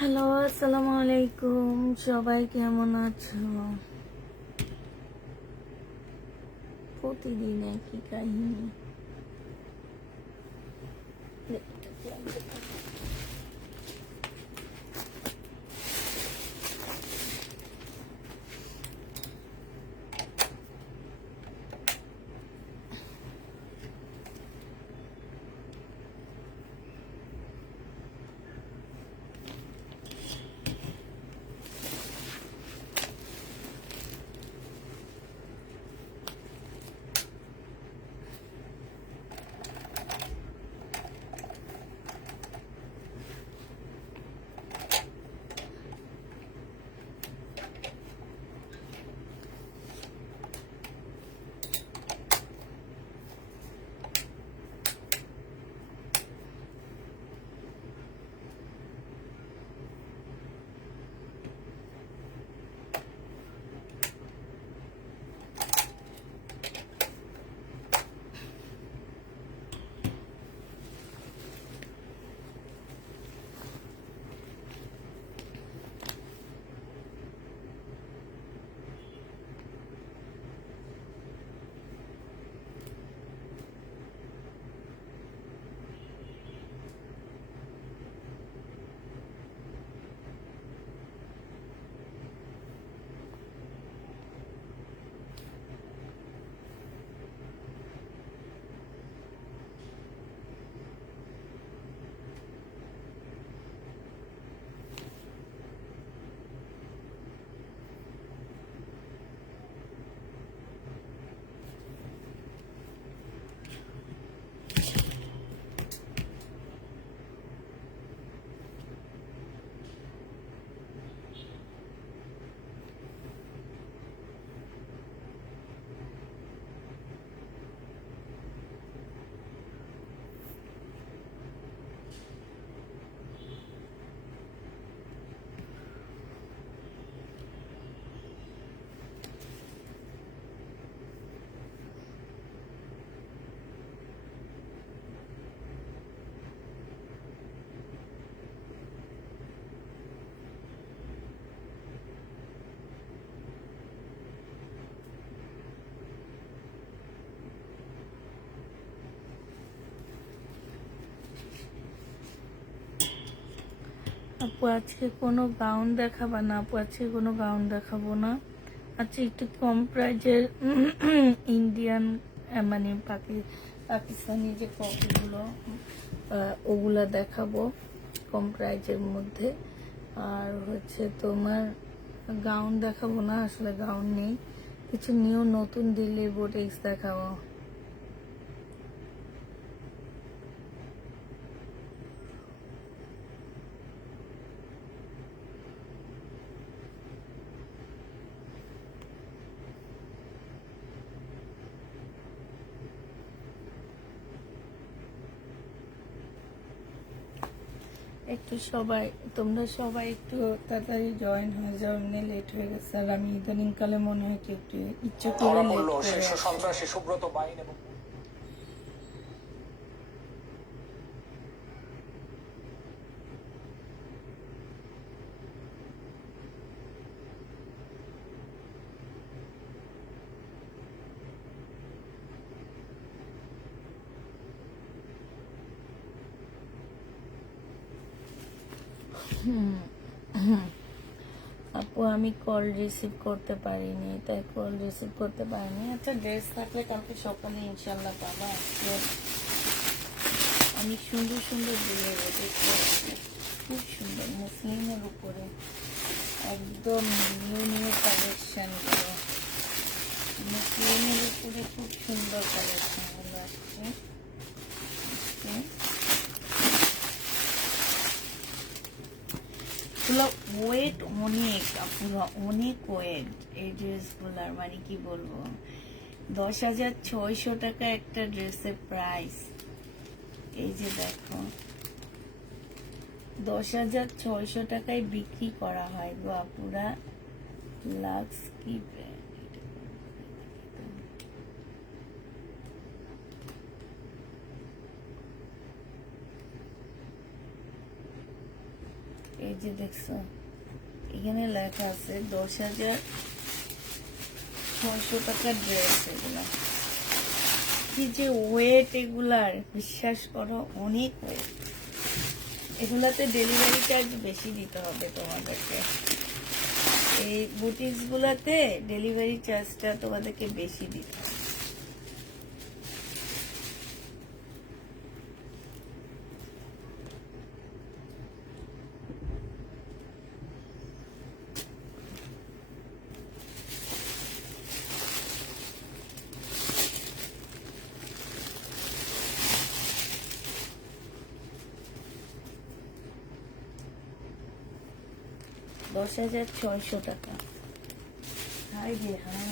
Hello, আসসালামু আলাইকুম। সবাই কেমন আছো? প্রতিদিন একই কাহিনী। আপু আজকে কোনো গাউন দেখাবা না? আপু আজকে কোনো গাউন দেখাবো না। আচ্ছা, একটু কম প্রাইজের ইন্ডিয়ান মানে পাকিস্তানি যে কপিগুলো ওগুলা দেখাবো কম প্রাইজের মধ্যে। আর হচ্ছে তোমার গাউন দেখাবো না, আসলে গাউন নেই। কিছু নিউ নতুন দিল্লির বুটিক্স দেখাবো। একটু সবাই, তোমরা সবাই একটু তাড়াতাড়ি জয়েন হয়ে যাও, এমনি লেট হয়ে গেছে। আর আমি ইদানিং কালে মনে হয় কি একটু ইচ্ছে করে লেট করে শীর্ষ সন্ত্রাসী সুব্রত বাইন এবং আপু আমি কল রিসিভ করতে পারিনি, তাই কল রিসিভ করতে পারিনি। আচ্ছা, ড্রেস থাকলে কালকে সকালে ইনশাল্লাহ পাবা। আজকে আমি সুন্দর সুন্দর দিয়ে দেখতে খুব সুন্দর মুসলিমের উপরে একদম নিউ নিউ কালেকশন গুলো, মুসলিমের উপরে খুব সুন্দর কালেকশন গুলো আসছে। এগুলো ওয়েট অনেক, পুরো অনেক ওয়েট এই ড্রেসগুলার, মানে কি বলবো। 10,600 টাকা একটা ড্রেসের প্রাইস। এই যে দেখো, 10,600 টাকায় বিক্রি করা হয় গো আপুরা। লাক্স কি এই যে দেখছো এখানে লেখা আছে 10,600 টাকার ড্রেস। এগুলা কি যে ওয়েট এগুলার, বিশ্বাস করো অনেক ওয়েট। এগুলাতে ডেলিভারি চার্জ বেশি দিতে হবে তোমাদেরকে। এই বুটিক্স গুলাতে ডেলিভারি চার্জটা তোমাদেরকে বেশি দিতে হবে। $10,600 টাকা। হাই রে হাই,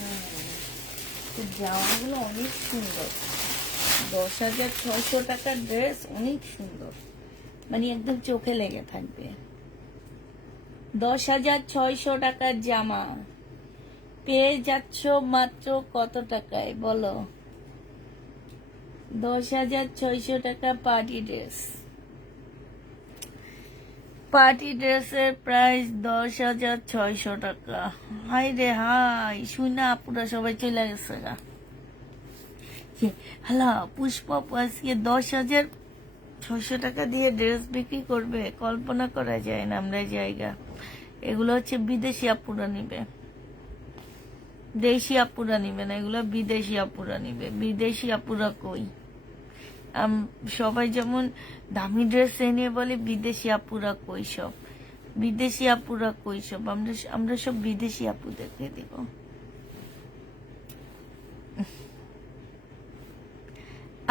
জামাগুলো অনেক সুন্দর। 10,600 টাকার ড্রেস অনেক সুন্দর, মানে একদম চোখে লেগে থাকবে। 10,600 টাকার জামা পেয়ে যাচ্ছ মাত্র কত টাকায় বলো? 10,600 টাকা পার্টি ড্রেস। পার্টি ড্রেসের প্রাইস 10,600 টাকা। হাই রে হাই, শুনে আপুরা সবাই চলে গেছে গা। হ্যালো পুষ্পা আজকে 10,600 টাকা দিয়ে ড্রেস বিক্রি করবে, কল্পনা করা যায় না। আমরা জায়গা এগুলো হচ্ছে বিদেশি আপুরা নিবে, দেশি আপুরা নিবে না, এগুলো বিদেশি আপুরা নিবে। বিদেশি আপুরা কই? সবাই যেমন দামি ড্রেস এনে বলে বিদেশি আপুরা কই সব, বিদেশি আপুরা কই সব? আমরা সব বিদেশি আপুদেরকে দিব।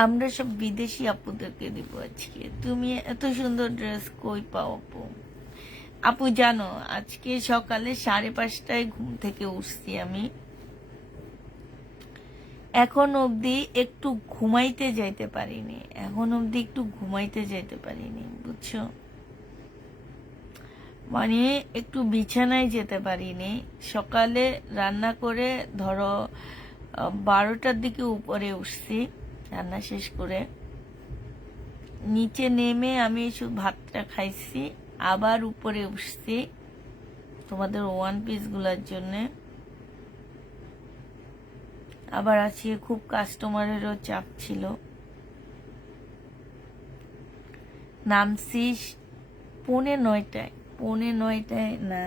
আমরা সব বিদেশি আপুদেরকে দিব আজকে। তুমি এত সুন্দর ড্রেস কই পাও আপু? আপু জানো আজকে সকালে 5:30টায় ঘুম থেকে উঠছি আমি, এখন অবধি একটু ঘুমাইতে যাইতে পারিনি, বুঝছো? মানে একটু বিছানায় যেতে পারিনি। সকালে রান্না করে ধরো 12টার দিকে উপরে উঠছি, রান্না শেষ করে নিচে নেমে আমি শুধু ভাতটা খাইছি, আবার উপরে উঠছি তোমাদের ওয়ান পিস গুলার জন্য। আবার আজকে খুব কাস্টমারেরও চাপ ছিল। নামছি 9:30 না,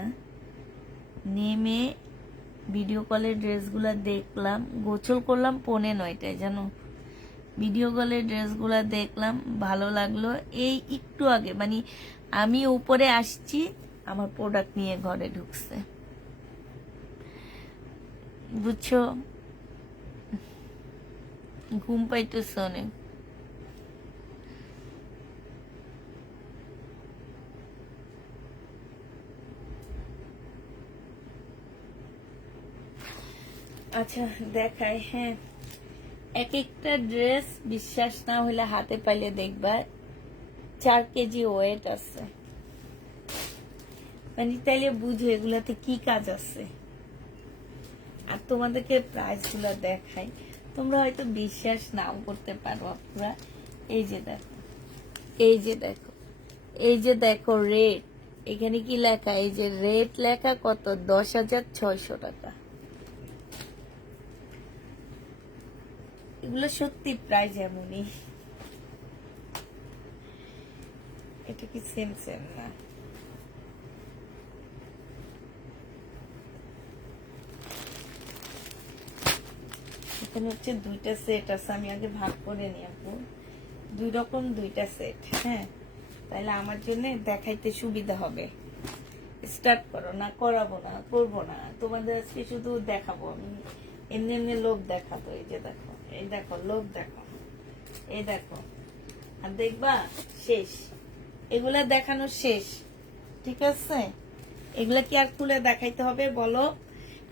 নেমে ভিডিও কলের ড্রেসগুলা দেখলাম, গোছল করলাম 9:30 জানো। ভিডিও কলের ড্রেসগুলা দেখলাম, ভালো লাগলো। এই একটু আগে মানে আমি উপরে আসছি, আমার প্রোডাক্ট নিয়ে ঘরে ঢুকছে, বুঝছো? ঘুম পাইতেছে অনেক। আচ্ছা দেখাই, হ্যাঁ এক একটা ড্রেস বিশ্বাস না হলে হাতে পাইলে দেখবা 4 কেজি ওয়েট আছে, মানে তাইলে বুঝো এগুলাতে কি কাজ আছে। আর তোমাদেরকে প্রাইস গুলো দেখাই, তোমরা হয়তো বিশ্বাস নাও করতে পারো আপনারা। এই যে দেখো, এই যে দেখো রেট, এখানে কি লেখা? এই যে রেট লেখা কত? 10,600 টাকা। এগুলো সত্যি প্রাইস এমনই। এটা কি সেম না? এখানে হচ্ছে 2টা সেট আছে, আমি আগে ভাগ করে নিই আপু। 2 রকম 2টা সেট, হ্যাঁ, তাহলে আমার জন্য দেখাইতে সুবিধা হবে। স্টার্ট করো না, করাবো না, করবো না, তোমাদের আজকে শুধু দেখাবো আমি। এমনি এমনি লোভ দেখাবো। এই যে দেখো, এই দেখো লোভ দেখো, এই দেখো, আর দেখবা শেষ। এগুলা দেখানো শেষ, ঠিক আছে? এগুলা কি আর খুলে দেখাইতে হবে বলো?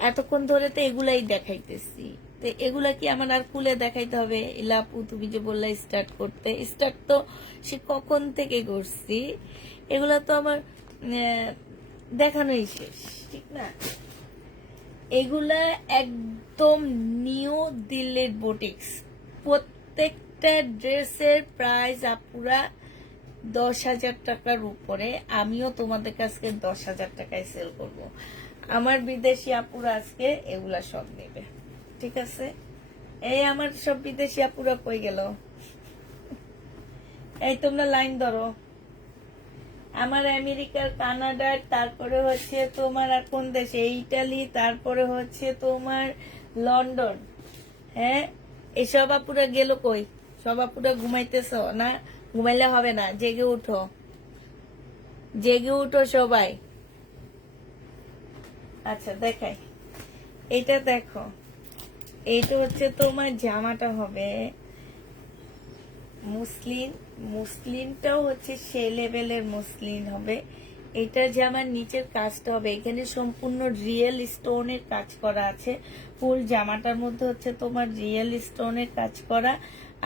এতক্ষণ ধরে তো এগুলাই দেখাইতেছি, তো এগুলা কি আমার আর খুলে দেখাইতে হবে? লাপু তুমি যে বললা স্টার্ট করতে, স্টার্ট তো সে কখন থেকে করছি। এগুলা তো আমার দেখানোই শেষ, ঠিক না? এগুলা একদম নিউ দিল্লির বুটিক্স। প্রত্যেকটা ড্রেসের প্রাইস আপুরা 10,000 টাকার উপরে। আমিও তোমাদের কাছে 10,000 টাকায় সেল করব। আমার বিদেশি আপুরা আজকে এগুলা সব নেবে, ঠিক আছে? এই আমার সব বিদেশি আপুরা কই গেল? এই তোমরা লাইন ধরো। আমার আমেরিকার, কানাডার, তারপরে হচ্ছে তোমার আর কোন দেশে, ইটালি, তারপরে হচ্ছে তোমার লন্ডন। হ্যাঁ, এই সব আপুরা গেল কই? সব আপুরা ঘুমাইতেছ না? ঘুমাইলে হবে না, জেগে উঠো, জেগে উঠো সবাই। আচ্ছা দেখাই, এটা দেখো, এইটা হচ্ছে তোমার জামাটা হবে মুসলিন। মুসলিনটাও হচ্ছে সে লেভেলের মুসলিন হবে। এটা জামার নিচের কাজটা হবে, এখানে সম্পূর্ণ রিয়েল স্টোনের কাজ করা আছে। ফুল জামাটার মধ্যে হচ্ছে তোমার রিয়েল স্টোনের কাজ করা,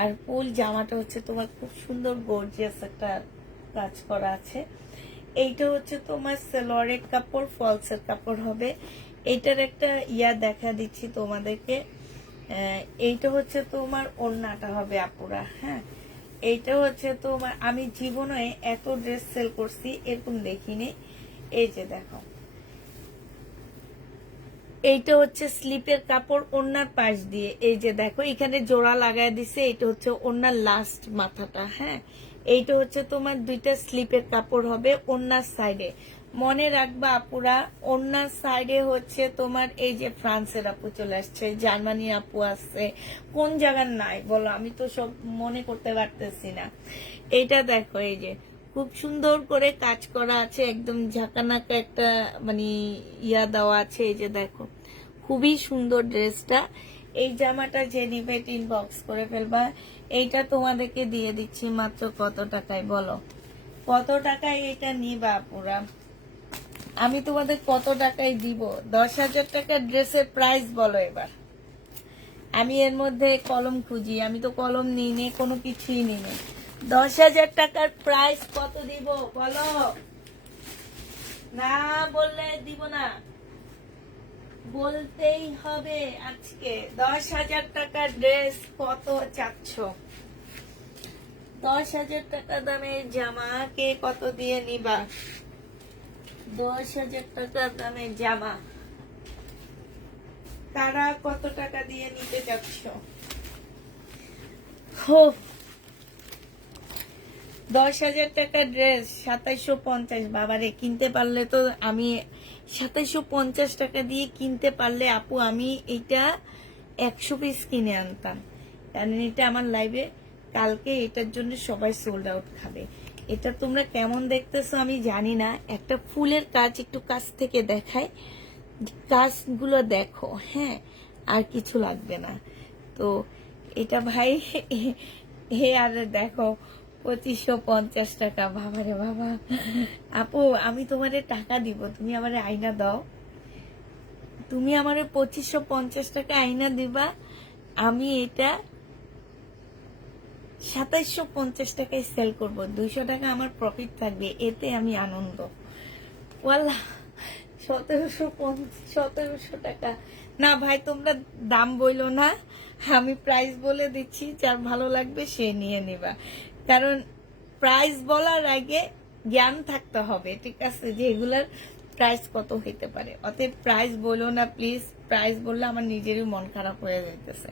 আর ফুল জামাটা হচ্ছে তোমার খুব সুন্দর গর্জিয়াস একটা কাজ করা আছে। এইটা হচ্ছে তোমার সালোয়ারের কাপড়, ফলসের কাপড় হবে। এইটার একটা দেখা দিচ্ছি তোমাদেরকে। এইটা হচ্ছে তোমার ওড়নাটা হবে আপুরা। হ্যাঁ, এইটা হচ্ছে তোমার, আমি জীবনে এত ড্রেস সেল করছি এরকম দেখিনি। এই যে দেখো, এইটা হচ্ছে স্লিপের কাপড় ওড়নার পাশ দিয়ে। এই যে দেখো এখানে জোড়া লাগায় দিছে, এটা হচ্ছে ওড়নার লাস্ট মাথাটা। হ্যাঁ, এইটা হচ্ছে তোমার দুইটা স্লিপের কাপড় হবে ওড়নার সাইডে। মনে রাখবা আপুরা, ওড়নার সাইডে হচ্ছে তোমার এই যে ফ্রান্সের আপু চলে আসছে, জার্মানি আপু আসছে, কোন জায়গার নাই বলো, আমি তো সব মনে করতে পারতেছি না। এইটা দেখো, এই যে খুব সুন্দর করে কাজ করা আছে, একদম ঝাঁকানাকা একটা মানে দেওয়া আছে। এই যে দেখো, খুবই সুন্দর ড্রেসটা। এই জামাটা যে নিবে ইনবক্স করে ফেলবা। এইটা তোমাদেরকে দিয়ে দিচ্ছি মাত্র কত টাকায় বলো? কত টাকায় এটা নিবা পুরা? আমি তোমাদের কত টাকায় দিব? 10,000 টাকার ড্রেসের প্রাইস বলো এবার। আমি এর মধ্যে কলম খুঁজি, আমি তো কলম নিই নে, কোনো কিছুই নিই নে। 10,000 টাকার প্রাইস কত দিব বলো? না বললে দিব না, বলতেই হবে আজকে। 10,000 টাকার ড্রেস কত চাচ্ছ? 10,000 টাকা দামের জামা কে কত দিয়ে নিবা? 10,000 টাকা দামের জামা তারা কত টাকা দিয়ে নিতে চাচ্ছ? 10,000 টাকা ড্রেস 2750। বাবারে, কিনতে পারলে তো আমি 2750 টাকা দিয়ে কিনতে পারলে আপু আমি এটা 100 পিস কিনে আনতাম। কারণ এটা আমার লাইভে কালকে এটার জন্য সবাই সোল্ড আউট খাবে। এটা তোমরা কেমন দেখতেছো আমি জানি না। একটা ফুলের কাজ একটু কাছ থেকে দেখায়, কাজগুলো দেখো। হ্যাঁ, আর কিছু লাগবে না। তো এটা ভাই আর দেখো 2550 টাকা। বাবারে বাবা, আপু আমি তোমারে টাকা দিব, তুমি আমারে আয়না দাও। তুমি আমারে 2550 টাকা আয়না দিবা, আমি এটা 2750 টাকায় সেল করব। 200 টাকা আমার প্রফিট থাকবে, এতে আমি আনন্দ। ওয়াল্লা, 1750 টাকা না ভাই, তোমরা দাম বইলো না, আমি প্রাইস বলে দিচ্ছি, যার ভালো লাগবে সে নিয়ে নিবা। কারণ প্রাইস বলার আগে জ্ঞান থাকতে হবে, ঠিক আছে, যে এগুলার প্রাইস কত হইতে পারে। অতএব প্রাইস বলো না প্লিজ, প্রাইস বললে আমার নিজেরই মন খারাপ হয়ে যাইতেছে।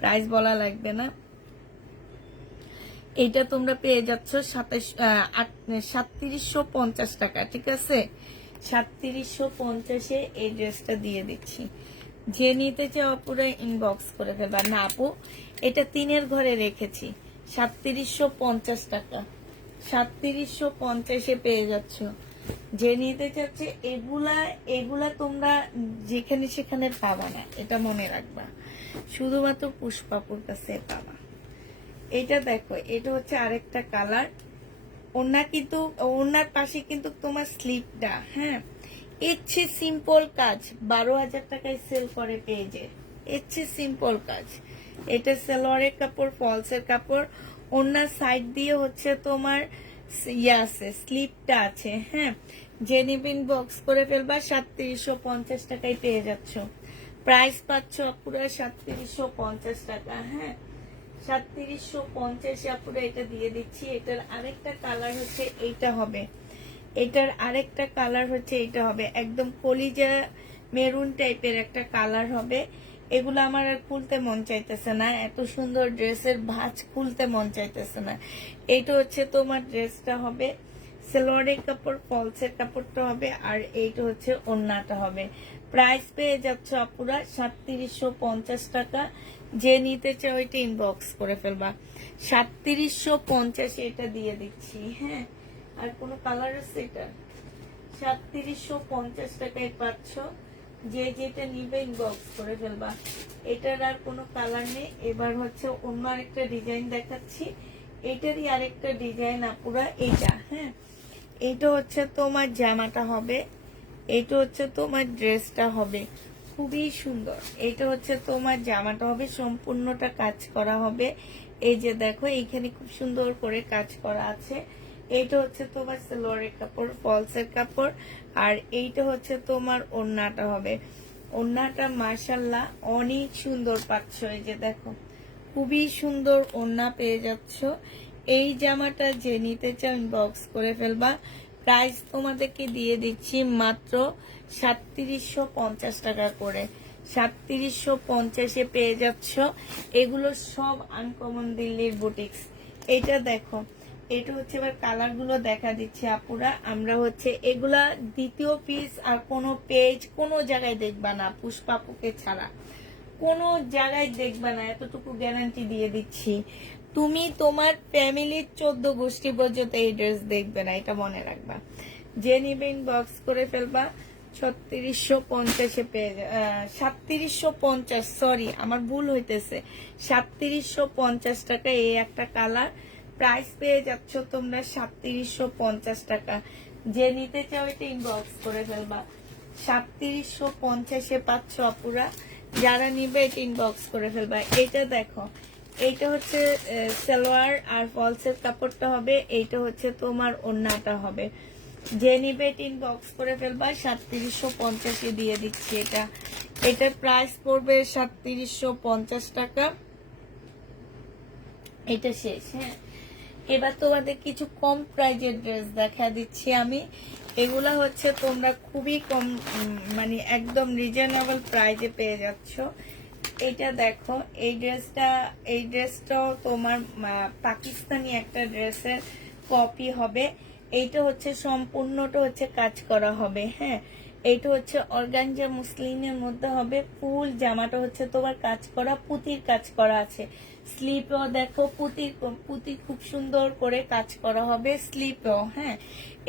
প্রাইস বলা লাগবে না। এইটা তোমরা পেয়ে যাচ্ছ 3750 টাকা, ঠিক আছে? 3750-এ এই ড্রেসটা দিয়ে দিচ্ছি। যে নিতে চাও পুরো ইনবক্স করে ফেলবা। না আপু, এটা 3-এর ঘরে রেখেছি, 3750 টাকা। 3750-এ পেয়ে যাচ্ছ। যে নিতে চাচ্ছে এগুলা তোমরা যেখানে সেখানে পাবা না, এটা মনে রাখবা, শুধুমাত্র পুষ্পাপুর কাছে পাবা। এটা দেখো, এটা হচ্ছে আরেকটা কালার। ওনা কিন্তু ওনার পাশে কিন্তু তোমার স্লিপটা, হ্যাঁ, ইচ্ছে সিম্পল কাজ 12,000 টাকায় সেল করে পেজে। ইচ্ছে সিম্পল কাজ। এটা সালোয়ারের কাপড়, ফলসের কাপড়, ওনার সাইড দিয়ে হচ্ছে তোমার আছে, স্লিপটা আছে। হ্যাঁ, জেনিবিন বক্স করে ফেলবা, 3750 টাকায় পেয়ে যাচ্ছ। প্রাইস পাচ্ছ পুরো 3750 টাকা। হ্যাঁ, 3750 আপুরা এটা দিয়ে দিচ্ছি। এটার আরেকটা কালার হচ্ছে এইটা হবে, এটার আরেকটা কালার হচ্ছে এইটা হবে, একদম কলিজা মেরুন টাইপের একটা কালার হবে। এগুলো আমার আর খুলতে মন চাইতেছে না, এত সুন্দর ড্রেসের ভাঁজ খুলতে মন চাইতেছে না। এইটা হচ্ছে তোমার ড্রেসটা হবে, সালোয়ারের কাপড়, ফলসের কাপড়টা হবে, আর এইটা হচ্ছে ওড়নাটা হবে। প্রাইস পেয়ে যাচ্ছ আপুরা 3750 টাকা। যে নিতে চাও এটা ইনবক্স করে ফেলবা। 3750 এটা দিয়ে দিচ্ছি। হ্যাঁ, আর কোনো কালার আছে? এটা 3750 টাকায় পাচ্ছ। যে যেটা নিবে ইনবক্স করে ফেলবা। এটার আর কোনো কালার নেই। এবার হচ্ছে অন্য আরেকটা ডিজাইন দেখাচ্ছি। এটারই আরেকটা ডিজাইন আপুরা, এইটা। হ্যাঁ, এইটা হচ্ছে তোমার জামাটা হবে, এইটা হচ্ছে তোমার ড্রেসটা হবে, খুবই সুন্দর। এইটা হচ্ছে তোমার জামাটা হবে, সম্পূর্ণটা কাজ করা হবে। এই যে দেখো এইখানে খুব সুন্দর করে কাজ করা আছে। এইটা হচ্ছে তোমার সালোয়ারের কাপড়, ফলসের কাপড়, আর এইটা হচ্ছে তোমার ওড়নাটা হবে। ওড়নাটা মাশাআল্লাহ অনেক সুন্দর পাচ্ছ। এই যে দেখো খুবই সুন্দর ওড়না পেয়ে যাচ্ছ। এই জামাটা যে নিতে চাও ইনবক্স করে ফেলবা। প্রাইস তোমাদেরকে দিয়ে দিচ্ছি মাত্র 3750 টাকা করে। 3750 পেয়ে যাচ্ছ। এগুলো সব আনকমন দিল্লির বুটিক্স। এটা দেখো, এটা হচ্ছে এবার কালার গুলো দেখা দিচ্ছে আপুরা। আমরা হচ্ছে এগুলা দ্বিতীয় পিস আর কোনো পেজ কোনো জায়গায় দেখবা না, পুষ্পাপুকে ছাড়া কোনো জায়গায় দেখবা না, এতটুকু গ্যারান্টি দিয়ে দিচ্ছি। তুমি তোমার ফ্যামিলির 14 গোষ্ঠী পর্যন্ত এই ড্রেস দেখবে না, এটা মনে রাখবা। যে নিবে ইনবক্স করে ফেলবা। 3650 পেয়ে 3750, সরি আমার ভুল হইতেছে, 3750 টাকা এই একটা কালার। প্রাইস পেয়ে যাচ্ছ তোমরা 3750 টাকা। যে নিতে চাও এটা ইনবক্স করে ফেলবা। 3750 পাচ্ছ আপুরা। যারা নিবে এটা ইনবক্স করে ফেলবা। এটা দেখো, এইটা হচ্ছে সালোয়ার আর ফলসের কাপড়টা হবে, এইটা হচ্ছে তোমার ওড়নাটা হবে। যে নিবে এটা ইনবক্স করে ফেলবা। 3750 দিয়ে দিচ্ছি এটা। এটার প্রাইস পড়বে 3750 টাকা। এটা শেষ। হ্যাঁ, এবার তোমাদের কিছু কম প্রাইজের ড্রেস দেখা দিচ্ছি আমি। এগুলা হচ্ছে তোমরা খুবই কম, মানে একদম রিজনেবল প্রাইজে পেয়ে যাচ্ছ। এটা দেখো, এই ড্রেসটাও তোমার পাকিস্তানি একটা ড্রেসের কপি হবে। এইটা হচ্ছে সম্পূর্ণটা হচ্ছে কাজ করা হবে। হ্যাঁ, এইটা হচ্ছে অর্গানজা মুসলিনের মধ্যে হবে। ফুল জামাটা হচ্ছে তোমার কাজ করা, পুঁতির কাজ করা আছে। স্লিপেও দেখো পুঁতি খুব সুন্দর করে কাজ করা হবে স্লিপেও। হ্যাঁ,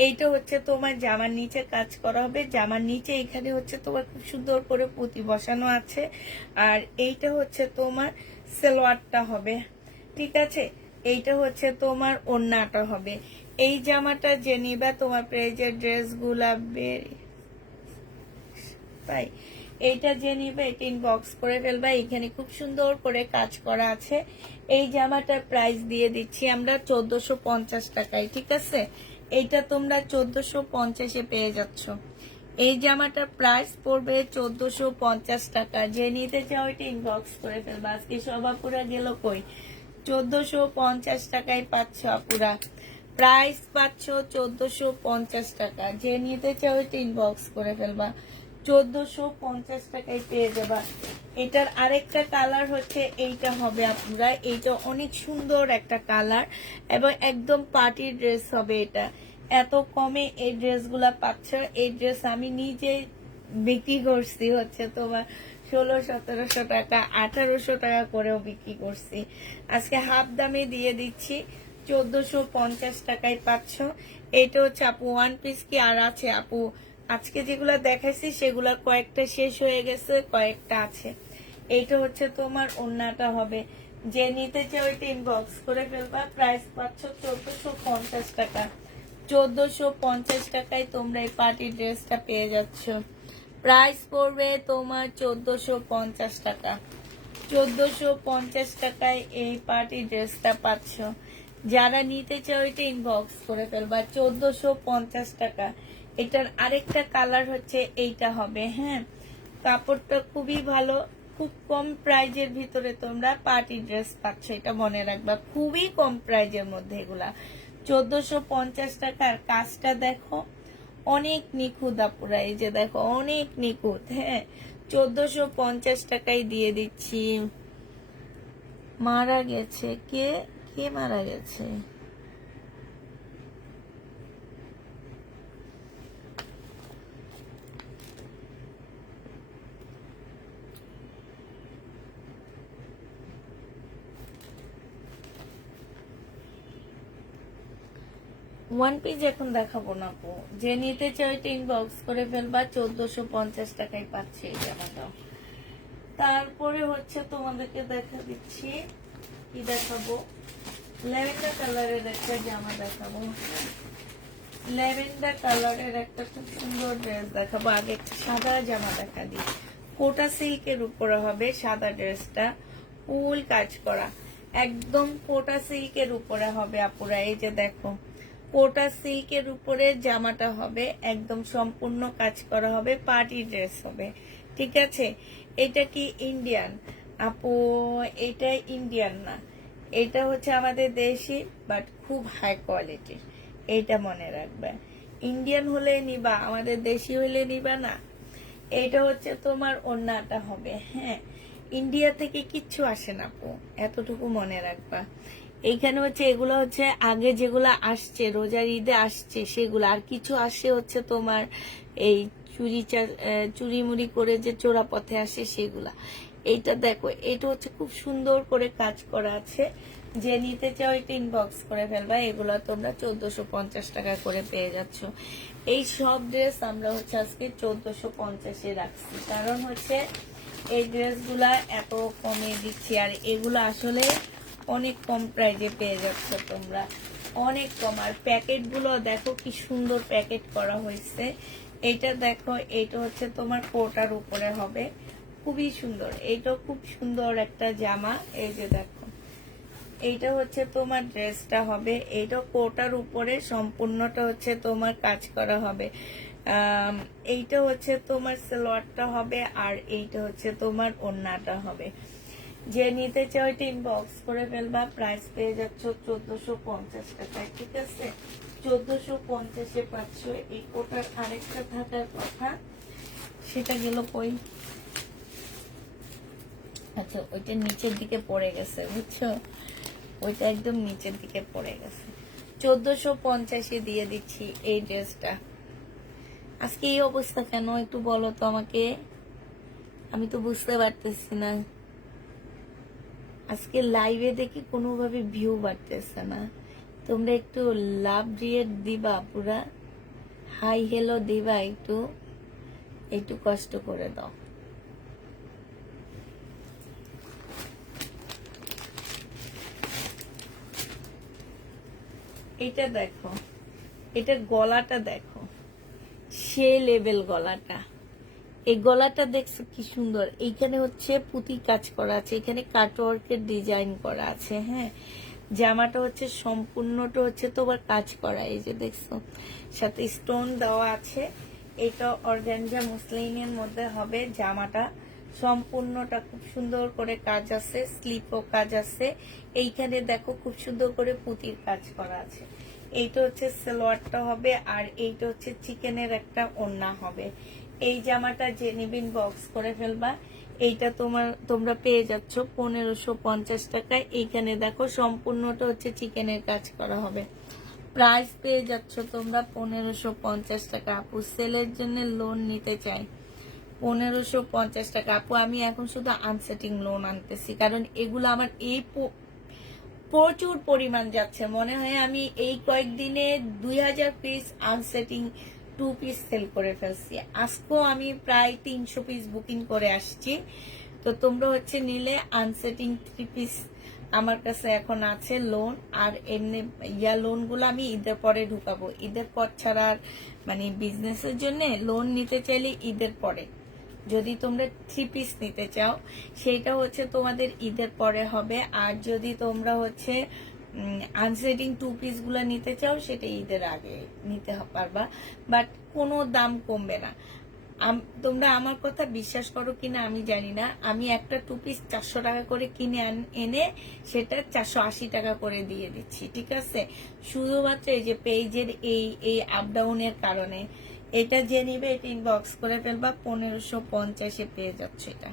এইটা হচ্ছে তোমার জামার নিচে কাজ করা হবে। জামার নিচে এখানে হচ্ছে তোমার খুব সুন্দর করে পুঁতি বসানো আছে। আর এইটা হচ্ছে তোমার সালোয়ারটা হবে, ঠিক আছে। এইটা হচ্ছে তোমার ওড়নাটা হবে। এই জামাটা যে নিবা তোমার প্রাইজের ড্রেসগুলা তাই এইটা যে নিবে এটা ইনবক্স করে ফেলবা। এখানে খুব সুন্দর করে কাজ করা আছে। এই জামাটার প্রাইস দিয়ে দিচ্ছি আমরা 1450 টাকায়, ঠিক আছে। এইটা তোমরা 1450 পেয়ে যাচ্ছ। এই জামাটার প্রাইস পড়বে 1450 টাকা। যে নিতে চাও এটা ইনবক্স করে ফেলবা। আজকে সব আপুরা গেল কই? 1450 টাকায় পাচ্ছ আপুরা। প্রাইস পাচ্ছ 1450 টাকা। যে নিতে চাও এটা ইনবক্স করে ফেলবা। 1450 টাকায় পেয়ে যাবা। এটার আরেকটা কালার হচ্ছে এইটা হবে আপনারা। এইটা অনেক সুন্দর একটা কালার এবং একদম পার্টি ড্রেস হবে। এটা এত কমে এই ড্রেসগুলা পাচ্ছ। এই ড্রেস আমি নিজে বিক্রি করছি হচ্ছে তোমার 1600-1700 টাকা, 1800 টাকা করেও বিক্রি করছি। আজকে হাফ দামে দিয়ে দিচ্ছি, 1450 টাকায় পাচ্ছ। এটা হচ্ছে আপু ওয়ান পিস কি আর আছে আপু? আজকে যেগুলা দেখাইছি সেগুলা কয়েকটা শেষ হয়ে গেছে, কয়েকটা আছে। এইটা হচ্ছে তোমার ওড়নাটা হবে। যে নিতে চাও এটা ইনবক্স করে ফেলবা। প্রাইস পাচ্ছ 1450 টাকা। 1450 টাকায় তোমরা এই পার্টি ড্রেসটা পেয়ে যাচ্ছ। প্রাইস পড়বে তোমার 1450 টাকা। 1450 টাকায় এই পার্টি ড্রেসটা পাচ্ছ। যারা নিতে চাও এটা ইনবক্স করে ফেলবা। 1450 টাকা। এটার আরেকটা কালার হচ্ছে এইটা হবে। হ্যাঁ, কাপড়টা খুবই ভালো, খুব কম প্রাইজের ভিতরে তোমরা পার্টি ড্রেস পাচ্ছ, এটা মনে রাখবা, খুবই কম প্রাইজের মধ্যে এগুলা। 1450 টাকার কাজটা দেখো, অনেক নিখুঁত আপুরা, এই যে দেখো অনেক নিখুঁত। হ্যাঁ, 1450 টাকায় দিয়ে দিচ্ছি। মারা গেছে কে? কে মারা গেছে? ওয়ান পিস এখন দেখাবো না আপু, যে নিতে চাই ওইটা ইনবক্স করে ফেলবা। 1450 টাকায় পাচ্ছে এই জামাটা। তারপরে হচ্ছে তোমাদেরকে দেখা দিচ্ছি, কি দেখাবো, ল্যাভেন্ডার কালারের একটা জামা দেখাবো। ল্যাভেন্ডার কালারের একটা খুব সুন্দর ড্রেস দেখাবো। আগে একটা সাদা জামা দেখা দিই, কোটা সিল্কের উপরে হবে সাদা ড্রেসটা, ফুল কাজ করা, একদম কোটা সিল্কের উপরে হবে আপুরা। এই যে দেখো, কোটা সিল্কের উপরে জামাটা হবে, একদম সম্পূর্ণ কাজ করা হবে, পার্টি ড্রেস হবে। ঠিক আছে, এটা কি ইন্ডিয়ান আপু? এটা ইন্ডিয়ান না, এটা হচ্ছে আমাদের দেশি, বাট খুব হাই কোয়ালিটির, এইটা মনে রাখবে। ইন্ডিয়ান হলে নিবা, আমাদের দেশি হলে নিবা না। এইটা হচ্ছে তোমার ওড়নাটা হবে। হ্যাঁ, ইন্ডিয়া থেকে কিচ্ছু আসে না আপু, এতটুকু মনে রাখবা। এইখানে হচ্ছে এগুলো হচ্ছে আগে যেগুলো আসছে, রোজার ঈদে আসছে সেগুলো, আর কিছু আসে হচ্ছে তোমার এই চুরি মুড়ি করে যে চোরা পথে আসে সেগুলা। এইটা দেখো, এটা হচ্ছে খুব সুন্দর করে কাজ করা আছে, যে নিতে চাও এটা ইনবক্স করে ফেলবা। এগুলো তোমরা 1450 টাকা করে পেয়ে যাচ্ছ। এই সব ড্রেস আমরা হচ্ছে আজকে 1450-এ রাখছি, কারণ হচ্ছে এই ড্রেসগুলা এত কমে দিচ্ছি, আর এগুলো আসলে অনেক কম প্রাইজে পেয়ে যাচ্ছ তোমরা, অনেক কম। আর প্যাকেট গুলো দেখো কি সুন্দর প্যাকেট করা হয়েছে। এইটা দেখো, এইটা হচ্ছে তোমার কোটার উপরে হবে, খুবই সুন্দর। এইটা খুব সুন্দর একটা জামা, এই যে দেখো, এইটা হচ্ছে তোমার ড্রেসটা হবে, এইটা কোটার উপরে সম্পূর্ণটা হচ্ছে তোমার কাজ করা হবে। এইটা হচ্ছে তোমার সালোয়ারটা হবে, আর এইটা হচ্ছে তোমার ওড়নাটা হবে। যে নিতে চাও এটা ইনবক্স করে ফেলবা। প্রাইস পেয়ে যাচ্ছ 1450 টাকায়। ঠিক আছে, 1450-এ পাচ্ছ। এই কোটার আরেকটা থাকার কথা, সেটা গেল কই? আচ্ছা, ওইটা নিচের দিকে পড়ে গেছে, বুঝছো, ওইটা একদম নিচের দিকে পড়ে গেছে। 1450-এ দিয়ে দিচ্ছি এই ড্রেসটা। আজকে এই অবস্থা কেন একটু বলো তো আমাকে, আমি তো বুঝতে পারতেছি না। আজকে লাইভে দেখি কোনোভাবে ভিউ বাড়তেছে না। তোমরা একটু লাভ রিয়েট দিবা, পুরা হাই হেলো দিবা, একটু একটু কষ্ট করে দাও। এটা দেখো, এটা গলাটা দেখো, সে লেভেল গলাটা। এই গলাটা দেখছো কি সুন্দর, এইখানে হচ্ছে পুঁতি কাজ করা আছে, এখানে কাটওয়ার্কের ডিজাইন করা আছে। হ্যাঁ, জামাটা হচ্ছে সম্পূর্ণটা হচ্ছে তোমার কাজ করা, এই যে দেখছো, সাথে স্টোন দেওয়া আছে। এটা অর্গানজা মুসলিনের মধ্যে হবে জামাটা, সম্পূর্ণটা খুব সুন্দর করে কাজ আছে, স্লিপও কাজ আছে। এইখানে দেখো খুব সুন্দর করে পুঁতির কাজ করা আছে। এইটা হচ্ছে সালোয়ারটা হবে, আর এইটা হচ্ছে চিকেনের একটা ওড়না হবে। এই জামাটা যে নিবিন বক্স করে ফেলবা। এইটা তোমরা পেয়ে যাচ্ছ 1550 টাকায়। এইখানে দেখো সম্পূর্ণটা হচ্ছে চিকেনের কাজ করা হবে। প্রাইস পেয়ে যাচ্ছ তোমরা 1550 টাকা। আপু সেলের জন্য লোন নিতে চাই, 1550 টাকা। আপু আমি এখন শুধু আনসেটিং লোন আনতেছি, কারণ এগুলো আমার এই প্রচুর পরিমাণ যাচ্ছে। মনে হয় আমি এই কয়েকদিনে 2000 পিস আনসেটিং 2 পিস সেল করে ফেলছি। আজকেও আমি প্রায় 300 পিস বুকিং করে আসছি। তো তোমরা হচ্ছে নিলে আনসেটিং 3 পিস আমার কাছে এখন আছে লোন। আর এমনি লোনগুলো আমি ঈদের পরে ঢুকাবো, ঈদের পর ছাড়া আর মানে বিজনেসের জন্য লোন নিতে চাইলে ঈদের পরে। যদি তোমরা 3 পিস নিতে চাও সেটা হচ্ছে তোমাদের ঈদের পরে হবে, আর যদি তোমরা হচ্ছে আনসেটিং 2 পিস গুলো নিতে চাও সেটা ঈদের আগে নিতে পারবা, বাট কোনো দাম কমবে না। তোমরা আমার কথা বিশ্বাস করো কিনা আমি জানি না, আমি একটা 2 পিস 400 টাকা করে কিনে এনে সেটা 480 টাকা করে দিয়ে দিচ্ছি, ঠিক আছে? শুধুমাত্র এই যে পেজের এই আপ ডাউনের কারণে। এটা যে নিবে এটা ইনবক্স করে ফেলবা, 1550 পেয়ে যাচ্ছে। এটা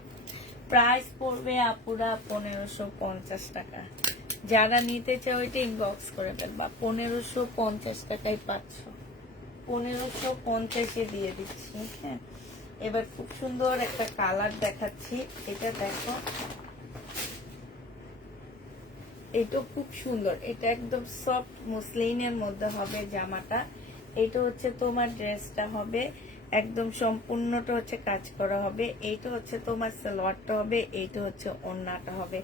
প্রাইস পড়বে আপুরা 1550 টাকা। যারা নিতে চাও এটা ইনবক্স করে ফেলবা, 1550 টাকায় পাচ্ছ। 1550 দিয়ে দিচ্ছি। হ্যাঁ, এবার খুব সুন্দর একটা কালার দেখাচ্ছি, এটা দেখো, এটা খুব সুন্দর, এটা একদম সফট মসলিনের মধ্যে হবে জামাটা। এটা হচ্ছে তোমার ড্রেসটা হবে একদম সম্পূর্ণটা হচ্ছে কাজ করা হবে। এইটা হচ্ছে তোমার সালোয়ারটা হবে, এইটা হচ্ছে ওড়নাটা হবে।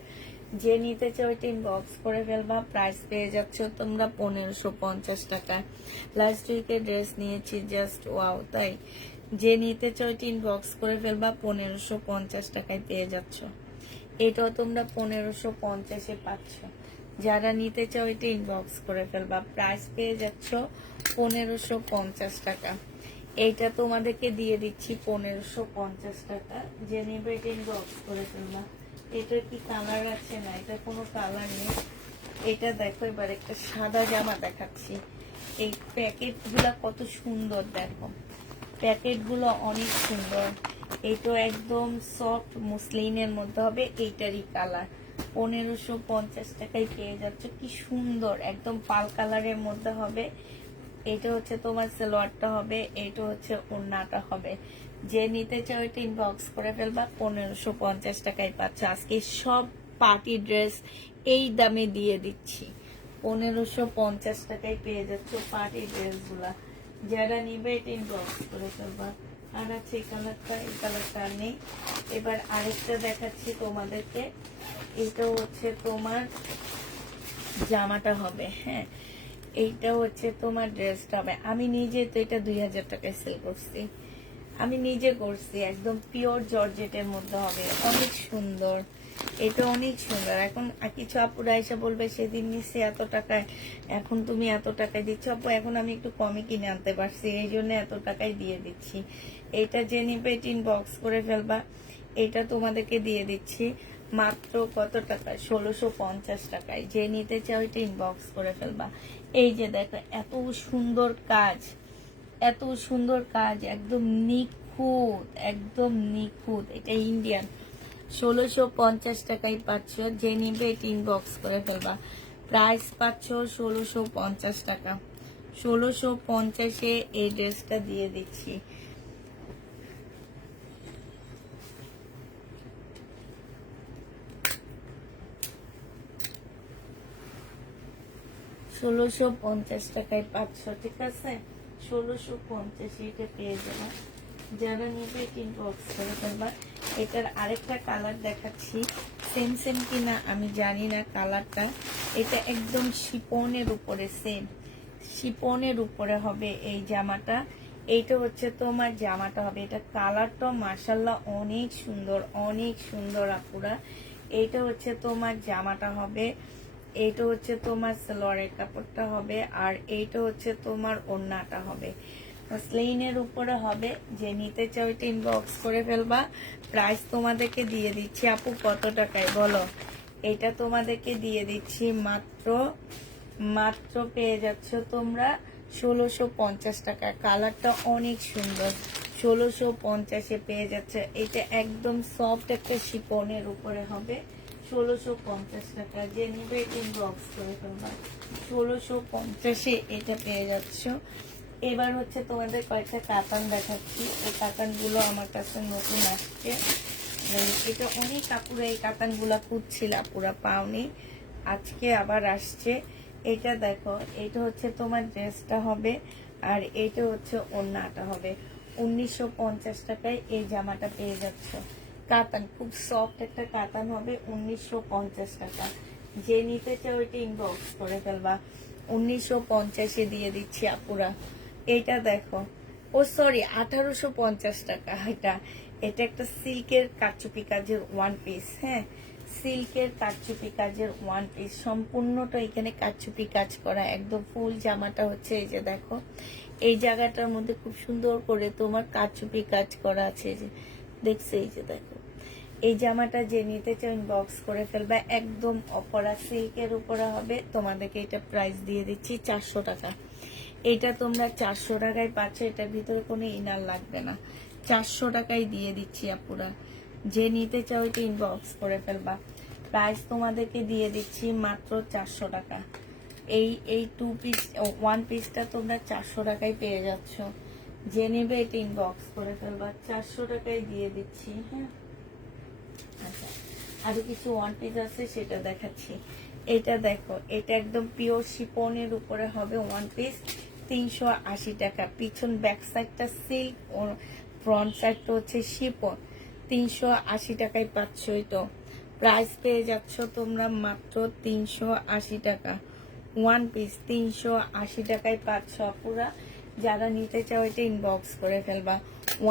যে নিতে চাও এটা ইনবক্স করে ফেলবা, প্রাইস পেয়ে যাচ্ছ তোমরা 1550 টাকায়। লাস্ট উইকে ড্রেস নিয়েছি, জাস্ট ওয়াও, তাই যে নিতে চাও এটা ইনবক্স করে ফেলবা, 1550 টাকায় পেয়ে যাচ্ছ। এটাও তোমরা 1550 পাচ্ছ। যারা নিতে চাও এটা ইনবক্স করে ফেলবা, প্রাইস পেয়ে যাচ্ছ 1550 টাকা। এইটা তোমাদেরকে দিয়ে দিচ্ছি 1550 টাকা। যে নেবে এটা ইনবক্স করে ফেলবা। এটার কি কালার আছে? না, এটা কোনো কালার নেই। এটা দেখো, এবার একটা সাদা জামা দেখাচ্ছি। এই প্যাকেট গুলা কত সুন্দর, দেখো প্যাকেট গুলো অনেক সুন্দর। এইটা একদম সফট মসলিনের মধ্যে হবে, এইটারই কালার। 1550 টাকায় পেয়ে যাচ্ছে। কি সুন্দর, একদম পাল কালারের মধ্যে হবে। এটা হচ্ছে তোমার সালোয়ারটা হবে, এটা হচ্ছে ওড়নাটা হবে। যে নিতে চাও এটা ইনবক্স করে ফেলবা, 1550 টাকায় পাচ্ছ। আজকে সব পার্টি ড্রেস এই দামে দিয়ে দিচ্ছি, 1550 টাকায় পেয়ে যাচ্ছ পার্টি ড্রেস গুলা। যারা নিবে এটা ইনবক্স করে ফেলবা। আর আছে এই কালারটা, এই কালারটা আর নেই। এবার আরেকটা দেখাচ্ছি তোমাদেরকে। এটা হচ্ছে তোমার জামাটা হবে। হ্যাঁ, এইটা হচ্ছে তোমার ড্রেসটা হবে। আমি নিজে তো এটা 2000 টাকায় সেল করছি, আমি নিজে করছি। একদম পিওর জর্জেটের মধ্যে হবে, অনেক সুন্দর। এটা অনেক সুন্দর। এখন কিছু আপুরা এসে বলবে সেদিন নিচ্ছে এত টাকায়, এখন তুমি এত টাকায় দিচ্ছ। আপু এখন আমি একটু কমে কিনে আনতে পারছি, এই জন্য এত টাকায় দিয়ে দিচ্ছি। এটা যে নিবে ইনবক্স করে ফেলবা। এটা তোমাদেরকে দিয়ে দিচ্ছি মাত্র কত টাকা? 1650 টাকায়। যে নিতে চাও এটা ইনবক্স করে ফেলবা। এই যে দেখো, এত সুন্দর কাজ, এত সুন্দর কাজ, একদম নিখুঁত, একদম নিখুঁত। এটা ইন্ডিয়ান। 1650 টাকায় পাচ্ছ। যে নিবে এটা ইনবক্স করে ফেলবা। প্রাইস পাচ্ছ 1650 টাকা। 1650-এ এই ড্রেসটা দিয়ে দিচ্ছি। 1650 টাকায় পাচ্ছ, ঠিক আছে? 1650 এটা পেয়ে যাবে। যারা নিবে ইনবক্স করে ফেলবা। এটার আরেকটা কালার দেখাচ্ছি, সেম সেম কিনা আমি জানি না কালারটা। এটা একদম শিপনের উপরে, সেম শিপনের উপরে হবে এই জামাটা। এইটা হচ্ছে তোমার জামাটা হবে। এটা কালারটা মাশাল্লাহ অনেক সুন্দর, অনেক সুন্দর আপুরা। এইটা হচ্ছে তোমার জামাটা হবে, এইটা হচ্ছে তোমার সালোয়ারের কাপড়টা হবে, আর এইটা হচ্ছে তোমার ওড়নাটা হবে। স্লেইনের উপরে হবে। যে নিতে চাও এটা ইনবক্স করে ফেলবা। প্রাইস তোমাদেরকে দিয়ে দিচ্ছি আপু কত টাকায় বলো? এটা তোমাদেরকে দিয়ে দিচ্ছি মাত্র মাত্র পেয়ে যাচ্ছ তোমরা 1650 টাকা। কালারটা অনেক সুন্দর, 1650-এ পেয়ে যাচ্ছে। এটা একদম সফট একটা শিপনের উপরে হবে, 1650 টাকা। যে নিবে ইনবক্স করে ফেলবা। 1650-এ এটা পেয়ে যাচ্ছ। এবার হচ্ছে তোমাদের কয়েকটা কাতান দেখাচ্ছি। এই কাতানগুলো আমার কাছে নতুন আসছে। এটা অনেক আপুরা এই কাতানগুলা খুঁজছিল, আপুরা পাওনি, আজকে আবার আসছে। এটা দেখো, এটা হচ্ছে তোমার ড্রেসটা হবে, আর এটা হচ্ছে ওড়নাটা হবে। 1950 টাকায় এই জামাটা পেয়ে যাচ্ছ। কাতান, খুব সফট একটা কাতান হবে, 1950 টাকা। যে নিতে চাও এটা ইনবক্স করে ফেলবা। 1950-এ দিয়ে দিচ্ছি আপুরা। এটা দেখো, ও সরি 1850 টাকা। এটা এটা একটা সিল্কের কারচুপি কাজের ওয়ান পিস। হ্যাঁ, সিল্কের কারচুপি কাজের ওয়ান পিস, সম্পূর্ণটা এখানে কারচুপি কাজ করা। একদম ফুল জামাটা হচ্ছে এই যে দেখো, এই জায়গাটার মধ্যে খুব সুন্দর করে তোমার কারচুপি কাজ করা আছে, যে দেখছো, এই যে দেখো। এই জামাটা যে নিতে চাও ইনবক্স করে ফেলবা, একদম অপরা সিল্কের উপরে হবে। তোমাদেরকে এটা প্রাইস দিয়ে দিচ্ছি 400 টাকা। এটা তোমরা 400 টাকায় পাচ্ছ, এটার ভিতরে কোনো ইনার লাগবে না, 400 টাকায় দিয়ে দিচ্ছি আপুরা। যে নিতে চাও এটা ইনবক্স করে ফেলবা। প্রাইস তোমাদেরকে দিয়ে দিচ্ছি মাত্র 400 টাকা। এই 2 পিস 1 পিসটা তোমরা 400 টাকায় পেয়ে যাচ্ছ। যে নেবে এটা ইনবক্স করে ফেলবা, 400 টাকায় দিয়ে দিচ্ছি। হ্যাঁ, আচ্ছা, আরো কিছু 1 পিস আছে সেটা দেখাচ্ছি। এটা দেখো, এটা একদম পিওর শিপনের উপরে হবে 1 পিস, 380 টাকা। পিছন ব্যাক সাইডটা সিল্ক ও ফ্রন্ট সাইডটা হচ্ছে শিপন, 380 টাকায় পাচ্ছ। এটা প্রাইস পেয়ে যাচ্ছ তোমরা মাত্র 380 টাকা। 1 পিস 380 টাকায় পাচ্ছ আপুরা। যারা নিতে চাও এটা ইনবক্স করে ফেলবা।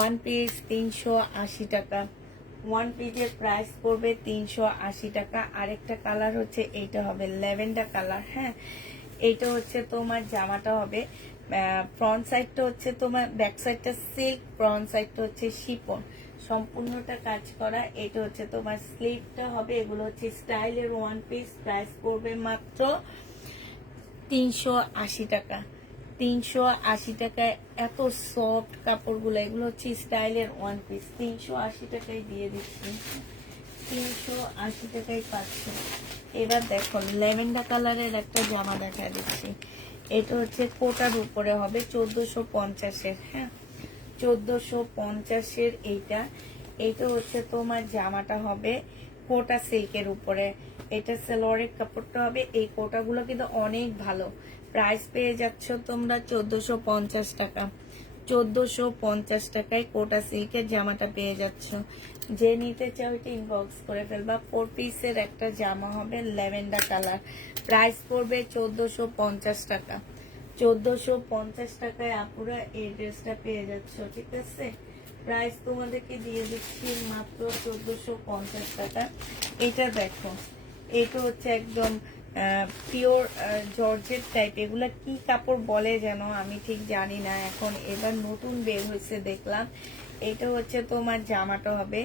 1 পিস 380 টাকা। 1 পিসের প্রাইস পড়বে 380 টাকা। আরেকটা কালার হচ্ছে এইটা হবে ল্যাভেন্ডার কালার। হ্যাঁ, এইটা হচ্ছে তোমার জামাটা হবে ফ্রন্ট সাইডটা হচ্ছে তোমার, ব্যাক সাইডটা সিল্ক, ফ্রন্ট সাইডটা হচ্ছে শিপন, সম্পূর্ণটা কাজ করা। এটা হচ্ছে তোমার স্লিভটা হবে। এগুলো হচ্ছে স্টাইলের 1 পিস। প্রাইস পড়বে মাত্র 380 টাকা। 380 টাকায় এত সফট কাপড়গুলো, এগুলো হচ্ছে স্টাইলের 1 পিস, 380 টাকায় দিয়ে দিচ্ছি। 380 টাকায় পাচ্ছি। এবার দেখো ল্যাভেন্ডার কালারের একটা জামা দেখা দিচ্ছি। এটা হচ্ছে কোটার উপরে হবে 1450-এর। হ্যাঁ, 1450-এর এইটা। এইটা হচ্ছে তোমার জামাটা হবে কোটা সিল্কের উপরে। এটা সালোয়ারের কাপড়টা হবে। এই কোটাগুলো কিন্তু অনেক ভালো। প্রাইস পেয়ে যাচ্ছ তোমরা 1450 টাকা। 1450 টাকায় কোটা সিল্কের জামাটা পেয়ে যাচ্ছ। যে নিতে চাও এটা ইনবক্স করে ফেলবা। 4 পিসের একটা জামা হবে ল্যাভেন্ডার কালার। প্রাইস পড়বে 1450 টাকা। 1450 টাকায় আপুরা এই ড্রেসটা পেয়ে যাচ্ছ। ঠিক আছে, প্রাইস তোমাদেরকে দিয়ে দিচ্ছি মাত্র 1450 টাকা। এটা দেখো, এটা হচ্ছে একদম পিওর জর্জেট টাইপ। এগুলা কি কাপড় বলে যেন আমি ঠিক জানি না, এখন এবার নতুন বের হয়েছে দেখলাম। এটা হচ্ছে তোমার জামাটা হবে,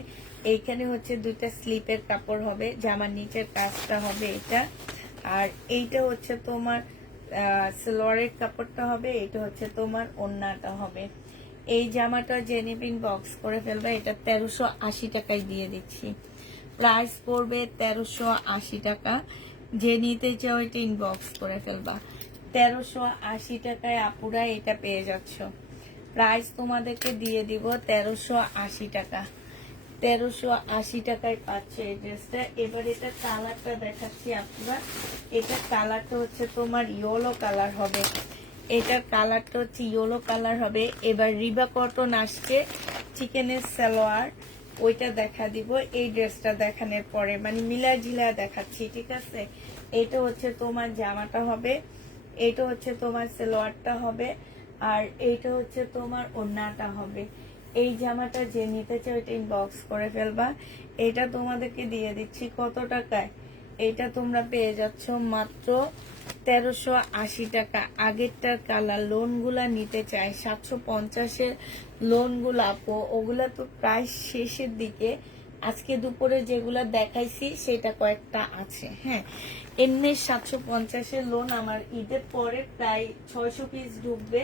এইখানে হচ্ছে 2টা স্লিপের কাপড় হবে, জামার নিচের কাজটা হবে এটা। আর এইটা হচ্ছে তোমার সালোয়ারের কাপড়টা হবে। এটা হচ্ছে তোমার ওড়নাটা হবে। এই জামাটা জেনিপিং বক্স করে ফেলবে। এটা 1380 টাকায় দিয়ে দিচ্ছি। প্রাইস পড়বে 1380 টাকা। যে নিতে চাও এটা ইনবক্স করে ফেলবা। 1380 টাকায় আপুরা এটা পেয়ে যাচ্ছ। প্রাইস তোমাদেরকে দিয়ে দিব 1380 টাকা। 1380 টাকায় পাচ্ছে এই ড্রেসটা। এবার এটা কালারটা দেখাচ্ছি আপনারা। এটা কালারটা হচ্ছে তোমার ইয়েলো কালার হবে। এটার কালারটা হচ্ছে ইয়েলো কালার হবে। এবার রিবা কটন আসছে, চিকেনের সালোয়ার, ওইটা দেখা দিব এই ড্রেসটা দেখানোর পরে, মানে মিলা ঝিলা দেখাচ্ছি। ঠিক আছে, এটা হচ্ছে তোমার জামাটা হবে, এটা হচ্ছে তোমার সালোয়ারটা হবে, আর এইটা হচ্ছে তোমার ওড়নাটা হবে। এই জামাটা যে নিতে চাও এটা ইনবক্স করে ফেলবা। এটা তোমাদেরকে দিয়ে দিচ্ছি কত টাকায়? এটা তোমরা পেয়ে যাচ্ছ মাত্র 1380 টাকা। আগেরটার কালার লোনগুলা নিতে চাই 750-এর লোনগুলা আপু, ওগুলা তো প্রায় শেষের দিকে। আজকে দুপুরে যেগুলা দেখাইছি সেটা কয়েকটা আছে। হ্যাঁ, এমনি 750-এর লোন আমার ঈদের পরে প্রায় 600 পিস ঢুকবে,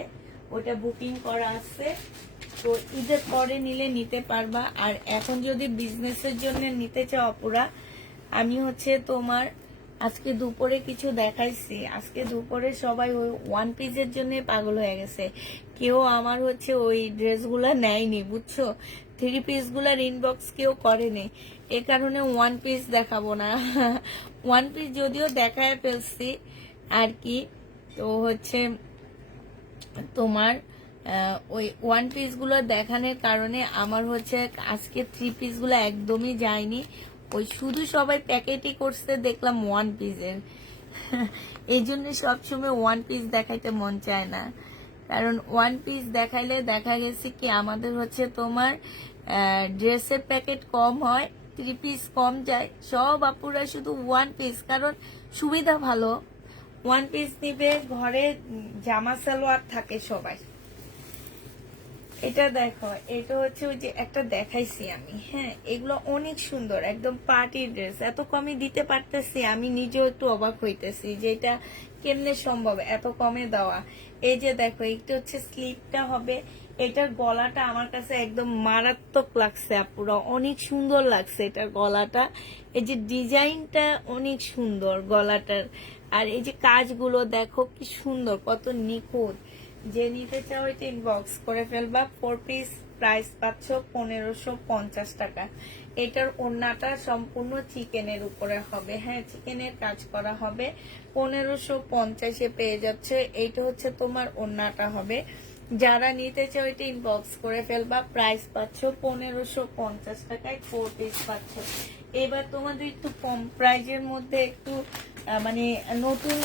ওটা বুকিং করা আছে। তো ঈদের পরে নিলে নিতে পারবা। আর এখন যদি বিজনেসের জন্য নিতে চাও অপুরা, আমি হচ্ছে তোমার আজকে দুপুরে কিছু দেখাইছি। আজকে দুপুরে সবাই ওই 1 পিসের জন্য পাগল হয়ে গেছে। কেউ আমার হচ্ছে ওই ড্রেসগুলা নেয়নি, বুঝছো, 3 পিসগুলার ইনবক্স কেউ করেনি। এ কারণে 1 পিস দেখাবো না। 1 পিস যদিও দেখায় ফেলছি আর কি। তো হচ্ছে তোমার ওই 1 পিসগুলো দেখানোর কারণে আমার হচ্ছে আজকে 3 পিসগুলো একদমই যায়নি। ওই শুধু সবাই প্যাকেটই করছে, দেখলাম 1 পিসের। এই জন্য সবসময় 1 পিস দেখাইতে মন চায় না, কারণ 1 পিস দেখাইলে দেখা গেছে কি আমাদের হচ্ছে তোমার ড্রেসের প্যাকেট কম হয়, 3 পিস কম যায়। সব আপুরা শুধু 1 পিস, কারণ সুবিধা ভালো। 1 পিস নিবে, ঘরে জামা সালোয়ার থাকে সবাই, এটা দেখো, এটা হচ্ছে ওই যে একটা দেখাইছি আমি, হ্যাঁ এগুলো অনেক সুন্দর, একদম পার্টি ড্রেস। এত কমে দিতে পারতেছি, আমি নিজেও একটু অবাক হইতেছি যে এটা কেমনে সম্ভব এত কমে দেওয়া। এই যে দেখো, এটা হচ্ছে স্লিপটা হবে, এটার গলাটা আমার কাছে একদম মারাত্মক লাগছে আপুরা, অনেক সুন্দর লাগছে এটার গলাটা। এই যে ডিজাইনটা অনেক সুন্দর গলাটার, আর এই যে কাজগুলো দেখো কি সুন্দর, কত নিখুঁত। যে নিতে চাও এটা ইনবক্স করে ফেলবা। 4 পিস প্রাইস পাচ্ছ 1550 টাকা। এটার ওড়নাটা সম্পূর্ণ চিকেনের উপরে হবে, হ্যাঁ চিকেনের কাজ করা হবে। 1550-এ পেয়ে যাচ্ছে। এইটা হচ্ছে তোমার ওড়নাটা হবে। যারা নিতে চাও এটা ইনবক্স করে ফেলবা। প্রাইস পাচ্ছ 1550 টাকায় 4 পিস পাচ্ছ। এবার তোমাদের একটু কম প্রাইজের মধ্যে একটু মানে নতুন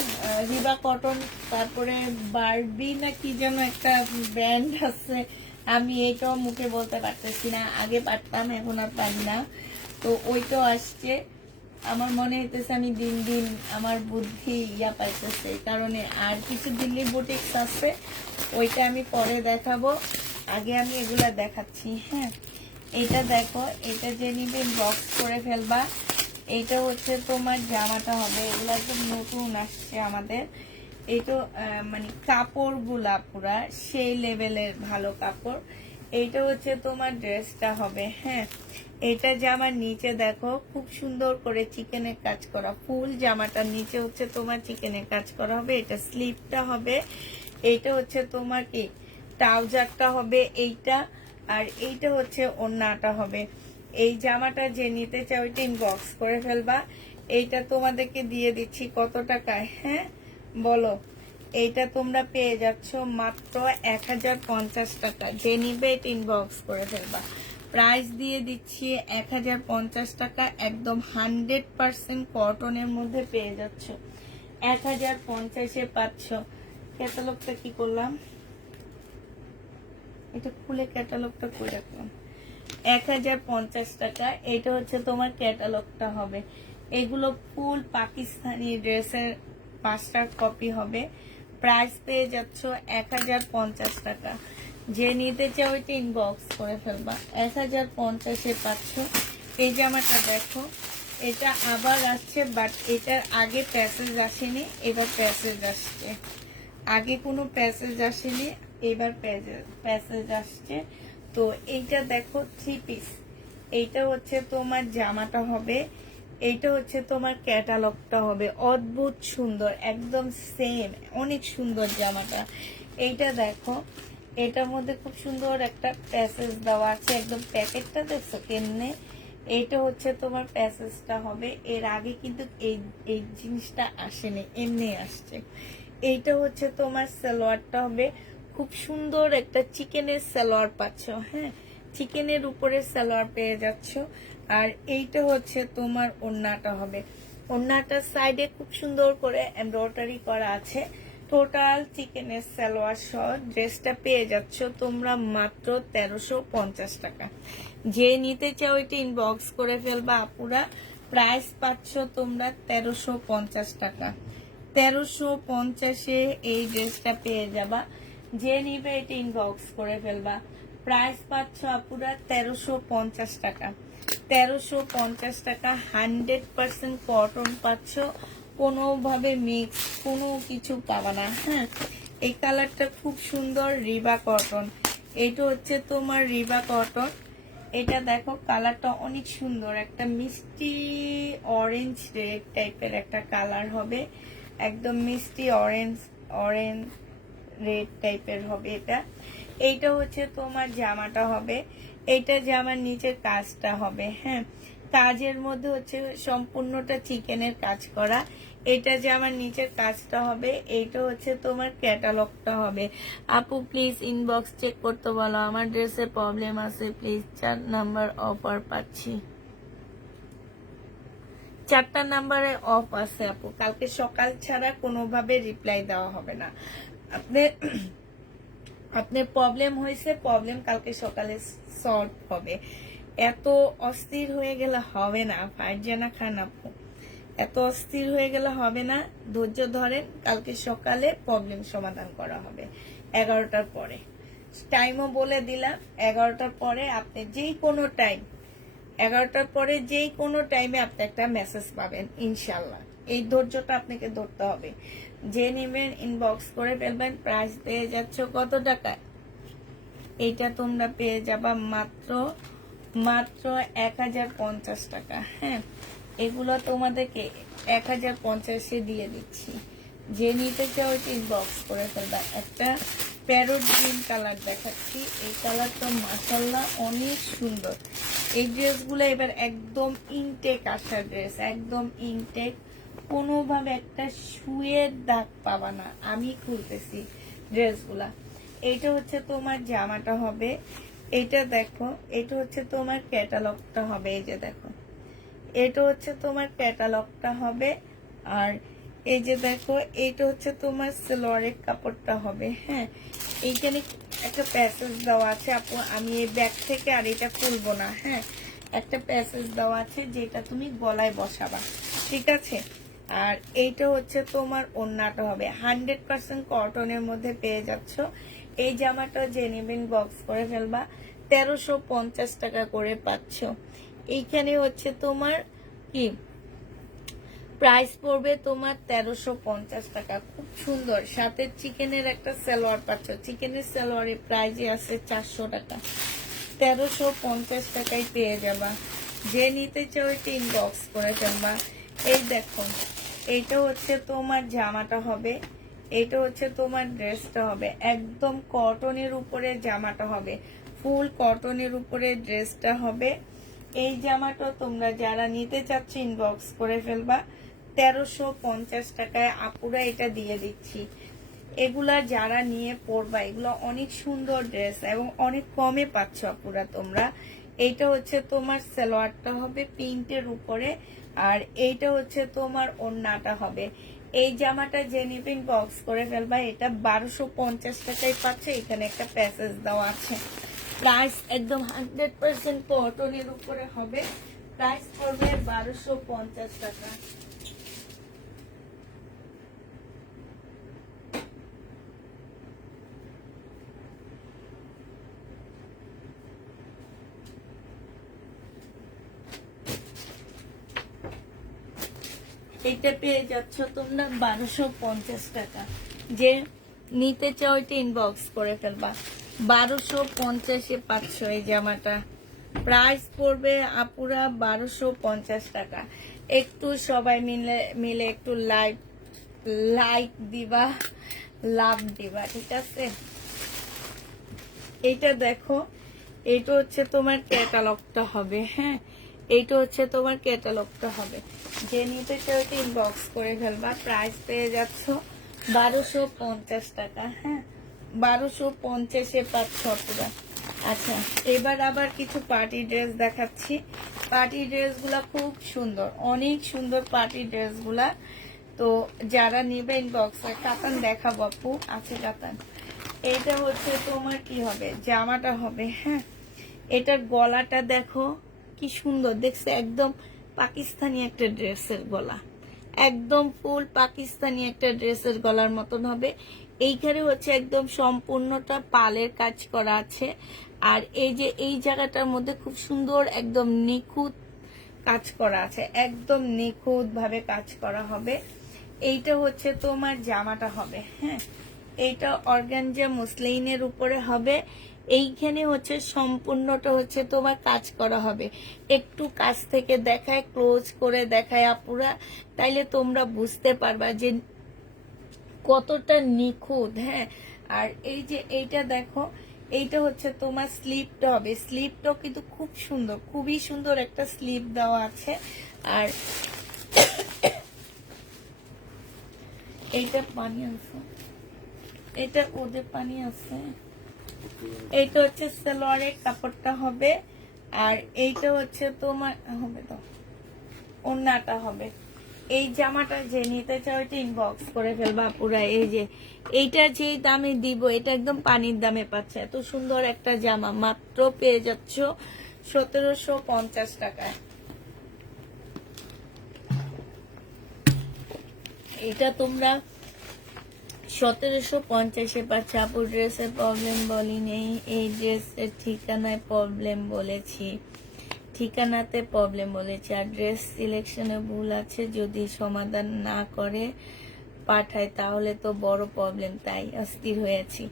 রিবা কটন, তারপরে বারবি না কি যেন একটা ব্র্যান্ড আছে, আমি এইটাও মুখে বলতে পারতেছি না, আগে পারতাম এখন আর পারি না। তো ওইটাও আসছে। আমার মনে হইতেছে আমি দিন দিন আমার বুদ্ধি পাইতেছে, এই কারণে। আর কিছু দিল্লি বুটিক্স আছে, ওইটা আমি পরে দেখাবো, আগে আমি এগুলা দেখাচ্ছি। হ্যাঁ এটা দেখো, এটা যে নিবে বক্স করে ফেলবা। এইটা হচ্ছে তোমার জামাটা হবে, এগুলো একদম নতুন আসছে আমাদের। এইটা মানে কাপড় গুলা পুরা সেই লেভেলের ভালো কাপড়। এইটা হচ্ছে তোমার ড্রেসটা হবে, হ্যাঁ এটা জামার নিচে দেখো খুব সুন্দর করে চিকেনের কাজ করা, ফুল জামাটার নিচে হচ্ছে তোমার চিকেনের কাজ করা হবে। এটা স্লিপটা হবে, এইটা হচ্ছে তোমার কি ট্রাউজারটা হবে এইটা, আর এইটা হচ্ছে ওড়নাটা হবে। এই জামাটা যে নিতে চাও ওইটা ইনবক্স করে ফেলবা। এইটা তোমাদেরকে দিয়ে দিচ্ছি কত টাকায়, হ্যাঁ বলো। এইটা তোমরা পেয়ে যাচ্ছ মাত্র 1050 টাকা। যে নিবে এটা ইনবক্স করে ফেলবা। প্রাইস দিয়ে দিচ্ছি 1050 টাকা, একদম 100% কটনের মধ্যে পেয়ে যাচ্ছ। 1050-এ পাচ্ছ। ক্যাটালগটা কি করলাম, এটা খুলে ক্যাটালগটা করে রাখলাম। 1050 টাকা। এটা হচ্ছে তোমার ক্যাটালগটা হবে। এগুলো ফুল পাকিস্তানি ড্রেসের 5টা কপি হবে। প্রাইস পেয়ে যাচ্ছ 1050 টাকা। যে নিতে চাও এটা ইনবক্স করে ফেলবা। 1050-এ পাচ্ছ। এই জামাটা দেখো, এটা আবার আসছে, বাট এটার আগে প্যাসেজ আসেনি, এবার প্যাসেজ আসছে। আগে কোনো প্যাসেজ আসেনি, এবার প্যাসেজ আসছে। তো এইটা দেখো 3 পিস। এইটা হচ্ছে তোমার জামাটা হবে, এইটা হচ্ছে তোমার ক্যাটালগটা হবে। অদ্ভুত সুন্দর, একদম সেম, অনেক সুন্দর জামাটা। এইটা দেখো, এটার মধ্যে খুব সুন্দর একটা প্যাসেজ দেওয়া আছে, একদম প্যাকেটটা দেখছো কেমনে। এইটা হচ্ছে তোমার প্যাসেজটা হবে। এর আগে কিন্তু এই জিনিসটা আসেনি, এমনি আসছে। এইটা হচ্ছে তোমার সালোয়ারটা হবে, খুব সুন্দর একটা চিকেনের সালোয়ার পাচ্ছ, হ্যাঁ চিকেনের উপরে সালোয়ার পেয়ে যাচ্ছ। আর এইটা হচ্ছে তোমার ওড়নাটা হবে। ওড়নাটার সাইডে খুব সুন্দর করে এমব্রয়ডারি করা আছে। টোটাল চিকেনের সালোয়ার সহ ড্রেসটা পেয়ে যাচ্ছ তোমরা মাত্র 1350 টাকা। যে নিতে চাও এটা ইনবক্স করে ফেলবা আপুরা। প্রাইস পাচ্ছ তোমরা 1350 টাকা। 1350-এ এই ড্রেসটা পেয়ে যাবা। যে নিবে এটা ইনবক্স করে ফেলবা। প্রাইস পাচ্ছ আপুরা 1350 টাকা। 1350 টাকা, 100% কটন পাচ্ছ, কোনোভাবে মিক্স কোনো কিছু পাবা না। হ্যাঁ এই কালারটা খুব সুন্দর, রিবা কটন। এটা হচ্ছে তোমার রিবা কটন। এটা দেখো কালারটা অনেক সুন্দর, একটা মিষ্টি অরেঞ্জ রেড টাইপের একটা কালার হবে, একদম মিষ্টি অরেঞ্জ অরেঞ্জ রেড টাইপের হবে এটা। এইটা হচ্ছে তোমার জামাটা হবে, এইটা জামার নিচের কাজটা হবে, হ্যাঁ কাজের মধ্যে হচ্ছে সম্পূর্ণটা চিকেনের কাজ করা। এটা জামার নিচের কাজটা হবে। এইটা হচ্ছে তোমার ক্যাটালগটা হবে। আপু প্লিজ ইনবক্স চেক করতে বলো, আমার ড্রেসে প্রবলেম আছে প্লিজ। 4 নাম্বার অফার পাচ্ছি, 4টা নাম্বারে অফ আছে আপু। কালকে সকাল ছাড়া কোনোভাবে রিপ্লাই দেওয়া হবে না। আপনার প্রবলেম হয়েছে, প্রবলেম কালকে সকালে সলভ হবে। এত অস্থির হয়ে গেলে হবে না ফারজানা খান আপু, এত অস্থির হয়ে গেলে হবে না। ধৈর্য ধরেন, কালকে সকালে প্রবলেম সমাধান করা হবে 11টার পরে। টাইমও বলে দিলাম, 11টার পরে আপনি যেই কোনো টাইম, 11টার পরে যেই কোনো টাইমে আপনি একটা মেসেজ পাবেন ইনশাল্লাহ। এই ধৈর্যটা আপনাকে ধরতে হবে। যে নেবেন ইনবক্স করে ফেলবেন। প্রাইস পেয়ে যাচ্ছ কত টাকায়? এইটা তোমরা পেয়ে যাবা মাত্র 1050 টাকা। হ্যাঁ, এগুলো তোমাদেরকে 1050-এ দিয়ে দিচ্ছি। যে নিতে চাও ওইটা ইনবক্স করে ফেলবা। একটা প্যারোট গ্রিন কালার দেখাচ্ছি, এই কালারটা মাশাআল্লাহ অনেক সুন্দর। এই ড্রেসগুলো এবার একদম ইনটেক আসা ড্রেস, একদম ইনটেক, কোনোভাবে একটা শুয়ের দাগ পাবা না। আমি খুলতেছি ড্রেসগুলা। এইটা হচ্ছে তোমার জামাটা হবে, এইটা দেখো, এটা হচ্ছে তোমার ক্যাটালগটা হবে, এই যে দেখো, এটা হচ্ছে তোমার ক্যাটালগটা হবে। আর এই যে দেখো, এইটা হচ্ছে তোমার সালোয়ারের কাপড়টা হবে। হ্যাঁ, এইখানে একটা প্যাসেজ দেওয়া আছে আপু, আমি এই ব্যাগ থেকে আর এটা খুলবো না। হ্যাঁ, একটা প্যাসেজ দেওয়া আছে যেটা তুমি গলায় বসাবা, ঠিক আছে। আর এইটা হচ্ছে তোমার ওড়নাটা হবে 100% কটনের মধ্যে পেয়ে যাচ্ছ। এই জামাটা যে নেবেন বক্স করে ফেলবা, 1350 টাকা করে পাচ্ছ। এইখানে হচ্ছে তোমার কি প্রাইস পড়বে তোমার 1350 টাকা। খুব সুন্দর, সাথে চিকেনের একটা সালোয়ার পাচ্ছ। চিকেনের সালোয়ারের প্রাইসই আছে 400 টাকা। 1350 টাকায় পেয়ে যাবা। যে নিতে চাও এটা ইনবক্স করে ফেলবা। এই দেখো, এইটা হচ্ছে তোমার জামাটা হবে, এইটা হচ্ছে তোমার ড্রেসটা হবে, একদম কটনের উপরে জামাটা হবে, ফুল কটনের উপরে ড্রেসটা হবে। এই জামাটা তোমরা যারা নিতে চাচ্ছ ইনবক্স করে ফেলবা। 1350 টাকায় আপুরা এটা দিয়ে দিচ্ছি। এগুলা যারা নিয়ে পরবা, এগুলো অনেক সুন্দর ড্রেস এবং অনেক কমে পাচ্ছ আপুরা তোমরা। এইটা হচ্ছে তোমার সালোয়ারটা হবে প্রিন্টের উপরে, আর এইটা হচ্ছে তোমার ওড়নাটা হবে। এই জামাটা যে নিবেন বক্স করে ফেলবা। এটা 1250 টাকায় পাচ্ছে। এখানে একটা প্যাসেজ দেওয়া আছে। প্রাইস একদম 100% কটনের উপরে হবে। প্রাইস পড়বে 1250 টাকা। এটা পেয়ে যাচ্ছ তোমরা 1250 টাকা। যে নিতে চাও এটা ইনবক্স করে ফেলবা। 1250-এ পাচ্ছ এই জামাটা। প্রাইস পড়বে আপুরা 1250 টাকা। একটু সবাই মিলে একটু লাইক দিবা, লাভ দিবা, ঠিক আছে। এইটা দেখো, এইটা হচ্ছে তোমার ক্যাটালগটা হবে। হ্যাঁ, এইটা হচ্ছে তোমার ক্যাটালগটা হবে। যে নিতে চাও এটা ইনবক্স করে ফেলবা। প্রাইস পেয়ে যাচ্ছ 1250 টাকা। হ্যাঁ, 1250-এ পাচ্ছ পুরা। আচ্ছা, এবার আবার কিছু পার্টি ড্রেস দেখাচ্ছি। পার্টি ড্রেসগুলা খুব সুন্দর, অনেক সুন্দর পার্টি ড্রেসগুলা। তো যারা নিবে ইনবক্সে, কাতান দেখাবো আপু, আছে কাতান। এইটা হচ্ছে তোমার কি হবে, জামাটা হবে। হ্যাঁ, এটার গলাটা দেখো কি সুন্দর দেখছে, একদম পাকিস্তানি একটা ড্রেসের গলা, একদম ফুল পাকিস্তানি একটা ড্রেসের গলার মতন হবে। এইখানে হচ্ছে একদম সম্পূর্ণটা পালের কাজ করা আছে। আর এই যে এই জায়গাটার মধ্যে খুব সুন্দর একদম নিখুঁত কাজ করা আছে, একদম নিখুঁত ভাবে কাজ করা হবে। এইটা হচ্ছে তোমার জামাটা হবে। হ্যাঁ, এইটা অর্গানজা মুসলিনের উপরে হবে। এইখানে হচ্ছে সম্পূর্ণটা হচ্ছে তোমার কাজ করা হবে। একটু কাছ থেকে দেখায়, ক্লোজ করে দেখায় আপুরা, তাইলে তোমরা বুঝতে পারবা যে কতটা নিখুঁত। হ্যাঁ, আর এই যে এইটা দেখো, এইটা হচ্ছে তোমার স্লিপটা হবে। স্লিপটাও কিন্তু খুব সুন্দর, খুবই সুন্দর একটা স্লিপ দেওয়া আছে। আর এইটা পানি আছে, এটা ওদের পানি আছে। এইটা হচ্ছে সালোয়ারের কাপড়টা হবে। আর এইটা হচ্ছে তোমার হবে তো ওড়নাটা হবে। এই জামাটা যে নিতে চাও এটা ইনবক্স করে ফেলবা পুরা। এই যে এইটা যে দামে দিব, এটা একদম পানির দামে পাচ্ছে। এত সুন্দর একটা জামা মাত্র পেয়ে যাচ্ছ 1750 টাকায়। এটা তোমরা 1750 পাচ্ছে আপু। ড্রেসের প্রবলেম বলি নেই, এই ড্রেসের ঠিকানায় প্রবলেম বলেছি, ঠিকানাতে প্রবলেম বলেছি, আর ড্রেস সিলেকশনে ভুল আছে, যদি সমাধান না করে পাঠায় তাহলে তো বড় প্রবলেম, তাই অস্থির হয়েছি।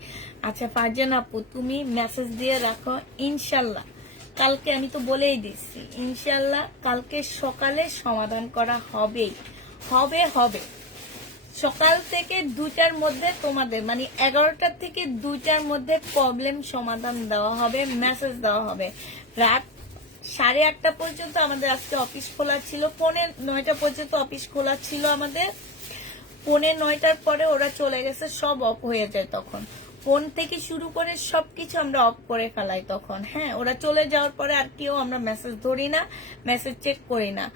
আচ্ছা ফারজান আপু, তুমি মেসেজ দিয়ে রাখো, ইনশাল্লাহ কালকে, আমি তো বলেই দিচ্ছি, ইনশাল্লাহ কালকে সকালে সমাধান করা হবেই, হবে। সকাল থেকে 2টার মধ্যে তোমাদের মানে 11টা থেকে 2টার মধ্যে প্রবলেম সমাধান দেওয়া হবে, মেসেজ দেওয়া হবে। রাত 8:30 পর্যন্ত আমাদের আজকে অফিস খোলা ছিল, 8:45 পর্যন্ত অফিস খোলা ছিল আমাদের। 8:45টার পরে ওরা চলে গেছে, সব অফ হয়ে যায় তখন। ফোন থেকে শুরু করে সবকিছু আমরা অফ করে ফেলাই তখন। হ্যাঁ, ওরা চলে যাওয়ার পরে আর কেউ আমরা মেসেজ ধরি না, মেসেজ চেক করি না।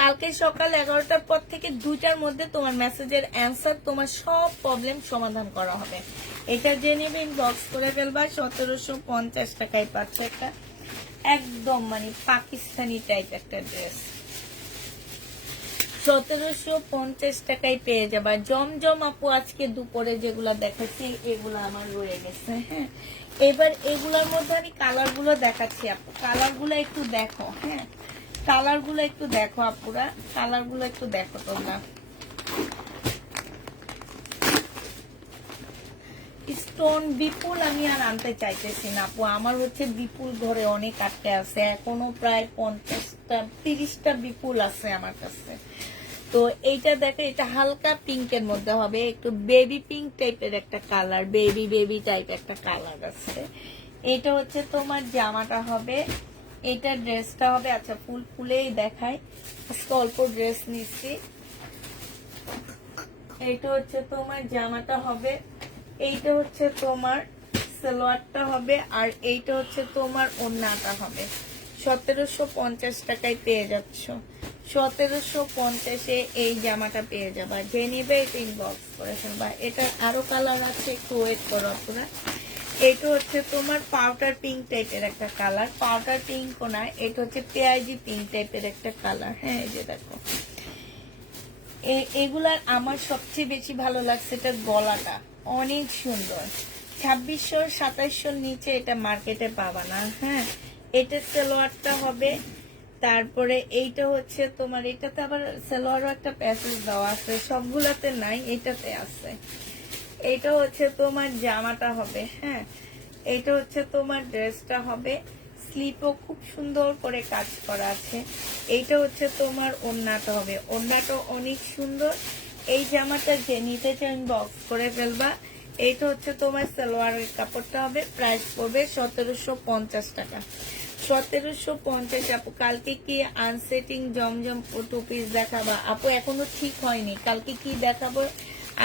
কালকে সকাল 11টার পর থেকে 2টার মধ্যে তোমার মেসেজের অ্যান্সার, তোমার সব প্রবলেম সমাধান করা হবে। এটা জেনে ইনবক্স করে ফেলবা। 1750 টাকায় পাচ্ছে একটা একদম মানে পাকিস্তানি টাইপ একটা ড্রেস, 1750 টাকায় পেয়ে যাবা। জমজম আপু আজকে দুপুরে যেগুলা দেখাচ্ছি এগুলা আমার রয়ে গেছে। হ্যাঁ, এবার এগুলার মধ্যে আমি কালার গুলো দেখাচ্ছি আপু, কালার গুলো একটু দেখো। হ্যাঁ, কালার গুলো একটু দেখো আপুরা, কালার গুলো একটু দেখো তোমরা। স্টোন বিপুল আমি আর আনতে চাইতেছি না আপু, আমার হচ্ছে বিপুল ঘরে অনেক আটকে আছে, এখনো প্রায় 50-30টা বিপুল আছে আমার কাছে। তো এইটা দেখো, এটা হালকা পিঙ্কের মধ্যে হবে, একটু বেবি পিঙ্ক টাইপের একটা কালার, বেবি টাইপ একটা কালার আছে। এটা হচ্ছে তোমার জামাটা হবে, এটা ড্রেসটা হবে। আচ্ছা ফুলেই দেখাই, আজকে অল্প ড্রেস নিচ্ছি। এইটা হচ্ছে তোমার জামাটা হবে, এইটা হচ্ছে তোমার সালোয়ারটা হবে, আর এইটা হচ্ছে তোমার ওড়নাটা হবে। 1750 টাকায় পেয়ে যাচ্ছ, 1750-এ এই জামাটা পেয়ে যাবা। যে নিবে এটা ইনবক্স করে ফেলবা। এটা আরো কালার আছে, একটু ওয়েট করো আপনারা। এটা হচ্ছে তোমার পাউডার পিঙ্ক টাইপের একটা কালার, পাউডার পিঙ্কও না, এটা হচ্ছে পেঁয়াজি পিঙ্ক টাইপের একটা কালার। হ্যাঁ, এই যে দেখো, এগুলার আমার সবচেয়ে বেশি ভালো লাগছে এটা গলাটা, অনেক সুন্দর। 2600-2700 নিচে এটা মার্কেটে পাবা না। হ্যাঁ, এটা সালোয়ারটা হবে, তারপরে এইটা হচ্ছে তোমার, এটাতে আবার সালোয়ারও একটা প্যাসেজ দেওয়া আছে, সবগুলাতে নাই, এটাতে আছে। এইটা হচ্ছে তোমার জামাটা হবে। হ্যাঁ, এইটা হচ্ছে তোমার ড্রেসটা হবে, স্লিপও খুব সুন্দর করে কাজ করা আছে। এইটা হচ্ছে তোমার ওড়নাটা হবে, ওড়নাটা অনেক সুন্দর। এই জামাটা যে নিতে চান বক্স করে ফেলবা। এইটা হচ্ছে তোমার সালোয়ারের কাপড়টা হবে, প্রাইস পড়বে 1750 টাকা। 1750 আপু। কালকে কি আনসেটিং জমজম 2 পিস দেখাবা আপু? এখনো ঠিক হয়নি কালকে কি দেখাবো,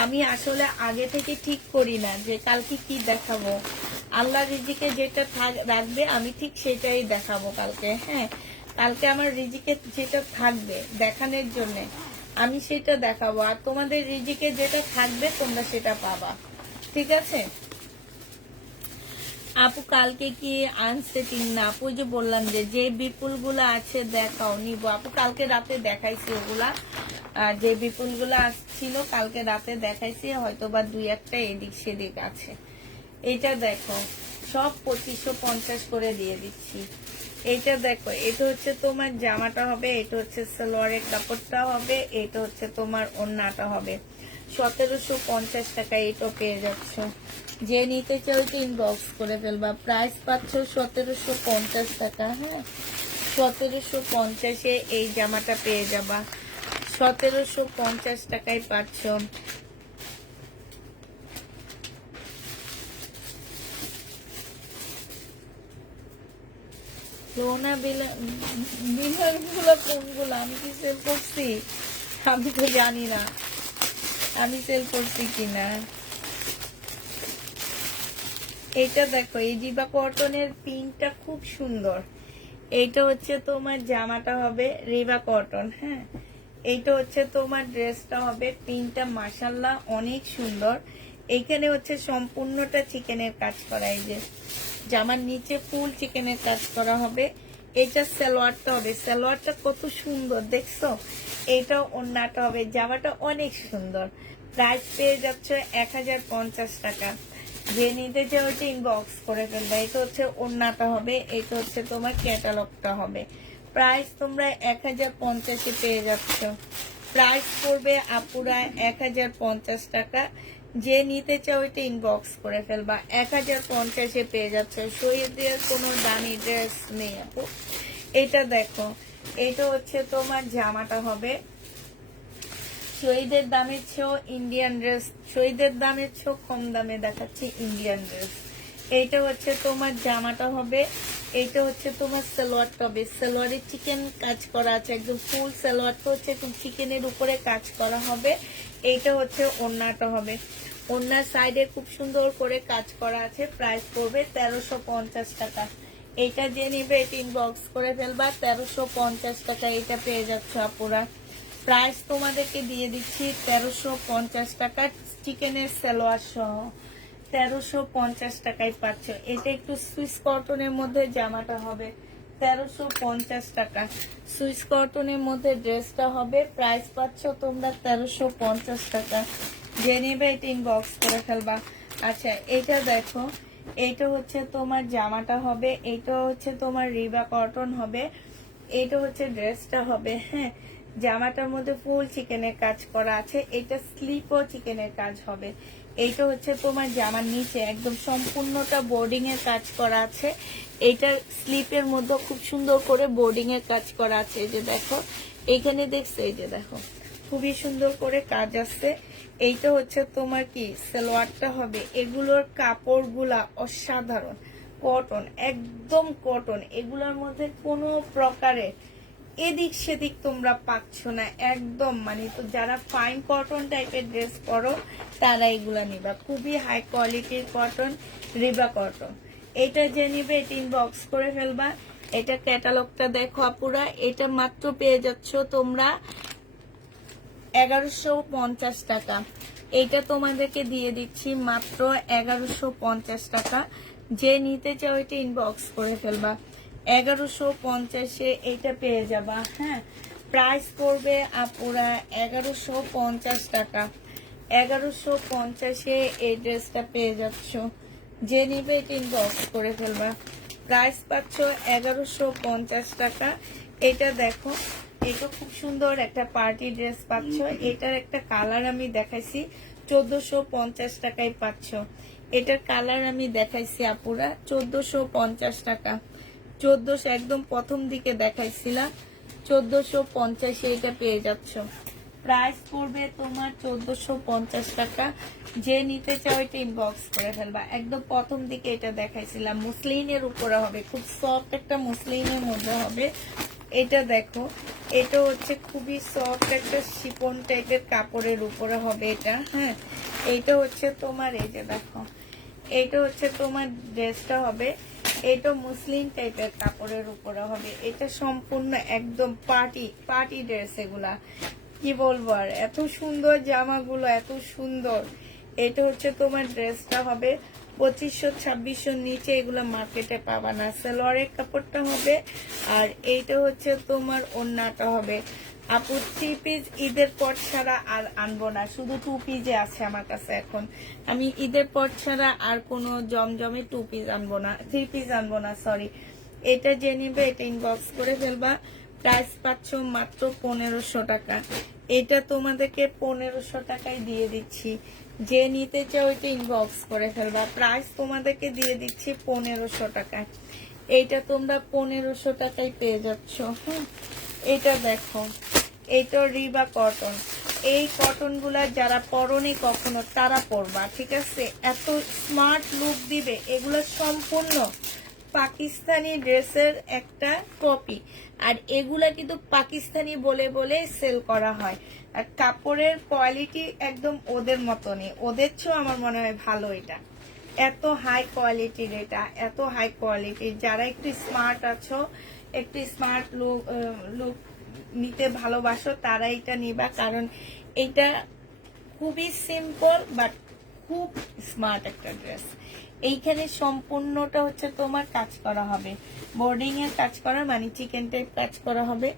আমি আসলে আগে থেকে ঠিক করি না যে কালকে কি দেখাবো। আল্লাহ রিজিকে যেটা রাখবে আমি ঠিক সেটাই দেখাবো কালকে। হ্যাঁ, কালকে আমার রিজিকে যেটা থাকবে দেখানোর জন্য আমি সেটা দেখাবো, আর তোমাদের রিজিকে যেটা থাকবে তোমরা সেটা পাবা, ঠিক আছে আপু? কালকে কি আনসেটিং না আপু? যে বললাম যে বিপুল গুলা আছে দেখাও, নিবো আপু। কালকে রাতে দেখাইছি ওগুলা, যে বিপুল গুলা আসছিল কালকে রাতে দেখাইছি, হয়তো বা 2-1টা এদিক সেদিক আছে। এটা দেখো, সব 2550 করে দিয়ে দিচ্ছি। এটা দেখো, এটা হচ্ছে তোমার জামাটা হবে, এটা হচ্ছে সালোয়ারের কাপড়টা হবে, এটা হচ্ছে তোমার ওড়নাটা হবে। 1750 টাকায় এটা পেয়ে যাচ্ছ। যে নিতে চাও ইনবক্স করে ফেলবা। প্রাইস পাচ্ছ 1750 টাকা। হ্যাঁ, 1750-এ এই জামাটা পেয়ে যাবা, 1750 টাকায় পাচ্ছ। লোনা বিলাগুলো কোনগুলো? আমি কি সেল করছি? আমি তো জানি না আমি সেল করছি কিনা। এটা দেখো, এই জিবা কটনের প্রিন্টটা খুব সুন্দর। এইটা হচ্ছে তোমার জামাটা হবে রিবা কটন। হ্যাঁ, এইটা হচ্ছে তোমার ড্রেসটা হবে, প্রিন্টটা মাশাল্লাহ অনেক সুন্দর। এইখানে হচ্ছে সম্পূর্ণটা চিকেনের কাজ করা, এই যে জামার নিচে ফুল চিকেনের কাজ করা হবে। এটা সালোয়ারটা হবে, সালোয়ারটা কত সুন্দর দেখছো। এটা ওড়নাটা হবে, জামাটা অনেক সুন্দর। প্রাইস পেয়ে যাচ্ছ 1050 টাকা। যে নিতে চাও ওইটা ইনবক্স করে ফেলবে। এটা হচ্ছে ওড়নাটা হবে, এটা হচ্ছে তোমার ক্যাটালগটা হবে। প্রাইস তোমরা 1050-এ পেয়ে যাচ্ছ। প্রাইস পড়বে আপুরা 1050 টাকা। যে নিতে চাও ওইটা ইনবক্স করে ফেলবা। 1050-এ পেয়ে যাচ্ছ। শহীদের কোনো দামি ড্রেস নেই আপু। এটা দেখো, এটা হচ্ছে তোমার জামাটা হবে। শহীদের দামের চেয়েও ইন্ডিয়ান ড্রেস, শহীদের দামের চেয়েও কম দামে দেখাচ্ছি ইন্ডিয়ান ড্রেস। এইটা হচ্ছে তোমার জামাটা হবে, এইটা হচ্ছে তোমার সালোয়ারটা হবে। সালোয়ারে চিকেন কাজ করা আছে, একদম ফুল সালোয়ারটা হচ্ছে একদম চিকেনের উপরে কাজ করা হবে। এইটা হচ্ছে ওড়নাটা হবে, ওড়নার সাইডে খুব সুন্দর করে কাজ করা আছে। প্রাইস পড়বে 1350 টাকা। এইটা যে নিবে এটা ইনবক্স করে ফেলবা। 1350 টাকা এটা পেয়ে যাচ্ছ আপুরা। প্রাইস তোমাদেরকে দিয়ে দিচ্ছি 1350 টাকা, চিকেনের সালোয়ার সহ 1350 টাকায় পাচ্ছ। এটা একটু সুইস কটনের মধ্যে জামাটা হবে 1350 টাকা। সুইস কটনের মধ্যে ড্রেসটা হবে। প্রাইস পাচ্ছ তোমরা 1350 টাকা। যে নেবে এটা ইনবক্স করে ফেলবা। আচ্ছা, এটা দেখো, এইটা হচ্ছে তোমার জামাটা হবে, এইটা হচ্ছে তোমার রিবা কটন হবে, এইটা হচ্ছে ড্রেসটা হবে। হ্যাঁ, জামাটার মধ্যে ফুল চিকেনের কাজ করা আছে, এটা স্লিপও চিকেনের কাজ হবে। এইটা হচ্ছে তোমার জামার নিচে একদম সম্পূর্ণটা বোর্ডিং এর কাজ করা আছে। এইটার স্লিপের মধ্যে খুব সুন্দর করে বোর্ডিং এর কাজ করা আছে। এই যে দেখো, এইখানে দেখছো, এই যে দেখো খুবই সুন্দর করে কাজ আছে। এইটা হচ্ছে তোমার কি সালোয়ারটা হবে। এগুলোর কাপড়গুলা অসাধারণ, কটন, একদম কটন। এগুলোর মধ্যে কোনো প্রকারে এদিক সেদিক তোমরা পাচ্ছ না, একদম মানে তো যারা ফাইন কটন টাইপের ড্রেস পরো তারা এগুলা নিবা। খুবই হাই কোয়ালিটির কটন, রিবা কটন। এটা যে নিবে এটা ইনবক্স করে ফেলবা। এটা ক্যাটালগটা দেখো আপুরা, এটা মাত্র পেয়ে যাচ্ছ তোমরা 1150 টাকা। এইটা তোমাদেরকে দিয়ে দিচ্ছি মাত্র 1150 টাকা। যে নিতে চাও এটা ইনবক্স করে ফেলবা। 1150-এ এইটা পেয়ে যাবা। হ্যাঁ, প্রাইস পড়বে আপুরা 1150 টাকা। 1150-এ এই ড্রেসটা পেয়ে যাচ্ছ। যে নিবে এটা ইনবক্স করে ফেলবা। প্রাইস পাচ্ছ 1150 টাকা। এটা দেখো, এটা খুব সুন্দর একটা পার্টি ড্রেস পাচ্ছ। এটার একটা কালার আমি দেখাইছি, 1450 টাকায় পাচ্ছ। এটার কালার আমি দেখাইছি আপুরা 1450 টাকা। 1400 একদম প্রথম দিকে দেখাইছিলাম, 1450-এ এটা পেয়ে যাচ্ছ। প্রাইস পড়বে তোমার 1450 টাকা। যে নিতে চাও এটা ইনবক্স করে ফেলবা। একদম প্রথম দিকে এটা দেখাইছিলাম, মুসলিনের উপরে হবে, খুব সফট একটা মুসলিনের মধ্যে হবে। এটা দেখো, এটা হচ্ছে খুবই সফট একটা শিফন টাইপের কাপড়ের উপরে হবে এটা। হ্যাঁ, এইটা হচ্ছে তোমার, এই যে দেখো, এইটা হচ্ছে তোমার ড্রেসটা হবে। এটা মুসলিম টাইপের কাপড়ের উপরে হবে। এটা সম্পূর্ণ একদম পার্টি ড্রেস। এগুলা কি বলবো আর, এত সুন্দর জামাগুলো, এত সুন্দর। এটা হচ্ছে তোমার ড্রেসটা হবে 2500-2600 নিচে এগুলো মার্কেটে পাবা না। সালোয়ারের কাপড়টা হবে, আর এইটা হচ্ছে তোমার ওড়নাটা হবে। আপু 3 পিস ঈদের পর ছাড়া আর আনবো না, শুধু 2 পিসে আছে আমার কাছে এখন। আমি ঈদের পর ছাড়া আর কোনো জমজমে 2 পিস আনবো না, 3 পিস আনবো না, সরি। এটা যে নিবে এটা ইনবক্স করে ফেলবা। প্রাইস পাচ্ছ মাত্র 1500 টাকা। এটা তোমাদেরকে 1500 টাকায় দিয়ে দিচ্ছি। যে নিতে চাও এটা ইনবক্স করে ফেলবা। প্রাইস তোমাদেরকে দিয়ে দিচ্ছি 1500 টাকায়। এইটা তোমরা 1500 টাকায় পেয়ে যাচ্ছ। হ্যাঁ, এটা দেখো, এটা রিবা কটন। এই কটন গুলা যারা পরনি কখনো তারা পরবা, ঠিক আছে? এত স্মার্ট লুক দিবে। এগুলো সম্পূর্ণ পাকিস্তানি ড্রেসের একটা কপি, আর এগুলা কিন্তু পাকিস্তানি বলে বলে সেল করা হয়। আর কাপড়ের কোয়ালিটি একদম ওদের মতনই, ওদের চেয়েও আমার মনে হয় ভালো। এটা এত হাই কোয়ালিটির, এটা এত হাই কোয়ালিটির। যারা একটু স্মার্ট আছো, একটু স্মার্ট লুক নিতে ভালোবাসো তারা এটা নিবা, কারণ এটা খুবই সিম্পল বাট খুব স্মার্ট একটা ড্রেস। এইখানে সম্পূর্ণটা হচ্ছে তোমার কাজ করা হবে, বোর্ডিং এর কাজ করা, মানে চিকেন টাইপ কাজ করা হবে।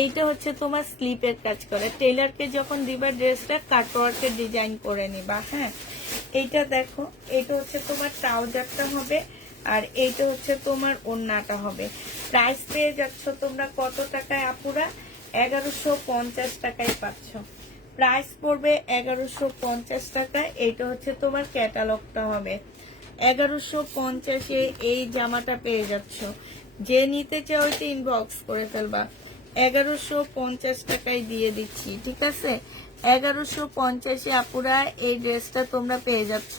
এইটা হচ্ছে তোমার স্লিপের কাজ করা, টেলারকে যখন দিবা ড্রেসটা কাটওয়ার্কের ডিজাইন করে নিবা। হ্যাঁ, এইটা দেখো, এটা হচ্ছে তোমার ট্রাউজারটা হবে, আর এইটা হচ্ছে তোমার ওড়নাটা হবে। প্রাইস পেয়ে যাচ্ছ তোমরা কত টাকায় আপুরা? 1150 টাকায় পাচ্ছ। প্রাইস পড়বে 1150 টাকায়। এইটা হচ্ছে তোমার ক্যাটালগটা হবে। 1150-এ এই জামাটা পেয়ে যাচ্ছ। যে নিতে চাও ওইটা ইনবক্স করে ফেলবা। 1150 টাকায় দিয়ে দিচ্ছি, ঠিক আছে? 1150-এ আপুরা এই ড্রেসটা তোমরা পেয়ে যাচ্ছ।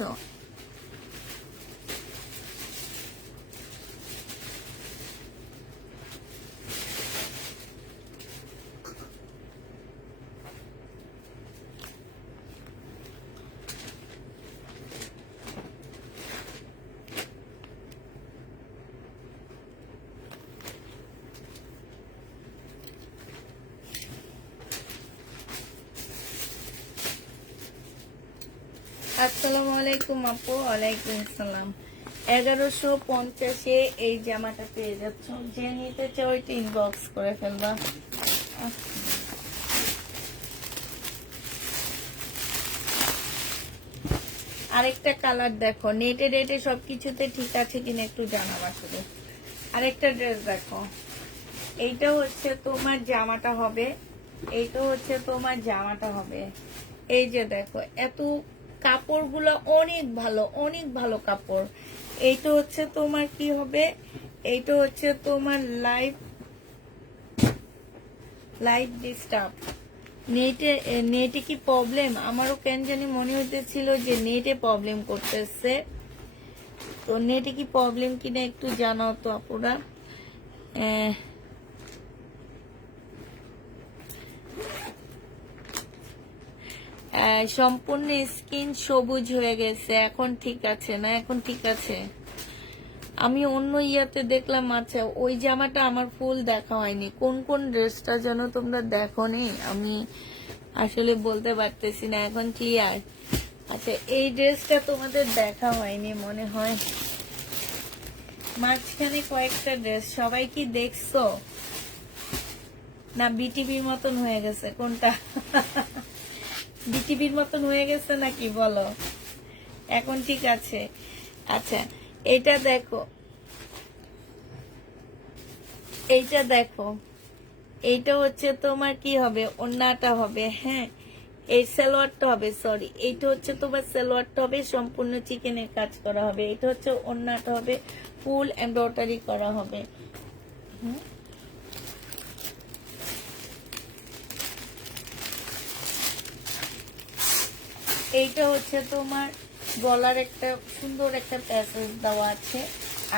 আসসালামু আলাইকুম আপু। ওয়ালাইকুম আসসালাম। 1150-এ এই জামাটা পেয়ে যাচ্ছ। যে নিতে চাও ওইটা ইনবক্স করে ফেলবা। আরেকটা কালার দেখো, নেটে রেটে সবকিছুতে ঠিক আছে কিনা একটু জানাবা শুধু। আরেকটা ড্রেস দেখো, এইটা হচ্ছে তোমার জামাটা হবে, এইটা হচ্ছে তোমার জামাটা হবে। এই যে দেখো, এত কাপড়গুলো অনেক ভালো, অনেক ভালো কাপড়। এইটা হচ্ছে তোমার কি হবে, এইটা হচ্ছে তোমার লাইট ডিস্টার্ব। নেটে কি প্রবলেম? আমারও কেন জানি মনে হইতেছিল যে নেটে প্রবলেম করতেছে। তো নেটে কি প্রবলেম কিনা একটু জানাও তো আপুরা। সম্পূর্ণ স্কিন সবুজ হয়ে গেছে, এখন ঠিক আছে না? এখন ঠিক আছে। আমি অন্য ইয়াতে দেখলাম। আচ্ছা, ওই জামাটা আমার ফুল দেখা হয়নি। কোন কোন ড্রেসটা যেন তোমরা দেখো নি, আমি আসলে বলতে পারতেছি না। এখন ক্লিয়ার? আচ্ছা, এই ড্রেসটা তোমাদের দেখা হয়নি মনে হয়। মাঝখানে কয়েকটা ড্রেস সবাই কি দেখছো না? বিটিভির মতন হয়ে গেছে কোনটা? বিটিভির মতন হয়ে গেছে নাকি বলো? এখন ঠিক আছে। আচ্ছা, এটা দেখো, এইটা দেখো, এইটা হচ্ছে তোমার কি হবে, ওড়নাটা হবে। হ্যাঁ, এই সালোয়ারটা হবে, সরি, এইটা হচ্ছে তোমার সালোয়ারটা হবে, সম্পূর্ণ চিকেনের কাজ করা হবে। এটা হচ্ছে ওড়নাটা হবে, ফুল এমব্রয়ডারি করা হবে। এইটা হচ্ছে তোমার গলার একটা সুন্দর একটা প্যাসেজ দেওয়া আছে।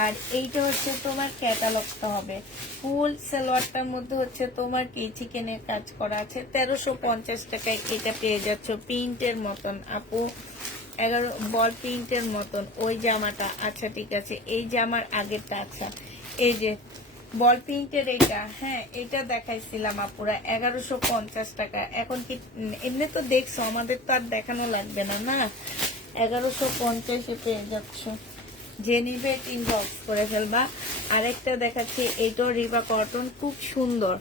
আর এইটা হচ্ছে তোমার ক্যাটালগটা হবে। ফুল সালোয়ারটার মধ্যে হচ্ছে তোমার কি চিকেনের কাজ করা আছে। 1350 টাকায় এটা পেয়ে যাচ্ছ। প্রিন্টের মতন আপু, 11 বল প্রিন্টের মতন ওই জামাটা। আচ্ছা ঠিক আছে, এই জামার আগেরটা। আচ্ছা, এই যে বল প্রিন্টের এইটা, হ্যাঁ, এটা দেখাইছিলাম আপুরা 1150 টাকা। এখন কি এমনি তো দেখছো, আমাদের তো আর দেখানো লাগবে না না। 1150-এ পেয়ে যাচ্ছ। যে নিবে ইনবক্স করে ফেলবা। আরেকটা দেখাচ্ছি, এইটাও রিবা কটন, খুব সুন্দর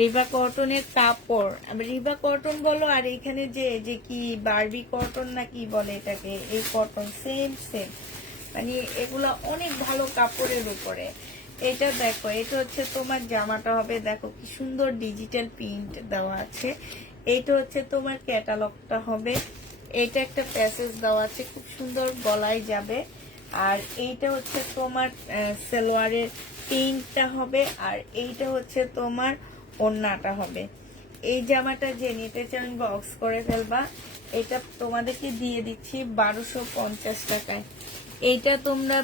রিবা কটনের কাপড়। রিবা কটন বলো, আর এখানে যে যে কি বারবি কটন না কি বলে এটাকে, এই কটন সেম সেম, মানে এগুলা অনেক ভালো কাপড়ের উপরে। এটা দেখো, এটা হচ্ছে তোমার জামাটা হবে। দেখো কি সুন্দর ডিজিটাল প্রিন্ট দেওয়া আছে। এইটা হচ্ছে তোমার ক্যাটালগটা হবে। এইটা একটা প্যাসেজ দেওয়া আছে, খুব সুন্দর গলায় যাবে। আর এইটা হচ্ছে তোমার সালোয়ারের প্রিন্টটা হবে। আর এইটা হচ্ছে তোমার ওড়নাটা হবে। এই জামাটা যে নিতে চান বক্স করে ফেলবা। এটা তোমাদেরকে দিয়ে দিচ্ছি 1250 টাকায়। এইটা তোমরা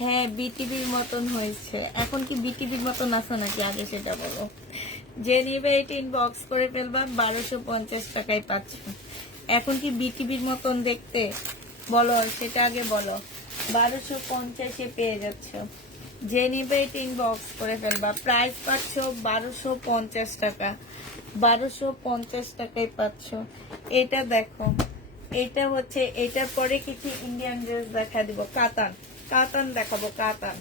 হ্যাঁ, বিটিভির মতন হয়েছে। এখন কি বিটিভির মতন আছে নাকি আগে সেটা বলো। যে নিবে এটা ইনবক্স করে ফেলবা। 1250 টাকায় পাচ্ছ। এখন কি বিটিভির মতন দেখতে বলো, সেটা আগে বলো। 1250-এ পেয়ে যাচ্ছ। যে নিবে এটা ইনবক্স করে ফেলবা। প্রাইস পাচ্ছ 1250 টাকা। 1250 টাকায় পাচ্ছ। এটা দেখো, এটা হচ্ছে, এটার পরে কিছু ইন্ডিয়ান ড্রেস দেখা দিব। কাতান, কাতান দেখাবো, কাতান।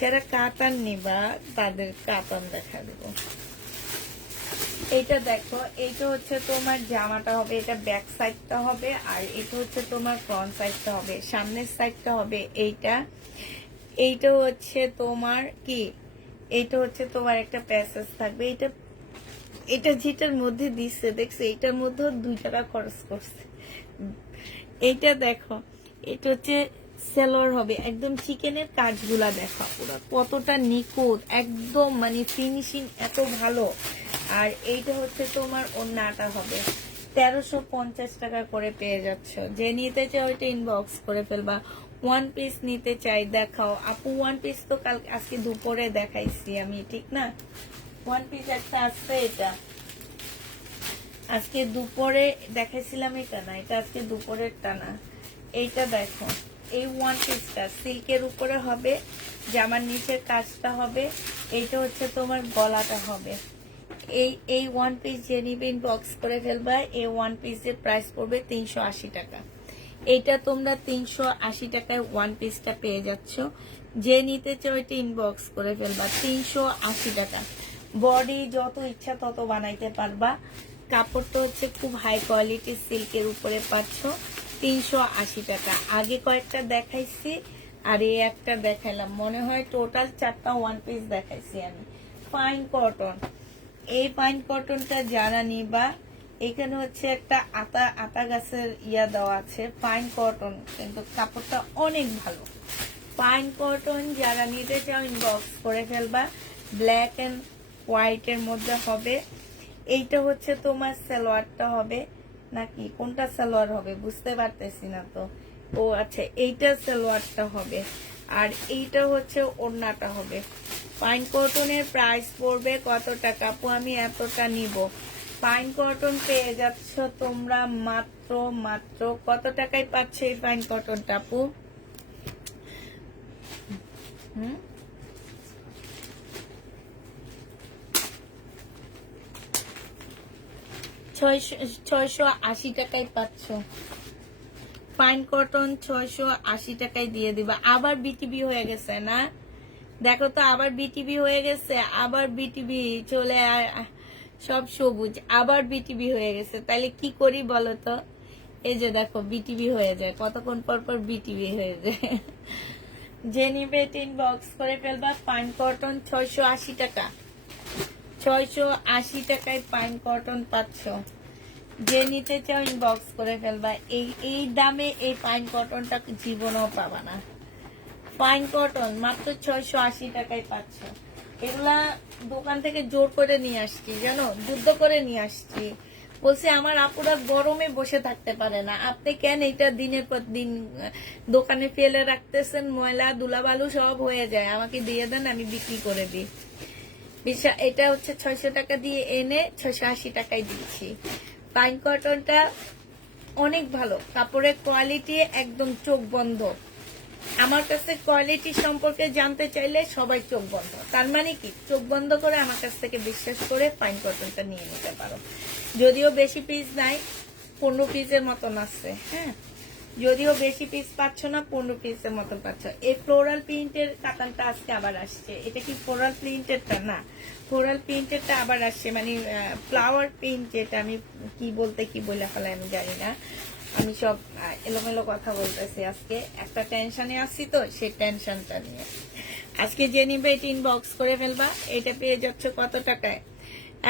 যারা কাতান নিবা তাদের কাতান দেখা দিব। এটা দেখো, এইটা হচ্ছে তোমার জামাটা হবে, এটা ব্যাক সাইডটা হবে, আর এটা হচ্ছে তোমার ফ্রন্ট সাইডটা হবে। সামনের সাইডটা হবে এইটা। এইটা হচ্ছে তোমার কি, এইটা হচ্ছে তোমার একটা প্যাসেজ থাকবে। এটা এটা যেটার মধ্যে দিচ্ছে দেখছো, এইটার মধ্যে 2 টাকা খরচ করছে। এইটা দেখো, এটা হচ্ছে সেলোয়ার হবে, একদম চিকেনের কাজগুলা দেখো পুরো কতটা নিখুঁত, একদম মানে ফিনিশিং এত ভালো। আর এইটা হচ্ছে তোমার ওড়নাটা হবে, 1350 টাকা করে পেয়ে যাচ্ছ। যে নিতে চাই ওইটা ইনবক্স করে ফেলবা। 1 পিস নিতে চাই দেখাও আপু। 1 পিস তো কাল আজকে দুপুরে দেখাইছি আমি, ঠিক না? 1 পিস একটা আসছে, এটা আজকে দুপুরে দেখাইছিলাম, এটা না, এটা আজকে দুপুরের টানা। এইটা দেখো, এই 1 পিসটা সিল্কের উপরে হবে, জামার নিচের কাজটা হবে। এইটা হচ্ছে তোমার গলাটা হবে। এই 1 পিস যে নিবে ইনবক্স করে ফেলবা। এই 1 পিসের প্রাইস পড়বে 380 টাকা। এইটা তোমরা 380 টাকায় 1 পিসটা পেয়ে যাচ্ছ। যে নিতে চাও এটা ইনবক্স করে ফেলবা। 380 টাকা। বডি যত ইচ্ছা তত বানাইতে পারবা। কাপড়টা হচ্ছে খুব হাই কোয়ালিটির সিল্কের উপরে পাচ্ছ। 380 টাকা। আগে কয়েকটা দেখাইছি আর এই একটা দেখাইলাম, মনে হয় টোটাল 4টা 1 পিস দেখাইছি আমি। ফাইন কটন, এই ফাইন কটনটা যারা নিবা, এখানে হচ্ছে একটা আতা গাছের দেওয়া আছে। ফাইন কটন, কিন্তু কাপড়টা অনেক ভালো। ফাইন কটন যারা নিতে চাও ইনবক্স করে ফেলবা। ব্ল্যাক এন্ড হোয়াইট এর মধ্যে হবে। এইটা হচ্ছে তোমার সালোয়ারটা হবে, নাকি কোনটা সালোয়ার হবে বুঝতে পারতেছি না তো। ও আচ্ছা, এইটা সালোয়ারটা হবে, আর এইটা হচ্ছে ওড়নাটা হবে। ফাইন কটনের প্রাইস পড়বে কত টাকা আপু? আমি এতটা নিব। ফাইন কটন পেয়ে যাচ্ছ তোমরা মাত্র মাত্র কত টাকায় পাচ্ছ এই ফাইন কটনটা আপু? 680 টাকায় পাচ্ছ ফাইন কটন। 680 টাকায় দিয়ে দিবা। আবার বিটিবি হয়ে গেছে না, দেখো তো, আবার বিটিবি হয়ে গেছে, আবার বিটিবি চলে সব সবুজ, আবার বিটিবি হয়ে গেছে। তাহলে কি করি বলো তো? এই যে দেখো, বিটিবি হয়ে যায়, কতক্ষণ পর পর বিটিবি হয়ে যায়। যে নিবে ইনবক্স করে ফেলবা। ফাইন কটন 680 টাকা। 680 টাকায় ফাইন কটন পাচ্ছ। যে নিতে চাও ইনবক্স করে ফেলবা। এই দামে এই ফাইন কটনটা জীবনেও পাবা না। ফাইন কটন মাত্র 680 টাকায় পাচ্ছ। এগুলা দোকান থেকে জোর করে নিয়ে আসছি, জানো, যুদ্ধ করে নিয়ে আসছি। বলছে আমার আপুরা গরমে বসে থাকতে পারে না, আপনি কেন এটা দিনের পর দিন দোকানে ফেলে রাখতেছেন? ময়লা ধুলাবালু সব হয়ে যায়, আমাকে দিয়ে দেন, আমি বিক্রি করে দিই। এটা হচ্ছে 600 টাকা দিয়ে এনে 680 টাকায় দিচ্ছি। ফাইন কটনটা অনেক ভালো, কাপড়ের কোয়ালিটি একদম চোখ বন্ধ। আমার কাছে কোয়ালিটি সম্পর্কে জানতে চাইলে সবাই চোখ বন্ধ। তার মানে কি, চোখ বন্ধ করে আমার কাছ থেকে বিশ্বাস করে ফাইন কটনটা নিয়ে নিতে পারো। যদিও বেশি পিস নাই, 15 পিসের মতন আছে। হ্যাঁ, যদিও বেশি পিস পাচ্ছ না, 15 পিসের মতন পাচ্ছ। এই ফ্লোরাল প্রিন্টের কাতানটা আজকে আবার আসছে। এটা কি ফ্লোরাল প্রিন্টেরটা? না, ফ্লোরাল প্রিন্টেরটা আবার আসছে, মানে ফ্লাওয়ার প্রিন্ট, যেটা আমি কি বলতে কি বলে ফেলাই আমি জানি না। আমি সব এলোমেলো কথা বলতেছি, আজকে একটা টেনশনে আসছি তো, সেই টেনশনটা নিয়ে। আজকে যে নিবে এটা ইনবক্স করে ফেলবা। এটা পেয়ে যাচ্ছ কত টাকায়?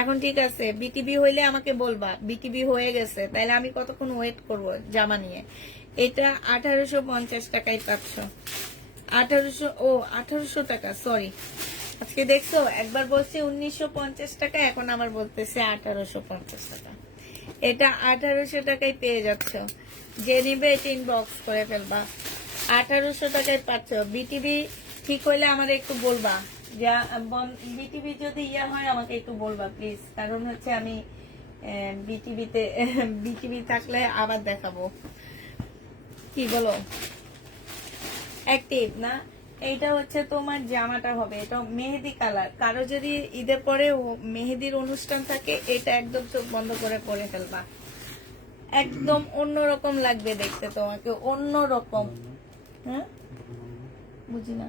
এখন ঠিক আছে, বিটিবি হইলে আমাকে বলবা। বিটিবি হয়ে গেছে, তাইলে আমি কতক্ষণ ওয়েট করব জামা নিয়ে। এটা 1850 টাকায় পাচ্ছ। 1800 টাকা, সরি। আজকে দেখছো, একবার বলছি 1950 টাকা, এখন আমার বলতেছে 1850 টাকা। এটা 1800 টাকায় পেয়ে যাচ্ছ। যে নিবে এটা ইনবক্স করে ফেলবা। 1800 টাকায় পাচ্ছ। বিটিবি ঠিক হইলে আমার একটু বলবা। যা বিটিবি যদি হয় আমাকে একটু বলবা প্লিজ, কারণ হচ্ছে আমি বিটিবি থাকলে আবার দেখাবো। কি বলো? অ্যাক্টিভ না? এইটা হচ্ছে তোমার জামাটা হবে, এটা মেহেদি কালার। কারো যদি ঈদের পরে মেহেদির অনুষ্ঠান থাকে, এটা একদম চোখ বন্ধ করে পরে ফেলবা। একদম অন্যরকম লাগবে দেখতে তোমাকে, অন্যরকম। হ্যাঁ বুঝি না।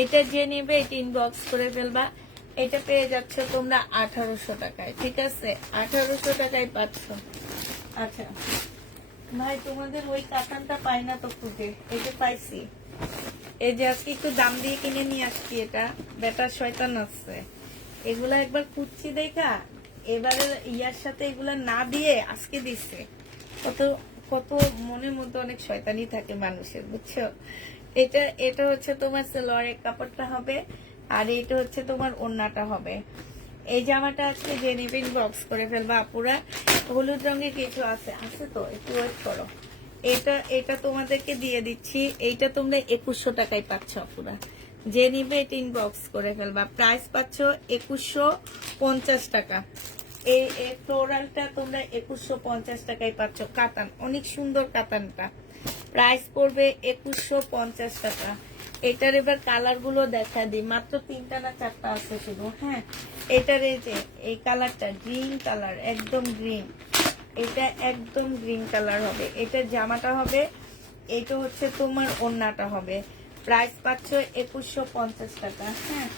এটা যে নিবে এটা ইনবক্স করে ফেলবা। এটা পেয়ে যাচ্ছ তোমরা 1800 টাকায়, ঠিক আছে? 1800 টাকায় পাচ্ছ। আচ্ছা ভাই, তোমাদের ওই কাতানটা পাই না তো খুঁজে, এটা পাইছি। এই যে আজকে একটু দাম দিয়ে কিনে নিয়ে আসছি, এটা বেটার শয়তান আছে। এগুলা একবার খুঁজছি দেখা, এবারে ইয়ার সাথে এগুলা না দিয়ে আজকে দিচ্ছে। কত কত মনের মধ্যে অনেক শয়তানি থাকে মানুষের, বুঝছো? এটা এটা হচ্ছে তোমার সেলোয়ারের কাপড়টা হবে, আর এটা হচ্ছে তোমার ওড়নাটা হবে। এই জামাটা আজকে যে নিবেন বক্স করে ফেলবা আপুরা। হলুদ রঙের কিছু আছে, আছে তো, একটু ওয়েট করো। এটা এটা তোমাদেরকে দিয়ে দিচ্ছি, এইটা তোমরা 2100 টাকায় পাচ্ছ আপুরা। যে নিবে এটা ইনবক্স করে ফেলবা। প্রাইস পাচ্ছ 2150 টাকা। এই ফ্লোরালটা তোমরা 2150 টাকায় পাচ্ছ। কাতান, অনেক সুন্দর কাতানটা। প্রাইস পড়বে 2150 টাকা। এটার এবার কালার গুলো দেখা দিই, মাত্র 3টা না 4টা আছে শুধু। হ্যাঁ, এটার এই যে এই কালারটা গ্রিন কালার, একদম গ্রিন, এটা একদম গ্রিন কালার হবে। এটা জামাটা হবে, এটা হচ্ছে তোমার ওড়নাটা হবে। প্রাইস পাচ্ছ 2150 টাকা। হ্যাঁ,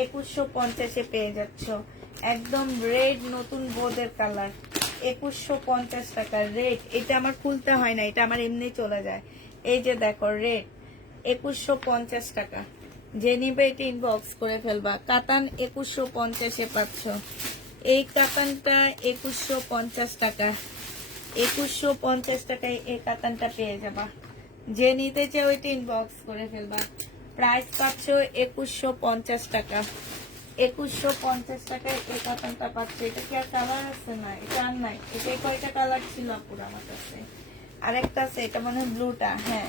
2150-এ পেয়ে যাচ্ছ। একদম রেড, নতুন বোদের কালার, 2150 টাকা রেড। এটা আমার খুলতে হয় না, এটা আমার এমনি চলে যায়। এই যে দেখো রেড, 2150 টাকা। যে নিবে এটা ইনবক্স করে ফেলবা। কাতান 2150-এ পাচ্ছ। এই কাতানটা 2150 টাকা। 2150 টাকায় এই কাতানটা পেয়ে যাবা। যে নিতে চাও ওইটা ইনবক্স করে ফেলবা। প্রাইস পাচ্ছ 2150 টাকা। 2150 টাকায় এই কাতানটা পাচ্ছ। এটা কি আর কালার আছে? না, এটা আর নাই। এটা কয়টা কালার ছিল পুরো আমার কাছে? আরেকটা আছে, এটা মনে হয় ব্লুটা। হ্যাঁ,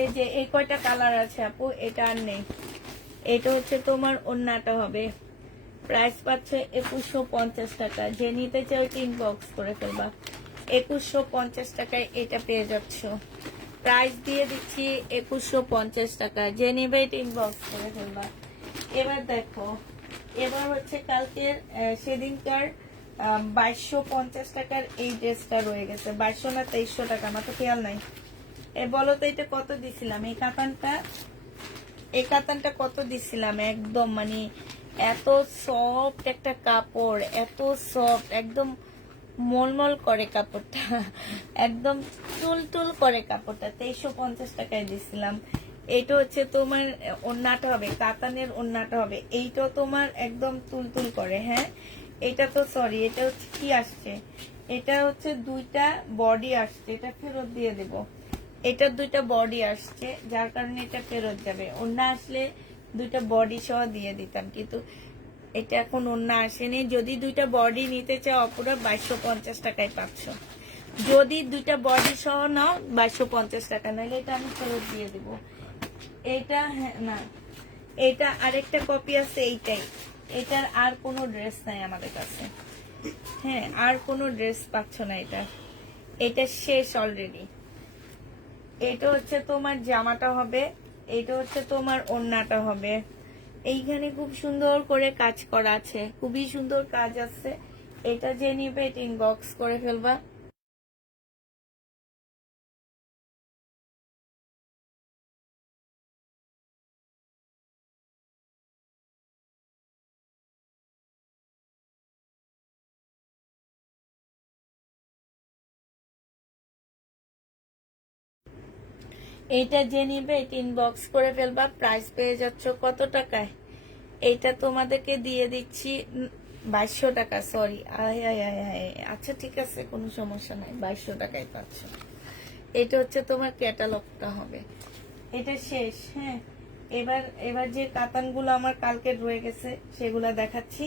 এই যে এই কয়টা কালার আছে আপু, এটা আর নেই। এটা হচ্ছে তোমার ওড়নাটা হবে। প্রাইস পাচ্ছে 2150 টাকা। যে নিতে চাও ইনবক্স করে ফেলবা। 2150 টাকায় এটা পেয়ে যাচ্ছ। প্রাইস দিয়ে দিচ্ছি 2150 টাকা। যে নিবে এটা ইনবক্স করে ফেলবা। এবার দেখো, এবার হচ্ছে কালকের সেদিনকার 2250 টাকার এই ড্রেসটা রয়ে গেছে। 2200 না 2300 টাকা, আমার তো খেয়াল নাই। বলো তো এটা কত দিছিলাম? এই কাতানটা কত দিছিলাম? একদম মানে এত সফট একটা কাপড়, এত সফট, একদম মলমল করে কাপড়টা, একদম টুলটুল করে কাপড়টা। 2350 টাকায় দিছিলাম। এইটা হচ্ছে তোমার ওড়নাটা হবে, কাতানের ওড়নাটা হবে। এইটা তোমার একদম তুলতুল করে। হ্যাঁ, এটা তো সরি, এটা হচ্ছে কি আসছে, এটা হচ্ছে 2টা বডি আসছে, এটা ফেরত দিয়ে দেব। এটার 2টা বডি আসছে, যার কারণে এটা ফেরত যাবে। ওড়না আসলে 2টা বডি সহ দিয়ে দিতাম, কিন্তু এটা এখন ওড়না আসেনি। যদি 2টা বডি নিতে চাও পুরো 2250 টাকায় পাচ্ছ। যদি 2টা বডি সহ নাও 2250 টাকা, নাহলে এটা আমি ফেরত দিয়ে দেবো। এটা হ্যাঁ না, এটা আরেকটা কপি আছে এইটাই। এটার আর কোনো ড্রেস নাই আমাদের কাছে। হ্যাঁ, আর কোনো ড্রেস পাচ্ছ না। এটা শেষ অলরেডি। এটা হচ্ছে তোমার জামাটা হবে, এটা হচ্ছে তোমার ওড়নাটা হবে। এইখানে খুব সুন্দর করে কাজ করা আছে, খুবই সুন্দর কাজ আছে। এটা যে নিবে এটা ইনবক্স করে ফেলবা। এইটা যে নিবে এটা ইনবক্স করে ফেলবা। প্রাইস পেয়ে যাচ্ছ কত টাকায়? এইটা তোমাদেরকে দিয়ে দিচ্ছি 2200 টাকা। সরি, আচ্ছা ঠিক আছে, কোনো সমস্যা নাই, 2200 টাকায় পাচ্ছ। এটা হচ্ছে তোমার ক্যাটালগটা হবে। এটা শেষ। হ্যাঁ, এবার এবার যে কাতানগুলো আমার কালকে রয়ে গেছে সেগুলা দেখাচ্ছি।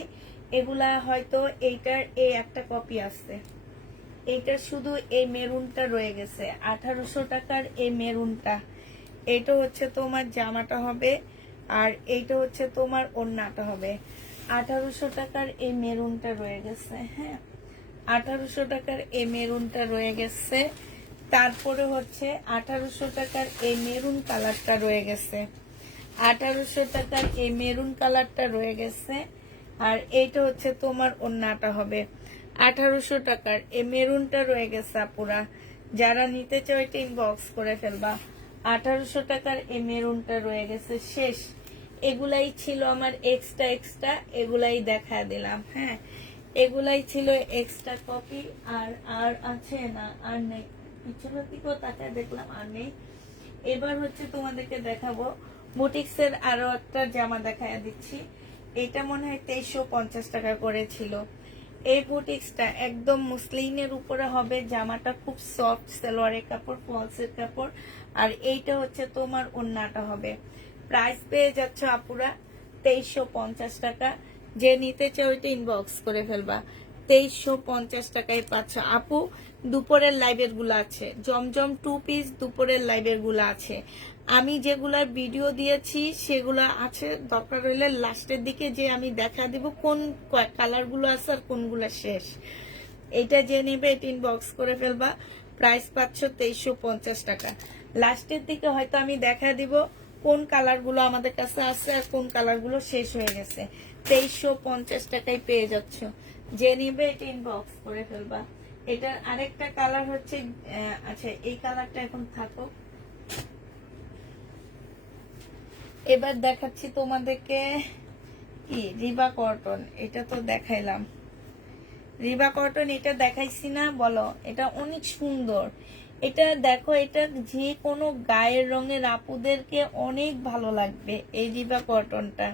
এগুলা হয়তো এইটার এই একটা কপি আছে, এইটা শুধু এই মেরুনটা রয়ে গেছে 1800 টাকার। এই মেরুনটা, এটা হচ্ছে তোমার জামাটা হবে, আর এইটা হচ্ছে তোমার ওড়নাটা হবে। 1800 টাকার এই মেরুনটা রয়ে গেছে। হ্যাঁ, 1800 টাকার এই মেরুনটা রয়ে গেছে। তারপরে হচ্ছে 1800 টাকার এই মেরুন কালারটা রয়ে গেছে। 1800 টাকার এই মেরুন কালারটা রয়ে গেছে। আর এইটা হচ্ছে তোমার ওন্নাটা হবে 1800 টাকার এই মেরুনটা রয়ে গেছে আপুরা, যারা নিতে চাও এটা ইনবক্স করে ফেলবা। 1800 টাকার এই মেরুনটা রয়ে গেছে। শেষ, এগুলাই ছিল আমার এক্সট্রা, এগুলাই দেখা দিলাম। হ্যাঁ, এগুলাই ছিল এক্সট্রা কপি। আর আছে না, আর নেই, পিছনের দিকেও তাকায় দেখলাম আর নেই। এবার হচ্ছে তোমাদেরকে দেখাবো বুটিক্সের আরো একটা জামা দেখায় দিচ্ছি। এটা মনে হয় 2350 টাকা করেছিল। এই বুটিক্সটা একদম মুসলিনের উপরে হবে, জামাটা খুব সফট, সালোয়ারের কাপড়, ফলসের কাপড়। আর এইটা হচ্ছে তোমার ওন্নাটা হবে। প্রাইস পেয়ে যাচ্ছ আপুরা 2350 টাকা। যে নিতে চাও ওইটা ইনবক্স করে ফেলবা। 2350 টাকায় পাচ্ছ আপু। দুপুরের লাইভের গুলো আছে, জমজম 2 পিস দুপুরের লাইভের গুলো আছে। আমি যেগুলার ভিডিও দিয়েছি সেগুলো আছে, দরকার হইলে লাস্টের দিকে যে আমি দেখা দিব কোন কালার গুলো আছে আর কোনগুলো শেষ। এটা যে নেবে এটা ইনবক্স করে ফেলবা। প্রাইস পাচ্ছ 2350 টাকা। লাস্টের দিকে হয়তো আমি দেখা দিব কোন কালার গুলো আমাদের কাছে আছে আর কোন কালার গুলো শেষ হয়ে গেছে। 2350 টাকায় পেয়ে যাচ্ছ। যে নিবে এটা ইনবক্স করে ফেলবা। এটার আরেকটা কালার হচ্ছে, আচ্ছা এই কালারটা এখন থাকো। এবার দেখাচ্ছি তোমাদেরকে কি রিবা কটন। এটা তো দেখাইলাম, রিবা কটন এটা দেখাইছি না, বলো এটা অনেক সুন্দর। এটা দেখো, এটা যে কোনো গায়ের রঙের আপুদেরকে অনেক ভালো লাগবে। এই রিবা কটনটা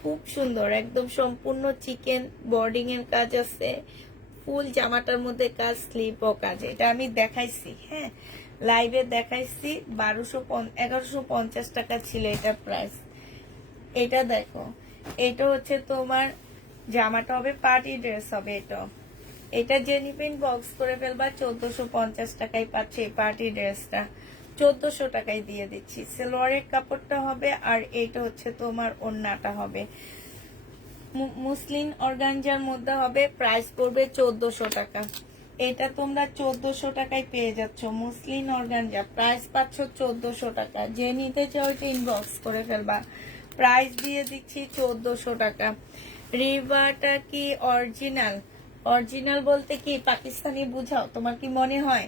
খুব সুন্দর, একদম সম্পূর্ণ চিকেন বোর্ডিং এর কাজ আছে, ফুল জামাটার মধ্যে কাজ, স্লিপও কাজ। এটা আমি দেখাইছি, হ্যাঁ লাইভে দেখাইছি। 1150 টাকা ছিল এটা প্রাইস। এটা দেখো, এটা হচ্ছে তোমার জামাটা হবে পার্টি ড্রেস হবে। এটা যে নিবেন বক্স করে ফেলবা। 1450 টাকায় পাচ্ছে এই পার্টি ড্রেসটা, 1400 টাকায় দিয়ে দিচ্ছি। সালোয়ারের কাপড়টা হবে আর এইটা হচ্ছে তোমার ওন্নাটা হবে মুসলিন অর্গানজার মধ্যে হবে। প্রাইস পড়বে 1400 টাকা। এটা তোমরা 1400 টাকায় পেয়ে যাচ্ছ মুসলিন অর্গানজা। প্রাইস পাচ্ছ 1400 টাকা। যে নিতে চাও এটা ইনবক্স করে ফেলবা। প্রাইস দিয়ে দিচ্ছি 1400 টাকা। রিবাটা কি অরিজিনাল? অরিজিনাল বলতে কি পাকিস্তানি বুঝাও? তোমার কি মনে হয়?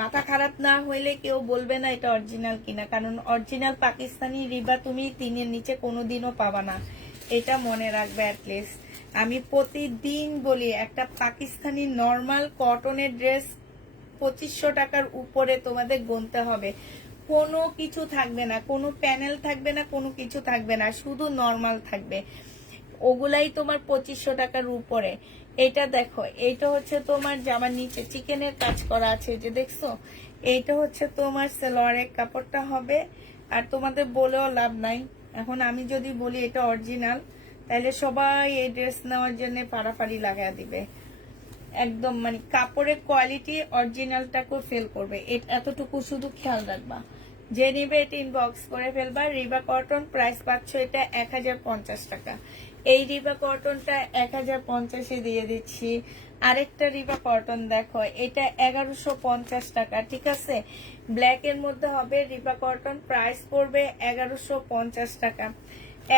মাথা খারাপ না হইলে কেউ বলবে না এটা অরিজিনাল কিনা, কারণ অরিজিনাল পাকিস্তানি রিবা তুমি 3 এর নিচে কোনোদিনও পাবা না, এটা মনে রাখবে অ্যাটলিস্ট। আমি প্রতিদিন বলি একটা পাকিস্তানি নর্মাল কটনের ড্রেস 2500 টাকার উপরে তোমাদের গুনতে হবে। কোনো কিছু থাকবে না, কোনো প্যানেল থাকবে না, কোনো কিছু থাকবে না, শুধু নর্মাল থাকবে। ওগুলাই তোমার 2500 টাকার উপরে। এটা দেখো, এইটা হচ্ছে তোমার জামার নিচে চিকেনের কাজ করা আছে, যে দেখছো, এইটা হচ্ছে তোমার সালোয়ারের কাপড়টা হবে। আর তোমাদের বলেও লাভ নাই, এখন আমি যদি বলি এটা অরিজিনাল তাহলে সবাই এই ড্রেস নেওয়ার জন্য পাড়াপাড়ি লাগাই দিবে। একদম মানে কাপড়ের কোয়ালিটি অরিজিনালটাকেও ফেল করবে, এতটুকু শুধু খেয়াল রাখবা। যে নিবে এটা ইনবক্স করে ফেলবা। রিবা কটন প্রাইস পাচ্ছ এটা 1050 টাকা। এই রিবা কটনটা 1050 দিয়ে দিচ্ছি। আরেকটা রিবা কটন দেখো, এটা 1150 টাকা, ঠিক আছে। ব্ল্যাক এর মধ্যে হবে রিবা কটন, প্রাইস পড়বে 1150 টাকা।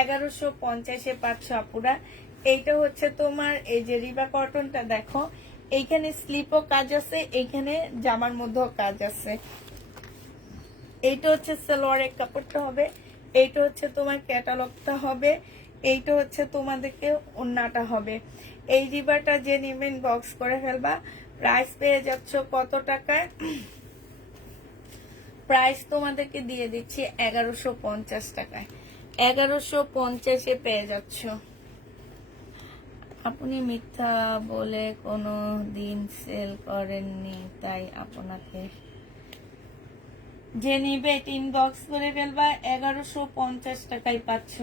1150 পাচ্ছ আপুরা। এইটা হচ্ছে তোমার এই যে রিবা কটনটা দেখো, এইখানে স্লিপও কাজ আছে, এইখানে জামার মধ্যেও কাজ আছে। এইটা হচ্ছে সালোয়ারের কাপড়টা হবে, এইটা হচ্ছে তোমার ক্যাটালগটা হবে, এইটা হচ্ছে তোমাদেরকে ওন্নাটা হবে। এই রিবাটা যে নেবেন বক্স করে ফেলবা। প্রাইস পেয়ে যাচ্ছ কত টাকায়? প্রাইস তোমাদেরকে দিয়ে দিচ্ছি 1150 টাকায়। 1150 পেয়ে যাচ্ছ। আপনি মিথ্যা বলে কোনো দিন সেল করেননি, তাই আপনাকে যে নিবে এটা ইনবক্স করে ফেলবা। 1150 টাকায় পাচ্ছ।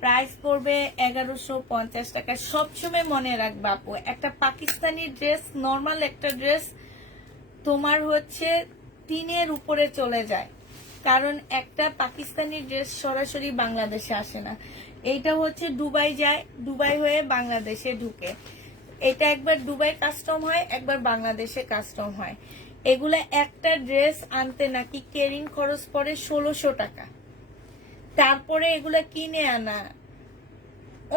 প্রাইস পড়বে 1150 টাকা। সবসময় মনে রাখবা আপু, একটা পাকিস্তানি ড্রেস, নর্মাল একটা ড্রেস তোমার হচ্ছে 3 উপরে চলে যায়, কারণ একটা পাকিস্তানি ড্রেস সরাসরি বাংলাদেশে আসে না। এইটা হচ্ছে দুবাই যায়, দুবাই হয়ে বাংলাদেশে ঢুকে। এটা একবার দুবাই কাস্টম হয়, একবার বাংলাদেশে কাস্টম হয়। এগুলা একটা ড্রেস আনতে নাকি ক্যারিং খরচ পড়ে 1600 টাকা। তারপরে এগুলা কিনে আনা,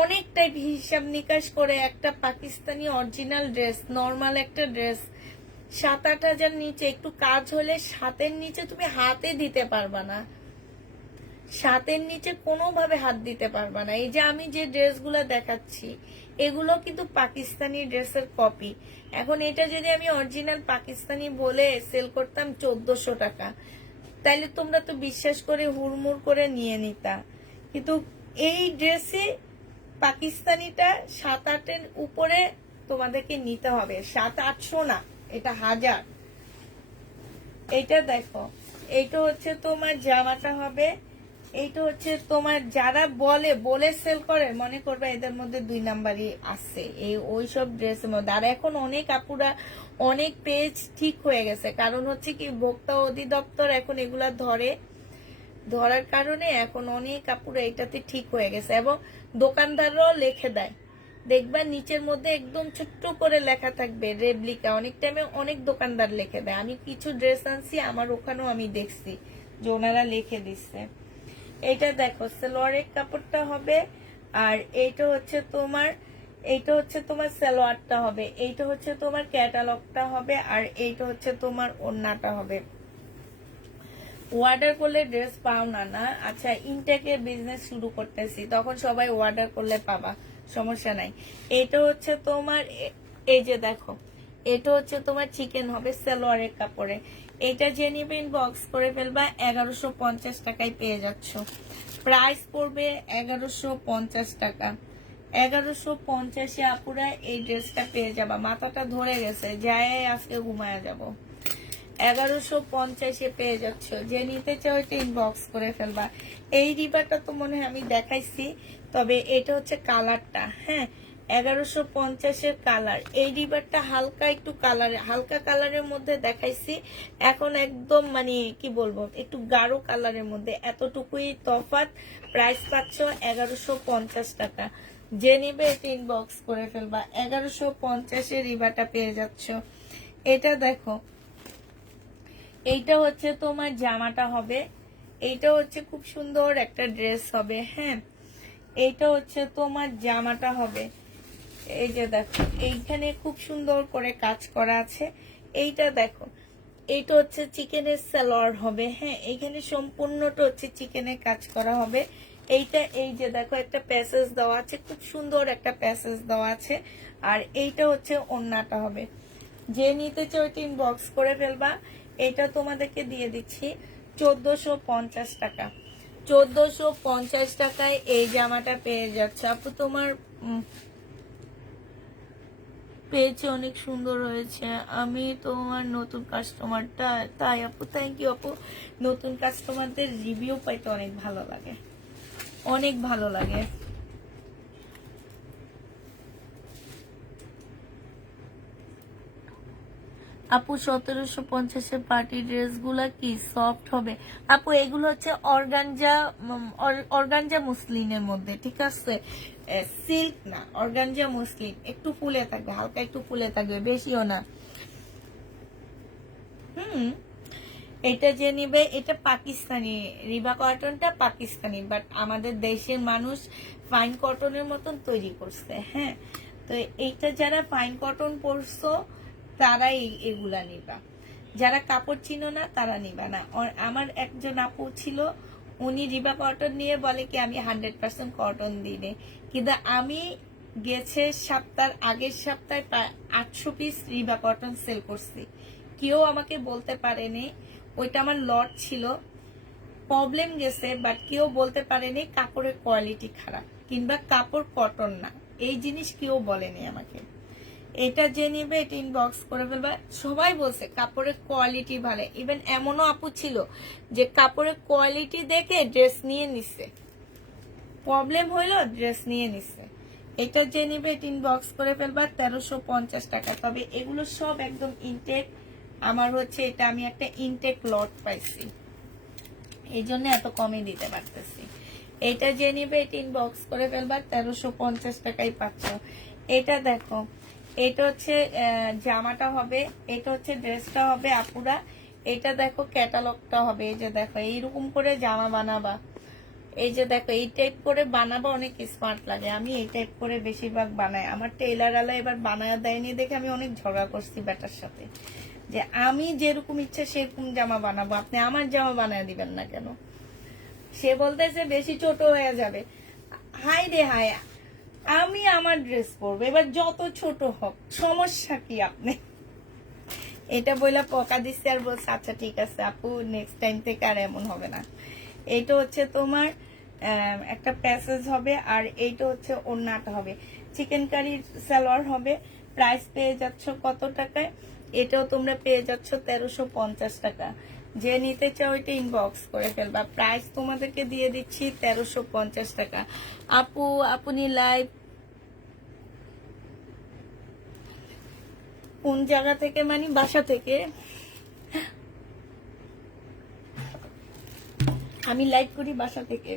অনেকটাই হিসাব নিকাশ করে একটা পাকিস্তানি অরিজিনাল ড্রেস, নর্মাল একটা ড্রেস 7-8 হাজার নিচে, একটু কাজ হলে 7-এর নিচে তুমি হাতে দিতে পারবা না, 7-এর নিচে কোনোভাবে হাত দিতে পারবা না। এই যে আমি যে ড্রেসগুলো দেখাচ্ছি এগুলো কিন্তু পাকিস্তানি ড্রেসের কপি। এখন এটা যদি আমি অরিজিনাল পাকিস্তানি বলে সেল করতাম 1400 টাকা, তাইলে তোমরা তো বিশ্বাস করে হুড়মুড় করে নিয়ে নিতা। কিন্তু এই ড্রেসে পাকিস্তানিটা 7-8-এর উপরে তোমাদেরকে নিতে হবে, 700-800 না, এটা 1000। এটা দেখো, এইটা হচ্ছে তোমার জামাটা হবে, এইটা হচ্ছে তোমার যারা বলে সেল করে মনে করবে এদের মধ্যে 2 নাম্বারই আছে এই ওইসব ড্রেসের মধ্যে। আর এখন অনেক আপুরা অনেক পেজ ঠিক হয়ে গেছে, কারণ হচ্ছে কি ভোক্তা অধিদপ্তর এখন এগুলা ধরার কারণে এখন অনেক আপুরা এটাতে ঠিক হয়ে গেছে, এবং দোকানদাররাও লিখে দেয়, দেখবা নিচের মধ্যে একদম ছোট্ট করে লেখা থাকবে রেপ্লিকা। অনেক টাইমে অনেক দোকানদার লিখে দেয়, আমি কিছু ড্রেস আনছি আমার ওখানেও আমি দেখছি যে ওনারা লিখে দিচ্ছে। এটা দেখো সালোয়ারের কাপড়টা হবে, আর এইটা হচ্ছে তোমার সালোয়ারটা হবে, এইটা হচ্ছে তোমার ক্যাটালগটা হবে, আর এইটা হচ্ছে তোমার ওড়নাটা হবে। অর্ডার করলে ড্রেস পাও না না, আচ্ছা ইনটেকে বিজনেস শুরু করতেছি তখন সবাই অর্ডার করলে পাবা, সমস্যা নাই। এটা হচ্ছে তোমার এই যে দেখো, এটা হচ্ছে তোমার চিকেন হবে সালোয়ারের কাপড়ে। এটা যে নিবে ইনবক্স করে ফেলবা, 1150 টাকায় পেয়ে যাচ্ছ। প্রাইস পড়বে 1150 টাকা। 1150-এ আপুরা এই ড্রেসটা পেয়ে যাবা। মাথাটা ধরে গেছে, যায় আজকে ঘুমায় যাব। 1150-এ পেয়ে যাচ্ছ। যে নিতে চাও এটা ইনবক্স করে ফেলবা। এই রিবারটা তো মনে হয় আমি দেখাইছি, তবে এটা হচ্ছে কালারটা, হ্যাঁ 1150-এর কালার। এই রিবারটা হালকা কালারের মধ্যে দেখাইছি, এখন একদম মানে কি বলবো একটু গাঢ় কালারের মধ্যে, এতটুকুই তফাৎ। প্রাইস পাচ্ছ 1150 টাকা। যে নিবে এটা ইনবক্স করে ফেলবা। 1150-এর রিবারটা পেয়ে যাচ্ছ। এটা দেখো, এইটা হচ্ছে তোমার জামাটা হবে, এইটা হচ্ছে খুব সুন্দর একটা ড্রেস হবে, হ্যাঁ এইটা হচ্ছে তোমার জামাটা হবে। এই যে দেখো এইখানে খুব সুন্দর করে কাজ করা আছে। এইটা দেখো, এইটা হচ্ছে চিকেনের সালোয়ার হবে, হ্যাঁ এইখানে সম্পূর্ণটা হচ্ছে চিকেনের কাজ করা হবে। এইটা এই যে দেখো একটা প্যাসেজ দেওয়া আছে, খুব সুন্দর একটা প্যাসেজ দেওয়া আছে। আর এইটা হচ্ছে ওড়নাটা হবে। যে নিতে চাও ওইটা ইনবক্স করে ফেলবা। এটা তোমাদেরকে দিয়ে দিচ্ছি 1450 টাকা। 1450 টাকায় এই জামাটা পেয়ে যাচ্ছে আপু। তোমার পেয়েছে অনেক সুন্দর হয়েছে, আমি তোমার নতুন কাস্টমারটা, তাই আপু থ্যাংক ইউ আপু। নতুন কাস্টমারদের রিভিউ পাইতে অনেক ভালো লাগে, অনেক ভালো লাগে। আপু 1750-এর পার্টি ড্রেস গুলা কি সফট হবে? আপু এগুলো হচ্ছে অর্গানজা মুসলিনের মধ্যে, ঠিক আছে, সিল্ক না, অর্গানজা মুসলিন। একটু ফুলে থাকবে, হালকা একটু ফুলে থাকবে, বেশিও না। এটা যে নিবে এটা পাকিস্তানি, রিবা কটনটা পাকিস্তানি, বাট আমাদের দেশের মানুষ ফাইন কটনের মতন তৈরি করছে, হ্যাঁ। তো এইটা যারা ফাইন কটন পরছো তারাই এগুলা নিবা, যারা কাপড় চিনো না তারা নিবা না। আমার একজন আপু ছিল, উনি রিবা কটন নিয়ে বলে কি আমি 100% কটন দিই, কিন্তু আমি গেছে আগের সপ্তাহে প্রায় 800 পিস রিবা কটন সেল করছি। কেউ আমাকে বলতে পারেনি, ওইটা আমার লট ছিল, প্রবলেম গেছে, বাট কেউ বলতে পারেনি কাপড়ের কোয়ালিটি খারাপ কিংবা কাপড় কটন না, এই জিনিস কেউ বলেনি আমাকে। এটা যে নিবে এটা ইনবক্স করে ফেলবা। সবাই বলছে কাপড়ের কোয়ালিটি ভালো, ইভেন এমনও আপু ছিল যে কাপড়ের কোয়ালিটি দেখে ড্রেস নিয়ে নিছে, প্রবলেম হইলো ড্রেস নিয়ে নিছে। এটা যে নিবে এটা ইনবক্স করে ফেলবা। 1350 টাকা। তবে এগুলো সব একদম ইনটেক, আমার হচ্ছে এটা আমি একটা ইনটেক লট পাইছি, এই জন্য এত কমে দিতে পারতেছি। এটা যে নিবে এটা ইনবক্স করে ফেলবা। 1350 টাকাই পাচ্ছ। এটা দেখো, এটা হচ্ছে জামাটা হবে, এটা হচ্ছে ড্রেসটা হবে আপুরা। এটা দেখো ক্যাটালগটা হবে, এই যে দেখো এইরকম করে জামা বানাবা, এই যে দেখো এই টাইপ করে বানাবো, অনেক স্মার্ট লাগে। আমি এই টাইপ করে বেশিরভাগ বানাই। আমার টেইলার আলা এবার বানায় দেয়নি দেখে আমি অনেক ঝগড়া করছি ব্যাটার সাথে, যে আমি যেরকম ইচ্ছা সেরকম জামা বানাবো, আপনি আমার জামা বানায় দিবেন না কেন? সে বলতেছে বেশি ছোট হয়ে যাবে। হাই রে হাই, আমি আমার ড্রেস পরবো, এবার যত ছোট হোক, সমস্যা কি আপনি? এটা বইলা পকা দিচ্ছে আর বলছে আচ্ছা ঠিক আছে আপু, নেক্সট টাইম থেকে আর এমন হবে না। এইটা হচ্ছে তোমার একটা প্যাসেজ হবে, আর এইটা হচ্ছে ওড়নাটা হবে। চিকেন কারি সালোয়ার হবে। প্রাইস পেয়ে যাচ্ছ কত টাকায়? এটাও তোমরা পেয়ে যাচ্ছ 1350 টাকা। যে নিতে চাও এটা ইনবক্স করে ফেলবা। প্রাইস তোমাদেরকে দিয়ে দিচ্ছি 1350 টাকা। আপু আপনি লাইভ কোন জায়গা থেকে? মানে বাসা থেকে। আমি লাইভ করি বাসা থেকে।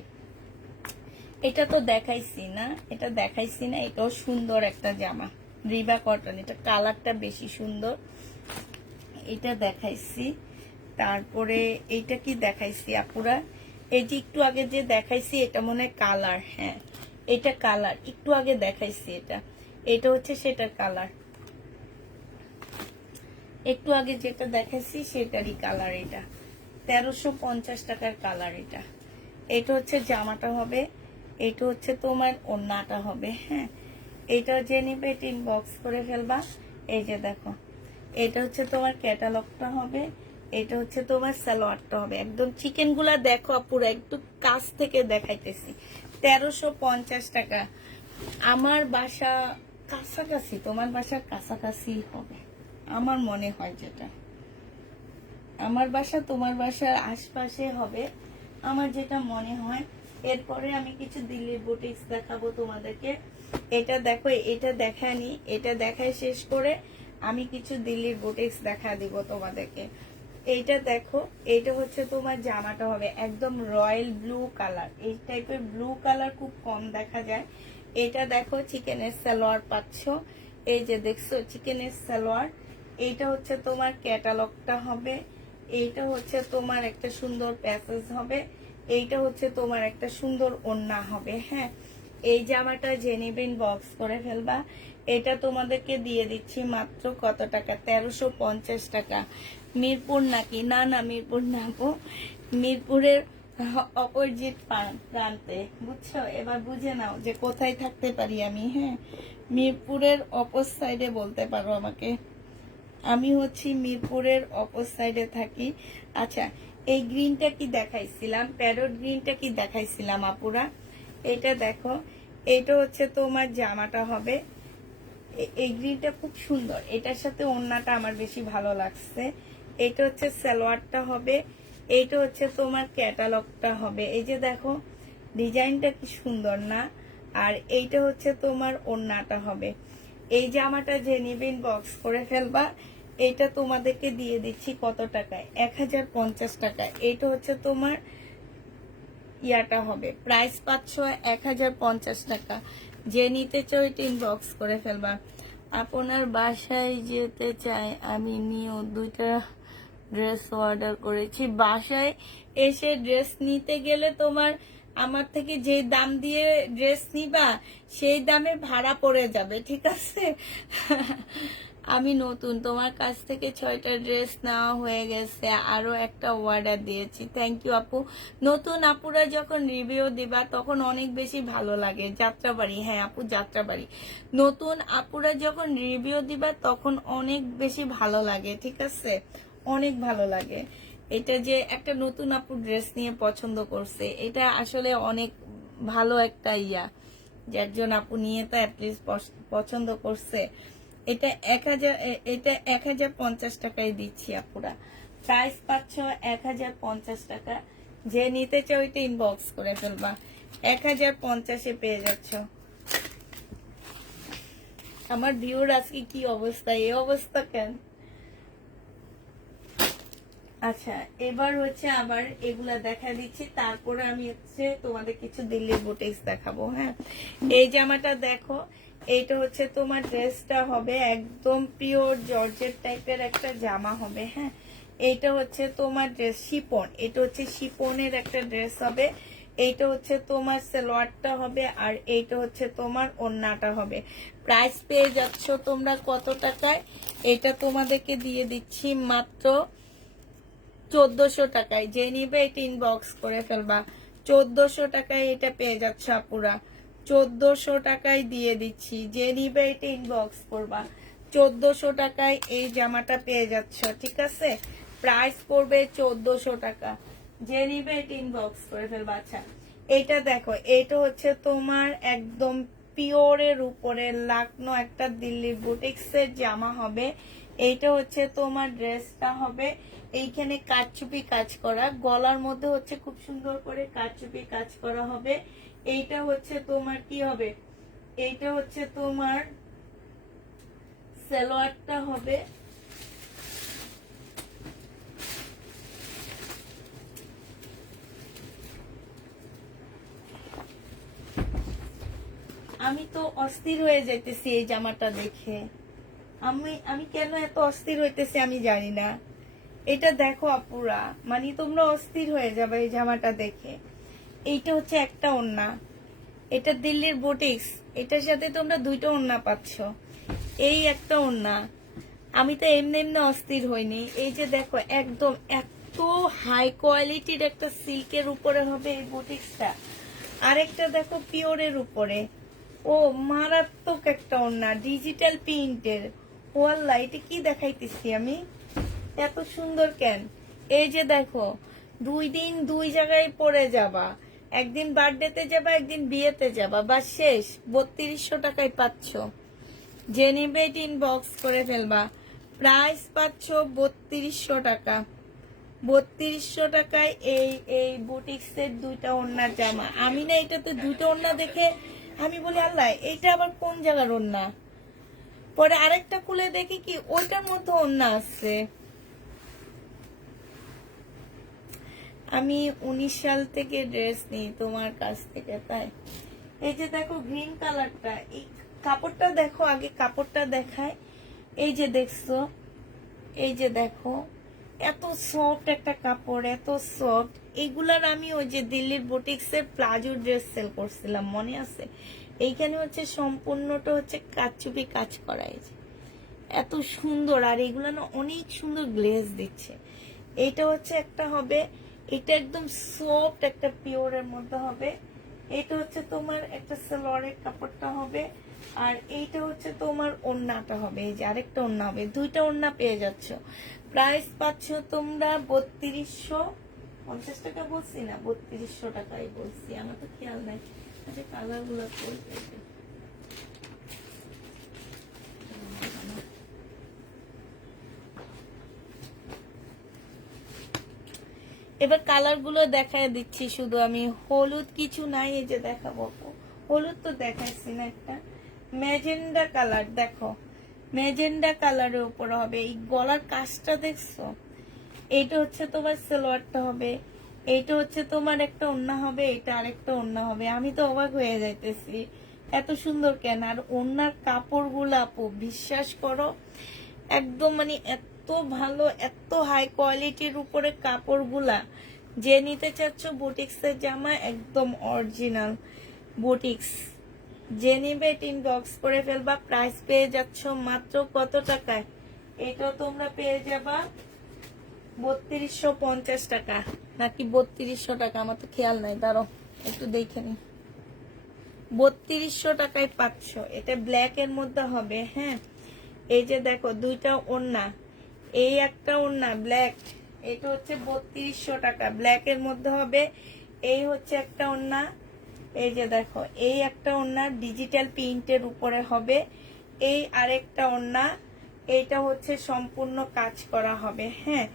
এটা তো দেখাইছি না, এটা দেখাইছি না। এটাও সুন্দর একটা জামা, রিবা কটন। এটা কালারটা বেশি সুন্দর, এটা দেখাইছি। তারপরে এইটা কি দেখাইছি আপুরা? এই যে একটু আগে যে দেখাইছি এটা মনে হয় কালার। হ্যাঁ এটা কালার, একটু আগে দেখাইছি এটা। এটা হচ্ছে সেটার কালার, একটু আগে যেটা দেখাইছি সেটারই কালার। এটা 1350 টাকার কালার। এটা এটা হচ্ছে জামাটা হবে, এটা হচ্ছে তোমার ওড়নাটা হবে। হ্যাঁ এটা যে নিবে এটা ইনবক্স করে ফেলবা। এই যে দেখো, এটা হচ্ছে তোমার ক্যাটালগটা হবে, এটা হচ্ছে তোমার সালোয়ারটা হবে। একদম চিকেন গুলা দেখো পুরো একটু কাছ থেকে দেখাইতেছি। 1350 টাকা। আমার বাসা কাছাকাছি, তোমার বাসার কাছাকাছি হবে আমার মনে হয়। যেটা আমার বাসা তোমার বাসার আশপাশে হবে আমার যেটা মনে হয়। এরপরে আমি কিছু দিল্লির বুটিক্স দেখাবো তোমাদেরকে। এটা দেখো, এটা দেখানি, এটা দেখায় শেষ করে আমি কিছু দিল্লির বুটিক্স দেখা দিব তোমাদেরকে। এইটা দেখো, এইটা হচ্ছে তোমার জামাটা হবে একদম রয়্যাল ব্লু কালার। এই টাইপের ব্লু কালার খুব কম দেখা যায়। এটা দেখো চিকেনের সালোয়ার পাচ্ছ, এই যে দেখছো চিকেনের সালোয়ার। এইটা হচ্ছে তোমার ক্যাটালগটা হবে, এইটা হচ্ছে তোমার একটা সুন্দর প্যাসেজ হবে, এইটা হচ্ছে তোমার একটা সুন্দর ওড়না হবে। হ্যাঁ এই জামাটা যে নেবেন বক্স করে ফেলবা। এটা তোমাদেরকে দিয়ে দিচ্ছি মাত্র কত টাকা? 1350 টাকা। মিরপুর নাকি? না না মিরপুর না গো, মিরপুরের অপোজিট প্রান্তে, বুঝছো? এবার বুঝে নাও যে কোথায় থাকতে পারি আমি। হ্যাঁ মিরপুরের অপর সাইডে বলতে পারো আমাকে, আমি হচ্ছি মিরপুরের অপর সাইডে থাকি। আচ্ছা এই গ্রিনটা কি দেখাইছিলাম, প্যারট গ্রিনটা কি দেখাইছিলাম আপুরা? এটা দেখো, এটা হচ্ছে তোমার জামাটা হবে। এই গ্রিনটা খুব সুন্দর, এটার সাথে ওড়নাটা আমার বেশি ভালো লাগছে। এটা হচ্ছে সালোয়ারটা হবে, এইটা হচ্ছে তোমার ক্যাটালগটা হবে। এই যে দেখো ডিজাইনটা কি সুন্দর না? আর এইটা হচ্ছে তোমার ওড়নাটা হবে। এই জামাটা যে নিবেন বক্স করে ফেলবা। এটা তোমাদেরকে দিয়ে দিচ্ছি কত টাকায়? 1050 টাকায়। এটা হচ্ছে তোমার ইয়াটা হবে, প্রাইস পাচ্ছ 1050 টাকা। যে নিতে চাও এটা ইনবক্স করে ফেলবা। আপনার বাসায় যেতে চাই আমি, নিও 2টা ড্রেস অর্ডার করেছি। বাসায় এসে ড্রেস নিতে গেলে তোমার আমার থেকে যে দাম দিয়ে ড্রেস নিবা সেই দামে ভাড়া পড়ে যাবে, ঠিক আছে? আমি নতুন, তোমার কাছ থেকে 6টা ড্রেস নেওয়া হয়ে গেছে, আরো একটা অর্ডার দিয়েছি। থ্যাংক ইউ আপু। নতুন আপুরা যখন রিভিউ দিবা তখন অনেক বেশি ভালো লাগে। যাত্রাবাড়ি, হ্যাঁ আপু যাত্রাবাড়ি। নতুন আপুরা যখন রিভিউ দিবা তখন অনেক বেশি ভালো লাগে, ঠিক আছে? অনেক ভালো লাগে। এটা যে একটা নতুন আপু ড্রেস নিয়ে পছন্দ করছে, এটা আসলে অনেক ভালো একটা ইয়া, যে একজন আপু নিয়ে তো অ্যাটলিস্ট পছন্দ করছে। এটা 1050 টাকায় দিচ্ছি আপুরা। প্রাইস পাচ্ছ 1050 টাকা। যে নিতে চাও এটা ইনবক্স করে ফেলবা। 1050-এ পেয়ে যাচ্ছ। আমার ভিউর আজকে কি অবস্থা? এই অবস্থা কেন? আচ্ছা এবার হচ্ছে আবার এগুলা দেখা দিচ্ছি, তারপরে আমি হচ্ছে তোমাদের কিছু দিল্লির বুটিক্স দেখাবো। হ্যাঁ এই জামাটা দেখো, এইটা হচ্ছে তোমার ড্রেসটা হবে একদম পিওর জর্জেট টাইপের একটা জামা হবে। হ্যাঁ এইটা হচ্ছে তোমার ড্রেস শিপন, এটা হচ্ছে শিপনের একটা ড্রেস হবে। এইটা হচ্ছে তোমার সালোয়ারটা হবে, আর এইটা হচ্ছে তোমার ওড়নাটা হবে। প্রাইস পেয়ে যাচ্ছ তোমরা কত টাকায়? এটা তোমাদেরকে দিয়ে দিচ্ছি মাত্র 1400 টাকায়। যে নিবে এটা ইনবক্স করে ফেলবা। 1400 টাকায় এটা পেয়ে যাচ্ছ আপুরা, 1400 টাকায় দিয়ে দিচ্ছি। যে নিবে এটা ইনবক্স করবা। 1400 টাকায় এই জামাটা পেয়ে যাচ্ছ, ঠিক আছে? প্রাইস পড়বে 1400 টাকা। যে নিবে এটা ইনবক্স করে ফেলবা। আচ্ছা, এটা দেখো, এটা হচ্ছে তোমার একদম পিওরের উপরে লাকনো একটা দিল্লির বুটিক্সের জামা হবে। এইটা হচ্ছে তোমার ড্রেসটা হবে, এইখানে কারচুপি কাজ করা, গলার মধ্যে হচ্ছে খুব সুন্দর করে কারচুপি কাজ করা হবে। এইটা হচ্ছে তোমার কি হবে, এইটা হচ্ছে তোমার সালোয়ারটা হবে। আমি তো অস্থির হয়ে যাইতেছি এই জামাটা দেখে। আমি কেন এত অস্থির হইতেছি আমি জানি না। এটা দেখো আপুরা, মানে তোমরা অস্থির হয়ে যাবে এই জামাটা দেখে। এইটা হচ্ছে একটা ওড়না, এটা দিল্লির বুটিক্স, এটার সাথে তোমরা দুইটা ওড়না পাচ্ছ। এই একটা ওড়না, আমি তো এমনি এমনি অস্থির হইনি। এই যে দেখো, একদম এত হাই কোয়ালিটির একটা সিল্কের উপরে হবে এই বুটিক্সটা। আরেকটা দেখো পিওরের উপরে, ও মারাত্মক একটা ওড়না, ডিজিটাল প্রিন্টের। ওয়াল্লাহ, এটা কি দেখাইতেছি আমি, এত সুন্দর কেন? এই যে দেখো, 2 দিন 2 জায়গায় পরে যাবা, একদিন বার্থডেতে যাবা, একদিন বিয়েতে যাবা, বা শেষ। 3200 টাকায় পাচ্ছ। যে নিবে এটা ইনবক্স করে ফেলবা। প্রাইস পাচ্ছ 3200 টাকা। 3200 টাকায় এই এই বুটিক্সের দুইটা ওড়নার জামা। আমি না এটা তো দুইটা ওড়না দেখে আমি বলি আল্লাহ, এইটা আবার কোন জায়গার ওড়না? পরে আরেকটা খুলে দেখি কি ওইটার মধ্যে ওড়না আছে। আমি 19 সাল থেকে ড্রেস নিই তোমার কাছ থেকে, তাই। এই যে দেখো গ্রিন কালারটা, এই কাপড়টা দেখো, আগে কাপড়টা দেখায়। এই যে দেখছো, এই যে দেখো, এত সফট একটা কাপড়, এত সফট। এগুলার আমি ওই যে দিল্লির বুটিক্সের প্লাজো ড্রেস সেল করছিলাম, মনে আছে? এইখানে হচ্ছে সম্পূর্ণটা হচ্ছে কারচুপি কাজ করা। এই যে এত সুন্দর, আর এগুলো না অনেক সুন্দর গ্লেজ দিচ্ছে। এটা হচ্ছে একটা হবে, এটা একদম সফট একটা পিওরের মধ্যে হবে। এটা হচ্ছে তোমার একটা সালোয়ারের কাপড়টা হবে, আর এইটা হচ্ছে তোমার ওড়নাটা হবে। এই যে আরেকটা ওড়না হবে, দুইটা ওড়না পেয়ে যাচ্ছ। প্রাইস পাচ্ছ তোমরা 3250 টাকা বলছি না, 3200 টাকাই বলছি, আমার তো খেয়াল নাই। আচ্ছা, কালার গুলো এবার কালার গুলো দেখায় দিচ্ছি শুধু আমি। হলুদ কিছু নাই, এই যে দেখাবো। হলুদ তো দেখাইছি না, একটা ম্যাজেন্ডা কালার দেখো, ম্যাজেন্ডা কালারের উপর হবে। এই গলার কাজটা দেখছো? এইটা হচ্ছে তোমার সালোয়ারটা হবে, এইটা হচ্ছে তোমার একটা ওড়না হবে, এটা আরেকটা ওড়না হবে। আমি তো অবাক হয়ে যাইতেছি, এত সুন্দর কেন? আর ওড়নার কাপড় গুলা আপু বিশ্বাস করো, একদম মানে এত ভালো, এত হাই কোয়ালিটির উপরে কাপড়গুলা। যে নিতে চাচ্ছ বুটিক্সের জামা, একদম অরিজিনাল বুটিক্স, যে নিবে ইনবক্স করে ফেলবা। প্রাইস পেয়ে যাচ্ছ মাত্র কত টাকায়? এটা তোমরা পেয়ে যাবা 3250 টাকা, নাকি 3200 টাকা, আমার তো খেয়াল নাই, দাঁড়ো একটু দেখে নি। 3200 টাকায় পাচ্ছ। এটা ব্ল্যাক এর মধ্যে হবে, হ্যাঁ। এই যে দেখো দুইটা ওড়না, এই একটা ওড়না ব্ল্যাক, এটা হচ্ছে 3200 টাকা, ব্ল্যাক এর মধ্যে হবে। এই হচ্ছে একটা ওড়না, এই যে দেখো, এই একটা ওড়না ডিজিটাল প্রিন্টের উপরে হবে। এই আরেকটা ওড়না, এইটা হচ্ছে সম্পূর্ণ কাজ করা হবে, হ্যাঁ।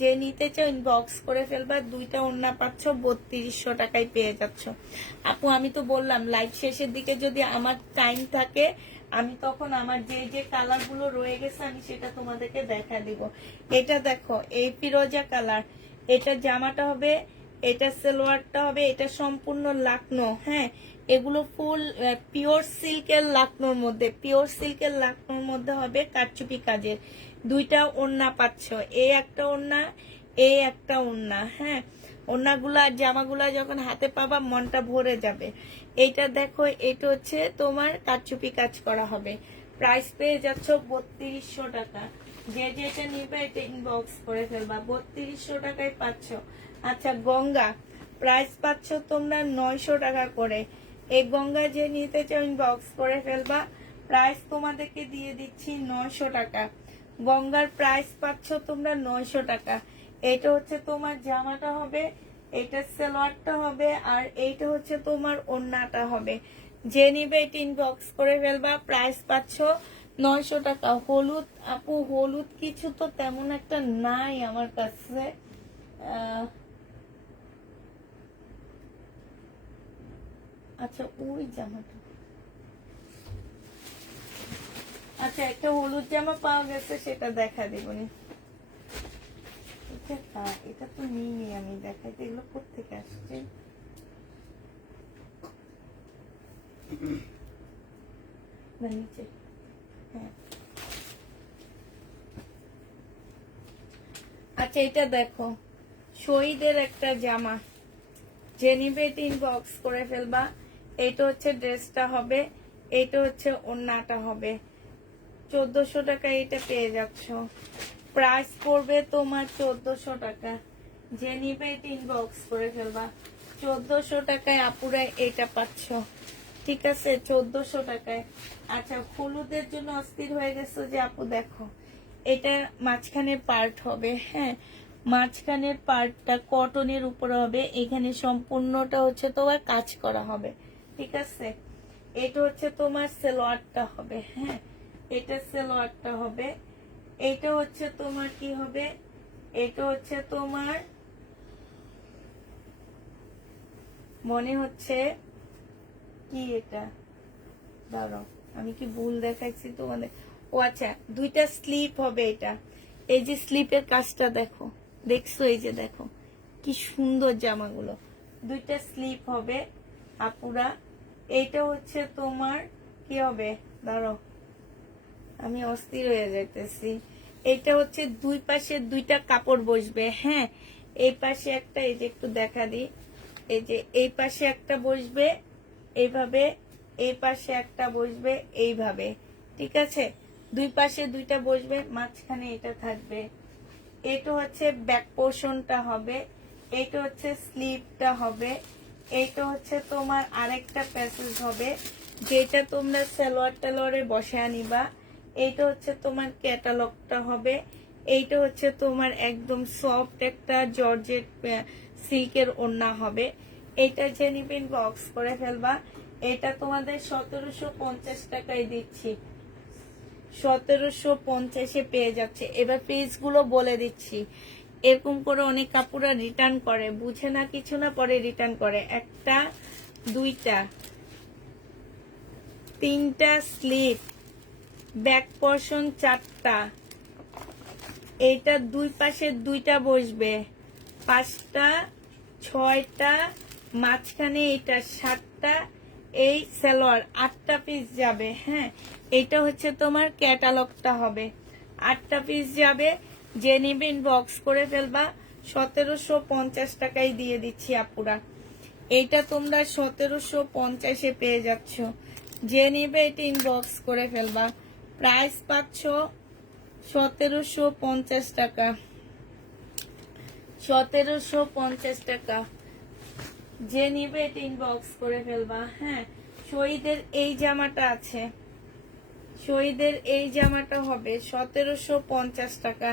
যে নিতে চাও ইনবক্স করে ফেলবা। দুইটা ওড়না পাচ্ছ, 3200 টাকায় পেয়ে যাচ্ছ। আপু আমি তো বললাম লাইভ শেষের দিকে যদি আমার টাইম থাকে, আমি তখন আমার যে কালার গুলো রয়ে গেছে আমি সেটা তোমাদেরকে দেখা দিব। এটা দেখো, এই ফিরোজা কালার, এটা জামাটা হবে, এটা সালোয়ারটা হবে, এটা সম্পূর্ণ লাকনো, হ্যাঁ। এগুলো ফুল পিওর সিল্কের লাকনোর মধ্যে, পিওর সিল্কের লাকনোর মধ্যে হবে কারচুপি কাজের। দুইটা ওড়না পাচ্ছ, এই একটা ওড়না, এই একটা ওড়না, হ্যাঁ। ওড়নাগুলা আর জামাগুলা যখন হাতে পাবা মনটা ভরে যাবে। এইটা দেখো, এটা হচ্ছে তোমার কারচুপি কাজ করা হবে। প্রাইস পেয়ে যাচ্ছ 3200 টাকা। যে যেটা নিবে এটা ইনবক্স করে ফেলবা, 3200 টাকায় পাচ্ছ। আচ্ছা, গঙ্গা প্রাইস পাচ্ছ তোমরা 900 টাকা করে। এই গঙ্গা যে নিতে চাও ইনবক্স করে ফেলবা, প্রাইস তোমাদেরকে দিয়ে দিচ্ছি 900 টাকা। গঙ্গার প্রাইস পাচ্ছ তোমরা 900 টাকা। এটা হচ্ছে তোমার জামাটা হবে, এটা সালোয়ারটা হবে, আর এইটা হচ্ছে তোমার ওড়নাটা হবে। যে নিবে এটা ইনবক্স করে ফেলবা, প্রাইস পাচ্ছ 900 টাকা। হলুদ আপু, হলুদ কিছু তো তেমন একটা নাই আমার কাছে। আচ্ছা, ওই জামাটা, আচ্ছা একটা হলুদ জামা পাওয়া গেছে, সেটা দেখা দিবনি। এটা তো নিইনি আমি, দেখাইতে এগুলো কোত্থেকে আসছে। নিচে, হ্যাঁ। আচ্ছা, এটা দেখো, শহীদের একটা জামা। যে নিবে এটা ইনবক্স করে ফেলবা। এইটা হচ্ছে ড্রেসটা হবে, এইটা হচ্ছে ওড়নাটা হবে। 1400 টাকা এটা পেয়ে যাচ্ছ। প্রাইস পড়বে তোমার 1400 টাকা। যে নিবে এটা ইনবক্স করে ফেলবা। 1400 টাকায় আপুরা এটা পাচ্ছ, ঠিক আছে? 1400 টাকায়। আচ্ছা, হলুদের জন্য অস্থির হয়ে গেছে যে আপু দেখো, এটা মাঝখানের পার্ট হবে, হ্যাঁ, মাঝখানের পার্টটা কটনের উপরে হবে। এখানে সম্পূর্ণটা হচ্ছে তোমার কাজ করা হবে, ঠিক আছে? এটা হচ্ছে তোমার সালোয়ারটা হবে, হ্যাঁ, এটা সালোয়ারটা হবে। এটা হচ্ছে তোমার কি হবে, এটা হচ্ছে তোমার মনে হচ্ছে কি, এটা দাঁড়াও, আমি কি ভুল দেখাইছি তোমাদের? ও আচ্ছা, দুইটা স্লিপ হবে এটা। এই যে স্লিপের কাজটা দেখো, দেখছো? এই যে দেখো কি সুন্দর জামাগুলো, দুইটা স্লিপ হবে আপুরা। এইটা হচ্ছে তোমার কি হবে, দাঁড়াও আমি অস্থির হয়ে যাইতেছি। এটা হচ্ছে দুই পাশে দুইটা কাপড় বসবে, হ্যাঁ। এই পাশে একটা, এই যে একটু দেখা দিই, এই যে এই পাশে একটা বসবে এইভাবে, এই পাশে একটা বসবে এইভাবে, ঠিক আছে? দুই পাশে দুইটা বসবে, মাঝখানে এটা থাকবে। এটা হচ্ছে ব্যাক পোর্শনটা হবে, এটা হচ্ছে স্লিভটা হবে, এইটা হচ্ছে তোমার আরেকটা প্যাসেজ হবে, যেটা তোমরা সালোয়ার টালোয়ারে বসায় নিবা। এইটা হচ্ছে তোমার ক্যাটালগটা হবে। এইটা হচ্ছে তোমার একদম সফট একটা জর্জেট সিল্কের ওড়না হবে। এটা যে নিবেন বক্স করে ফেলবা। এটা তোমাদের 1750 টাকায় দিচ্ছি, 1750-এ পেয়ে যাচ্ছে। এবার পিস গুলো বলে দিচ্ছি। এরকম করে অনেক কাপড়া রিটার্ন করে, বুঝে না কিছু না, পরে রিটার্ন করে। একটা, দুইটা, তিনটা স্লিপ, ব্যাক পোর্শন চারটা, এইটা দুই পাশে দুইটা বসবে, পাঁচটা, ছয়টা, মাঝখানে এটা সাতটা, এই সালোয়ার 8টা পিস যাবে, হ্যাঁ। এটা হচ্ছে তোমার ক্যাটালগটা হবে, 8টা পিস যাবে। যে নিবেন বক্স করে ফেলবা, 1750 টাকায় দিয়ে দিচ্ছি আপুরা। এইটা তোমরা 1750-এ পেয়ে যাচ্ছ। যে নিবে এটা ইনবক্স করে ফেলবা, প্রাইস পাচ্ছ 1750 টাকা, 1750 টাকা। যে নিবে এটা ইনবক্স করে ফেলবা, হ্যাঁ। শহীদের এই জামাটা আছে, শহীদের এই জামাটা হবে 1750 টাকা।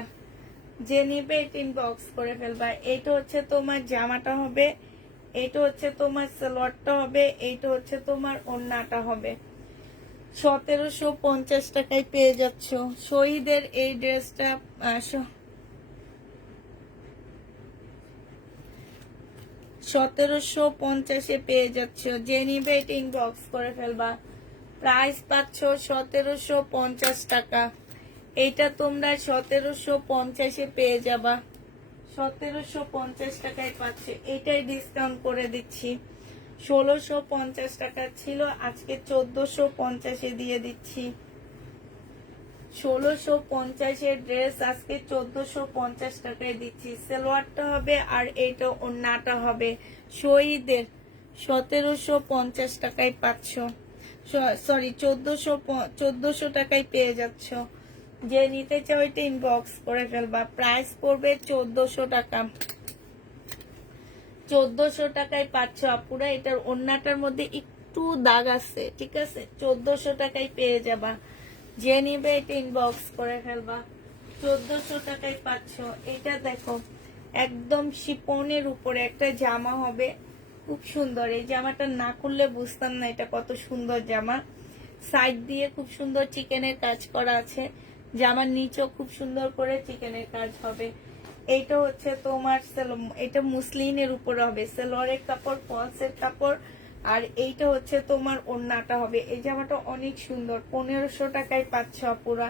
যে নিবে এটা ইনবক্স করে ফেলবা। এটা হচ্ছে তোমার জামাটা হবে, এটা হচ্ছে তোমার সালোয়ারটা হবে, এইটা হচ্ছে তোমার ওড়নাটা হবে। 1750 টাকায় পেয়ে যাচ্ছ শহীদের এই ড্রেসটা। 1750-এ পেয়ে যাচ্ছ। যে নিবে এটা ইনবক্স করে ফেলবা, প্রাইস পাচ্ছ 1750 টাকা। এইটা তোমরা 1750-এ পেয়ে যাবা, 1750 টাকায় পাচ্ছ। এটাই ডিসকাউন্ট করে দিচ্ছি, 1650 টাকা ছিল, আজকে 1450-এ দিয়ে দিচ্ছি। 1650 ড্রেস আজকে 1450 টাকায় দিচ্ছি। সালোয়ারটা হবে আর এইটা ওন্নাটা হবে শহীদের 1750 টাকায় পাচ্ছ, সরি 1400 টাকায় পেয়ে যাচ্ছ। যে নিতে চাও এটা ইনবক্স করে ফেলবা। প্রাইস পড়বে 1400 টাকা। 1400 টাকায় পাচ্ছ আপুরা। এটার ওন্নাটার মধ্যে একটু দাগ আছে, ঠিক আছে? 1400 টাকায় পেয়ে যাবা। যে নিবে এটা ইনবক্স করে ফেলবা। 1400 টাকায় পাচ্ছ। এটা দেখো একদম শিপনের উপরে একটা জামা হবে, খুব সুন্দর। এই জামাটা না করলে বুঝতাম না এটা কত সুন্দর জামা। সাইড দিয়ে খুব সুন্দর চিকেনের কাজ করা আছে, জামার নিচেও খুব সুন্দর করে চিকেনের কাজ হবে। এইটা হচ্ছে তোমার এটা মুসলিনের উপরে হবে, সেলোয়ারের কাপড়, ফলসের কাপড়। আর এইটা হচ্ছে তোমার ওড়নাটা হবে। এই জামাটা অনেক সুন্দর, 1500 টাকায় পাচ্ছ পুরা।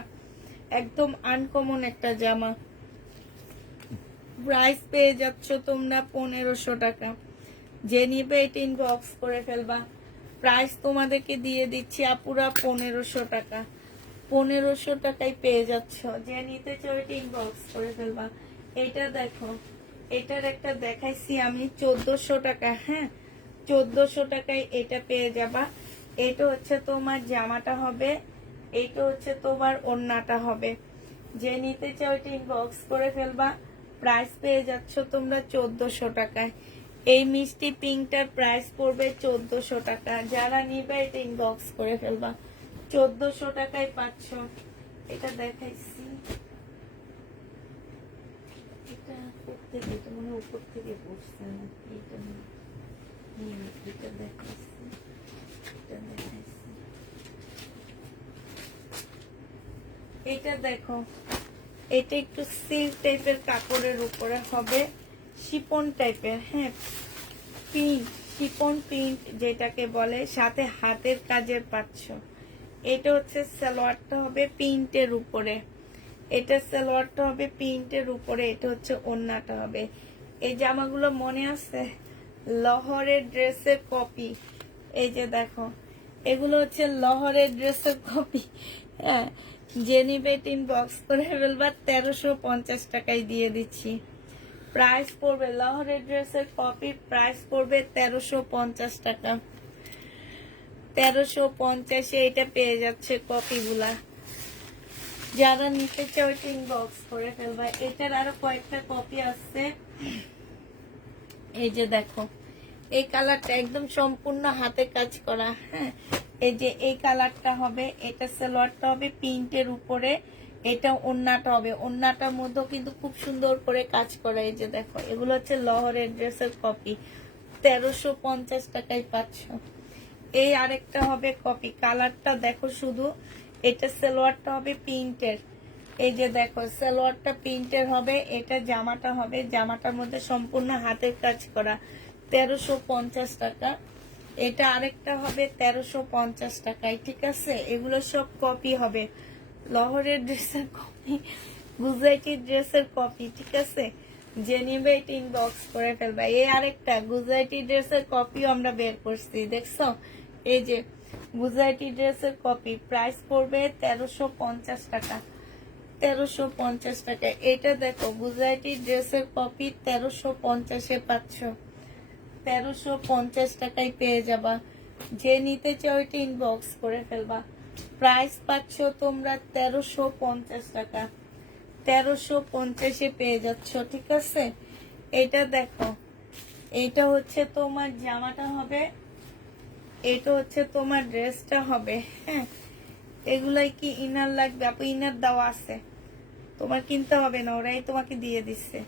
একদম আনকমন একটা জামা। প্রাইস পেয়ে যাচ্ছ তোমরা 1500 টাকা। যে নিবে এটা ইনবক্স করে ফেলবা। প্রাইস তোমাদেরকে দিয়ে দিচ্ছি আপুরা 1500 টাকা। 1500 টাকায় পেয়ে যাচ্ছ। যে নিতে চাও এটা ইনবক্স করে ফেলবা। এটা দেখো, এটার একটা দেখাইছি আমি 1400 টাকা। হ্যাঁ, 1400 টাকায় এটা পেয়ে যাবা। এটা হচ্ছে তোমার জামাটা হবে, এইটা হচ্ছে তোমার ওড়নাটা হবে। যে নিতে চাও এটা ইনবক্স করে ফেলবা। প্রাইস পেয়ে যাচ্ছ তোমরা 1400 টাকায়। এই মিষ্টি পিঙ্কটার প্রাইস পড়বে 1400 টাকা। যারা নিবে এটা ইনবক্স করে ফেলবা। 1400 টাকায় পাচ্ছ। এটা দেখাইছি, এটা করতে এটা মনে হয় উপর থেকে পড়ছে না। এটা এটা দেখাইছি, এটা দেখাইছি। এটা দেখো, এটা একটু সিল্ক টাইপের কাপড়ের উপরে হবে, শিপন টাইপের। হ্যাঁ, প্রিন্ট, শিপন প্রিন্ট যেটাকে বলে, সাথে হাতের কাজের পাচ্ছ। এটা হচ্ছে সালোয়ারটা হবে প্রিন্টের উপরে, এটা সালোয়ারটা হবে প্রিন্টের উপরে। এটা হচ্ছে ওড়নাটা হবে। এই জামাগুলো মনে আছে, লহরের ড্রেসের কপি। এই যে দেখো, এগুলো হচ্ছে লহরের ড্রেসের কপি। হ্যাঁ, যে নিবে ইনবক্স করে ফেলবা। 1350 টাকায় দিয়ে দিচ্ছি। প্রাইস পড়বে লহরের ড্রেসের কপি, প্রাইস পড়বে 1350 টাকা। 1350-এ এটা পেয়ে যাচ্ছে কপিগুলা। যারা নিতে চাও ইনবক্স করে ফেলবা। এটার আরো কয়েকটা কপি আছে। এই যে দেখো, এই কালারটা একদম সম্পূর্ণ হাতে কাজ করা। হ্যাঁ, এই যে এই কালারটা হবে। এটা সালোয়ারটা হবে প্রিন্টের উপরে, এটা ওড়নাটা হবে। ওড়নাটার মধ্যেও কিন্তু খুব সুন্দর করে কাজ করা। এই যে দেখো, এগুলো হচ্ছে লহরের ড্রেসের কপি। 1350 টাকায় পাচ্ছ। এই আরেকটা হবে কপি, কালারটা দেখো শুধু। এটা সালোয়ারটা হবে প্রিন্টের। এই যে দেখো, সালোয়ারটা প্রিন্টের হবে। এটা জামাটা হবে, জামাটার মধ্যে সম্পূর্ণ হাতের কাজ করা। 1350 টাকা। এটা আরেকটা হবে 1350 টাকায়। ঠিক আছে, এগুলো সব কপি হবে, লহরের ড্রেসের কপি, গুজরাটি ড্রেসের কপি। ঠিক আছে, যে নিবে এটা ইনবক্স করে ফেলবা। এই আরেকটা গুজরাটি ড্রেসের কপিও আমরা বের করছি, দেখছো? এই যে গুজরাটি ড্রেসের কপি, প্রাইস পড়বে 1350 টাকা। 1350 টাকা। এটা দেখো, গুজরাটি ড্রেসের কপি 1350-এ পাচ্ছ। 1350 টাকায় পেয়ে যাবা। যে নিতে চাও এটা ইনবক্স করে ফেলবা। প্রাইস পাচ্ছ তোমরা 1350 টাকা। 1350-এ পেয়ে যাচ্ছ। ঠিক আছে, এটা দেখো, এটা হচ্ছে তোমার জামাটা হবে, এটা হচ্ছে তোমার ড্রেসটা হবে। হ্যাঁ, এগুলাই কি ইনার লাগবে আপু? ইনার দেওয়া আছে, তোমার কিনতে হবে না, ওরাই তোমাকে দিয়ে দিচ্ছে।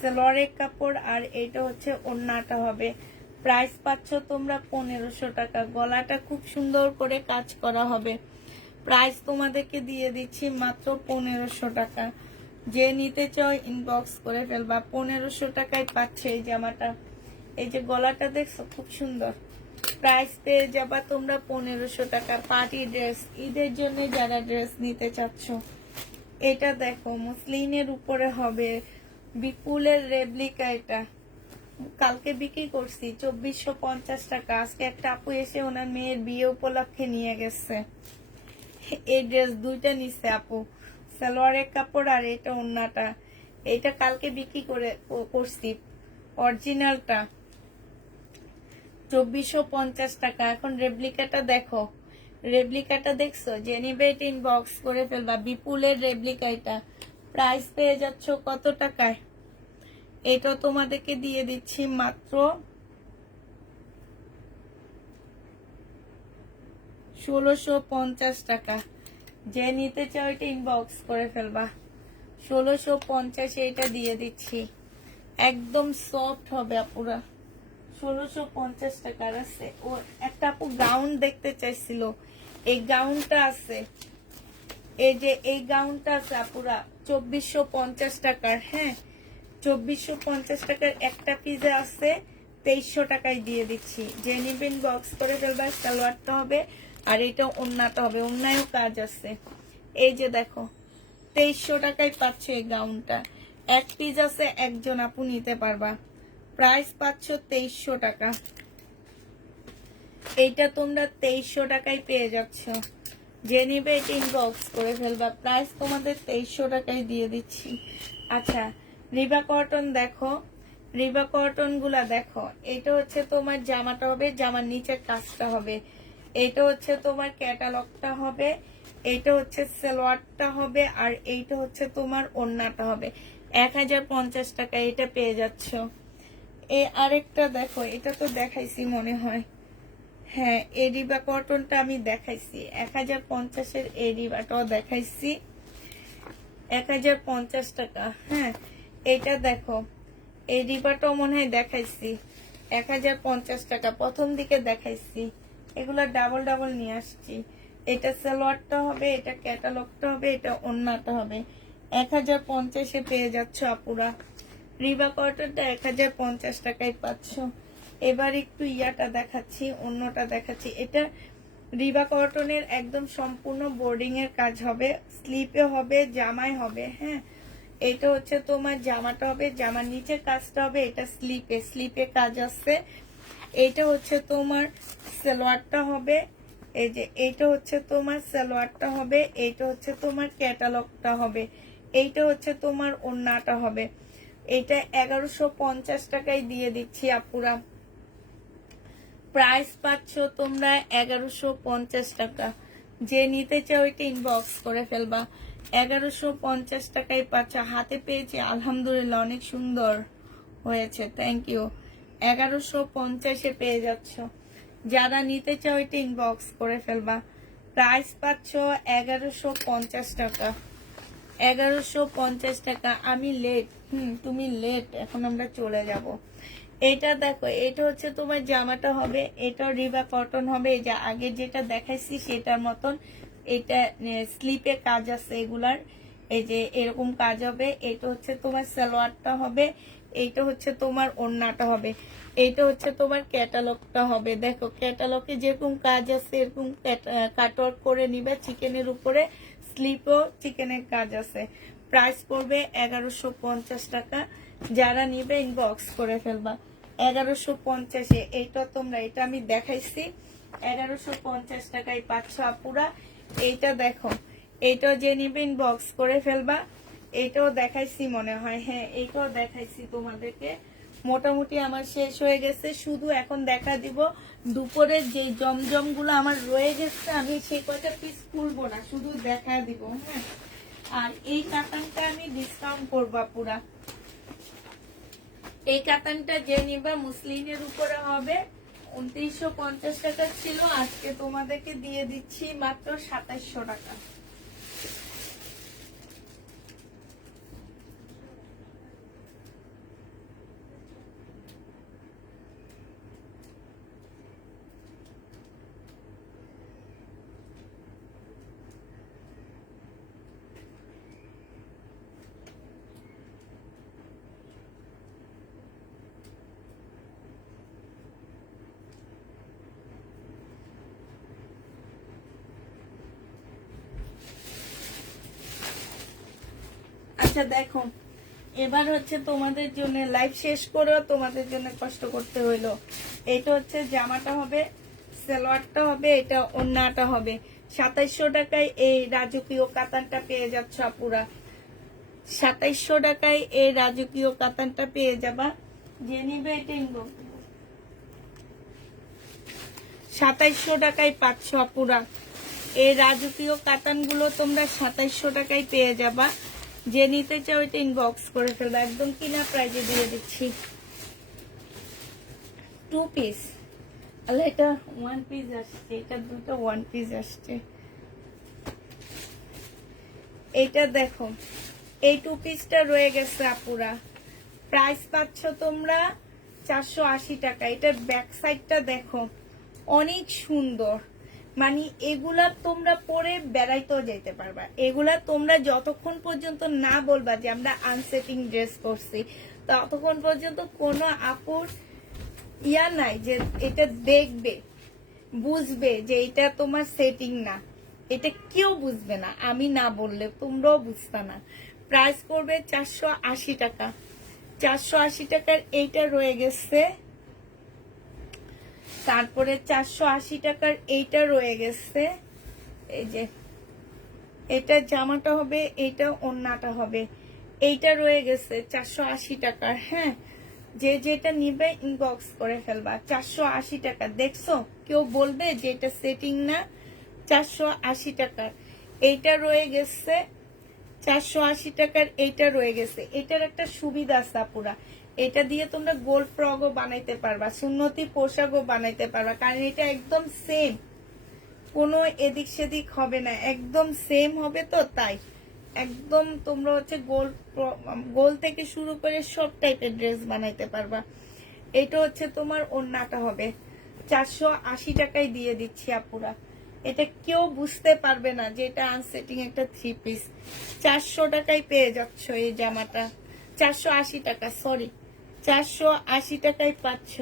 সালোয়ারের কাপড় আর এটা হচ্ছে ওড়নাটা হবে। প্রাইস পাচ্ছ তোমরা 1500 টাকা। গলাটা খুব সুন্দর করে কাজ করা হবে। প্রাইস তোমাদেরকে দিয়ে দিচ্ছি মাত্র 1500 টাকা। যে নিতে চাও ইনবক্স করে ফেলবা। 1500 টাকায় পাচ্ছে এই জামাটা। এই যে গলাটা দেখছো, খুব সুন্দর। প্রাইস পেয়ে যাবা তোমরা 1500 টাকা। পার্টি ড্রেস, ঈদের জন্য যারা ড্রেস নিতে চাচ্ছ। এটা দেখো, মুসলিনের উপরে হবে, বিপুলের রেপ্লিকা। এটা কালকে বিক্রি করছি 2450 টাকা। আজকে একটা আপু এসে ওনার মেয়ের বিয়ে উপলক্ষে নিয়ে গেছে। এই ড্রেস দুইটা নিচ্ছে আপু, সালোয়ারের কাপড় আর এটা ওন্নাটা। এটা কালকে বিক্রি করছি অরিজিনালটা 2450 টাকা। এখন রেপ্লিকাটা দেখো, রেপ্লিকাটা দেখছো? যে নিবে এটা ইনবক্স করে ফেলবা। বিপুলের রেপ্লিকা, এটা প্রাইস পেয়ে যাচ্ছ কত টাকায়? এটা তোমাদেরকে দিয়ে দিচ্ছি মাত্র 1650 টাকা। যে নিতে চাও এটা ইনবক্স করে ফেলবা। 1650 এটা দিয়ে দিচ্ছি, একদম সফট হবে আপুরা। 1650 টাকার আছে। ও একটা আপু গাউন দেখতে চাইছিল, এই গাউনটা আছে, এই যে এই গাউনটা আছে আপুরা 2450 টাকার। হ্যাঁ 2450 টাকার একটা পিজে আছে, 2300 টাকায় দিয়ে দিচ্ছি। যে নিবেন বক্স করে ফেলবা। সালোয়ারটা হবে আর এটা ওন্নাটা হবে, ওন্নায়ও কাজ আছে। এই যে দেখো 2300 টাকায় পাচ্ছ এই গাউনটা। এক পিস আছে, একজন আপু নিতে পারবা। প্রাইস পাচ্ছ 2300 টাকা। এইটা তোমরা 2300 টাকায় পেয়ে যাচ্ছ। যে নিবে এটা ইনবক্স করে ফেলবা। প্রাইস তোমাদের 2300 টাকায় দিয়ে দিচ্ছি। আচ্ছা রিবা কটন দেখো, রিবা কটন গুলা দেখো। এটা হচ্ছে তোমার জামাটা হবে, জামার নিচের কাজটা হবে। এটা হচ্ছে তোমার ক্যাটালগটা হবে, এইটা হচ্ছে সালোয়ারটা হবে, আর এইটা হচ্ছে তোমার ওন্নাটা হবে। 1050 টাকা এটা পেয়ে যাচ্ছ। আরেকটা দেখো, এটা তো দেখাইছি মনে হয়। হ্যাঁ এই রিবা কটনটা আমি দেখাইছি 1050-এর, এই রিবাটাও দেখাইছি 1050 টাকা। হ্যাঁ এটা দেখো, এই রিবাটাও মনে হয় দেখাইছি 1050 টাকা, প্রথম দিকে দেখাইছি। এগুলা ডাবল ডাবল নিয়ে আসছি। এটা সালোয়ারটা হবে, এটা ক্যাটালগটা হবে, এটা ওন্নাটা হবে। 1050-এ পেয়ে যাচ্ছ আপুরা। রিবা কটনটা 1050 টাকায় পাচ্ছ। এবার একটু ইয়াটা দেখাচ্ছি, অন্যটা দেখাচ্ছি। এটা রিবা কটনের একদম সম্পূর্ণ বোর্ডিং এর কাজ হবে, স্লিপে হবে, জামায় হবে। হ্যাঁ এটা হচ্ছে তোমার জামাটা হবে, জামার নিচের কাজটা হবে, এটা স্লিপে, স্লিপে কাজ আছে। এইটা হচ্ছে তোমার সালোয়ারটা হবে, এই যে এইটা হচ্ছে তোমার সালোয়ারটা হবে, এইটা হচ্ছে তোমার ক্যাটালগটা হবে, এইটা হচ্ছে তোমার ওন্নাটা হবে। এটা 1150 টাকায় দিয়ে দিচ্ছি আপুরা। প্রাইস পাচ্ছ তোমরা 1150 টাকা। যে নিতে চাও এটা ইনবক্স করে ফেলবা। 1150 টাকায় পাচ্ছ। হাতে পেয়েছি আলহামদুলিল্লাহ, অনেক সুন্দর হয়েছে, থ্যাংক ইউ। 1150-এ পেয়ে যাচ্ছ। যারা নিতে চাও এটা ইনবক্স করে ফেলবা। প্রাইস পাচ্ছ 1150 টাকা। 1150 টাকা। আমি লেট, তুমি লেট, এখন আমরা চলে যাব। এটা দেখো, এটা হচ্ছে তোমার জামাটা হবে, এটা রিবা কটন হবে। এই যে আগে যেটা দেখাইছি সেটার মতন, এটা স্লিপে কাজ আছে এগুলার, এই যে এরকম কাজ হবে। এটা হচ্ছে তোমার সালোয়ারটা হবে, এইটা হচ্ছে তোমার ওন্নাটা হবে, এইটা হচ্ছে তোমার ক্যাটালগটা হবে। দেখো ক্যাটালগে যেরকম কাজ আছে এরকম কাটওয়ার্ক করে নিবে। চিকেনের উপরে স্লিপও চিকেনের কাজ আছে। প্রাইস পড়বে 1150 টাকা। যারা নিবে ইনবক্স করে ফেলবা। 1150-এ এইটা তোমরা, এটা আমি দেখাইছি 1150 টাকায় পাচ্ছ আপুরা। এইটা দেখো, এইটাও যে নিবে ইনবক্স করে ফেলবা। এইটাও দেখাইছি মনে হয়, হ্যাঁ এইটাও দেখাইছি তোমাদেরকে। মোটামুটি আমার শেষ হয়ে গেছে, শুধু এখন দেখা দিব দুপুরের যে জমজম গুলো আমার রয়ে গেছে, আমি সেই কয়টা পিস খুলবো না, শুধু দেখা দিব। হ্যাঁ আর এই কাতানটা আমি ডিসকাউন্ট করবো পুরা। এই কাতানটা যে নিবা মুসলিনের উপরে হবে। 2950 টাকা ছিল, আজকে তোমাদেরকে দিয়ে দিচ্ছি মাত্র 2700 টাকা। আচ্ছা দেখো, এবার হচ্ছে তোমাদের জন্য লাইভ শেষ করে তোমাদের জন্য কষ্ট করতে হইলো। এটা হচ্ছে জামাটা হবে, সালোয়ারটা হবে, এটা ওন্নাটা হবে। 2700 টাকায় এই রাজকীয় কাতানটা পেয়ে যাচ্ছ আপুরা। 2700 টাকায় এই রাজকীয় কাতানটা পেয়ে যাবা। যে নিবে এটা ইনবক্স। 2700 টাকায় পাচ্ছ আপুরা। এই রাজকীয় কাতানগুলো তোমরা 2700 টাকায় পেয়ে যাবা। যে নিতে চাও এটা ইনবক্স করে ফেলবা, একদম কিনা প্রাইজে দিয়ে দিচ্ছি। 2 পিস, আরে এটা 1 পিস আসছে, এটা দুটো 1 পিস আসছে। এটা দেখো, এই 2 পিসটা রয়ে গেছে আপুরা। প্রাইস পাচ্ছ তোমরা 480 টাকা। এটার ব্যাক সাইডটা দেখো, অনেক সুন্দর। মানে এগুলা তোমরা পরে বেড়াইতেও যেতে পারবা। এগুলা তোমরা যতক্ষণ পর্যন্ত না বলবা যে আমরা আনসেটিং ড্রেস করছি, ততক্ষণ পর্যন্ত কোনো আপুর ইয়া নাই যে এটা দেখবে, বুঝবে যে এটা তোমার সেটিং না। এটা কেউ বুঝবে না, আমি না বললে তোমরাও বুঝবে না। প্রাইস করবে 480 টাকা। 480 টাকার এইটা রয়ে গেছে। তারপরে 480 টাকার এইটা রয়ে গেছে। এই যে এটা জামাটা হবে, এইটা ওড়নাটা হবে। এইটা রয়ে গেছে 480 টাকার। হ্যাঁ, যে যেটা নিবে ইনবক্স করে ফেলবা। 480 টাকা। দেখছো, কেউ বলবে যে এটা সেটিং না। 480 টাকার এইটা রয়ে গেছে। 480 টাকার এইটা রয়ে গেছে। এটার একটা সুবিধা আছে আপুরা, এটা দিয়ে তোমরা গোল ফ্রকও বানাইতে পারবা, সুন্নতি পোশাকও বানাইতে পারবা। কারণ এটা একদম সেম, কোনো এদিক সেদিক হবে না, একদম সেম হবে। তো তাই একদম তোমরা হচ্ছে গোল থেকে শুরু করে সব টাইপের ড্রেস বানাইতে পারবা। এটা হচ্ছে তোমার ওড়নাটা হবে। 480 টাকায় দিয়ে দিচ্ছি আপুরা। এটা কেউ বুঝতে পারবে না যে এটা আনসেটিং একটা 3 পিস। 400 টাকায় পেয়ে যাচ্ছ এই জামাটা। 480 টাকা, সরি, 480 টাকায় পাচ্ছ।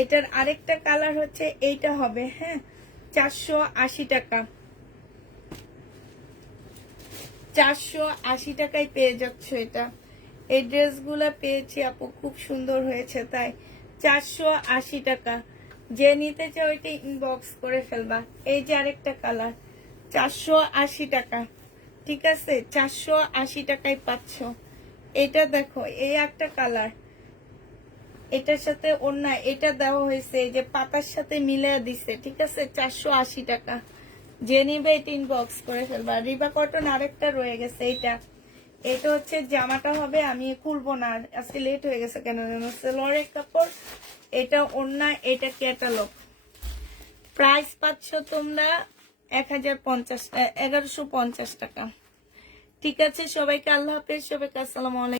এটার আরেকটা কালার হচ্ছে এইটা হবে। হ্যাঁ, 480 টাকা। 480 টাকায় পেয়ে যাচ্ছ এটা। এই ড্রেসগুলা পেয়েছি আপু, খুব সুন্দর হয়েছে তাই। 480 টাকা। যে নিতে চাও এটা ইনবক্স করে ফেলবা। এই যে আরেকটা কালার, 480 টাকা। ঠিক আছে, 480 টাকায় পাচ্ছ। এটা দেখো, এই একটা কালার, এটার সাথে ওড়না এটা দেওয়া হয়েছে, এই যে পাতার সাথে মিলে দিছে। ঠিক আছে, 480 টাকা। যে নিবে এটা ইনবক্স করে ফেলবা। রিবা কটন আরেকটা রয়ে গেছে। এটা হচ্ছে জামাটা হবে। আমি খুলবো না আজকে, লেট হয়ে গেছে কেন জানো, সেলোয়ারের কাপড়। এটা ওড়না, এটা ক্যাটালগ। প্রাইস পাচ্ছ তোমরা 1150 টাকা। ঠিক আছে, সবাইকে আল্লাহ হাফেজ, সবাইকে আসসালামু আলাইকুম।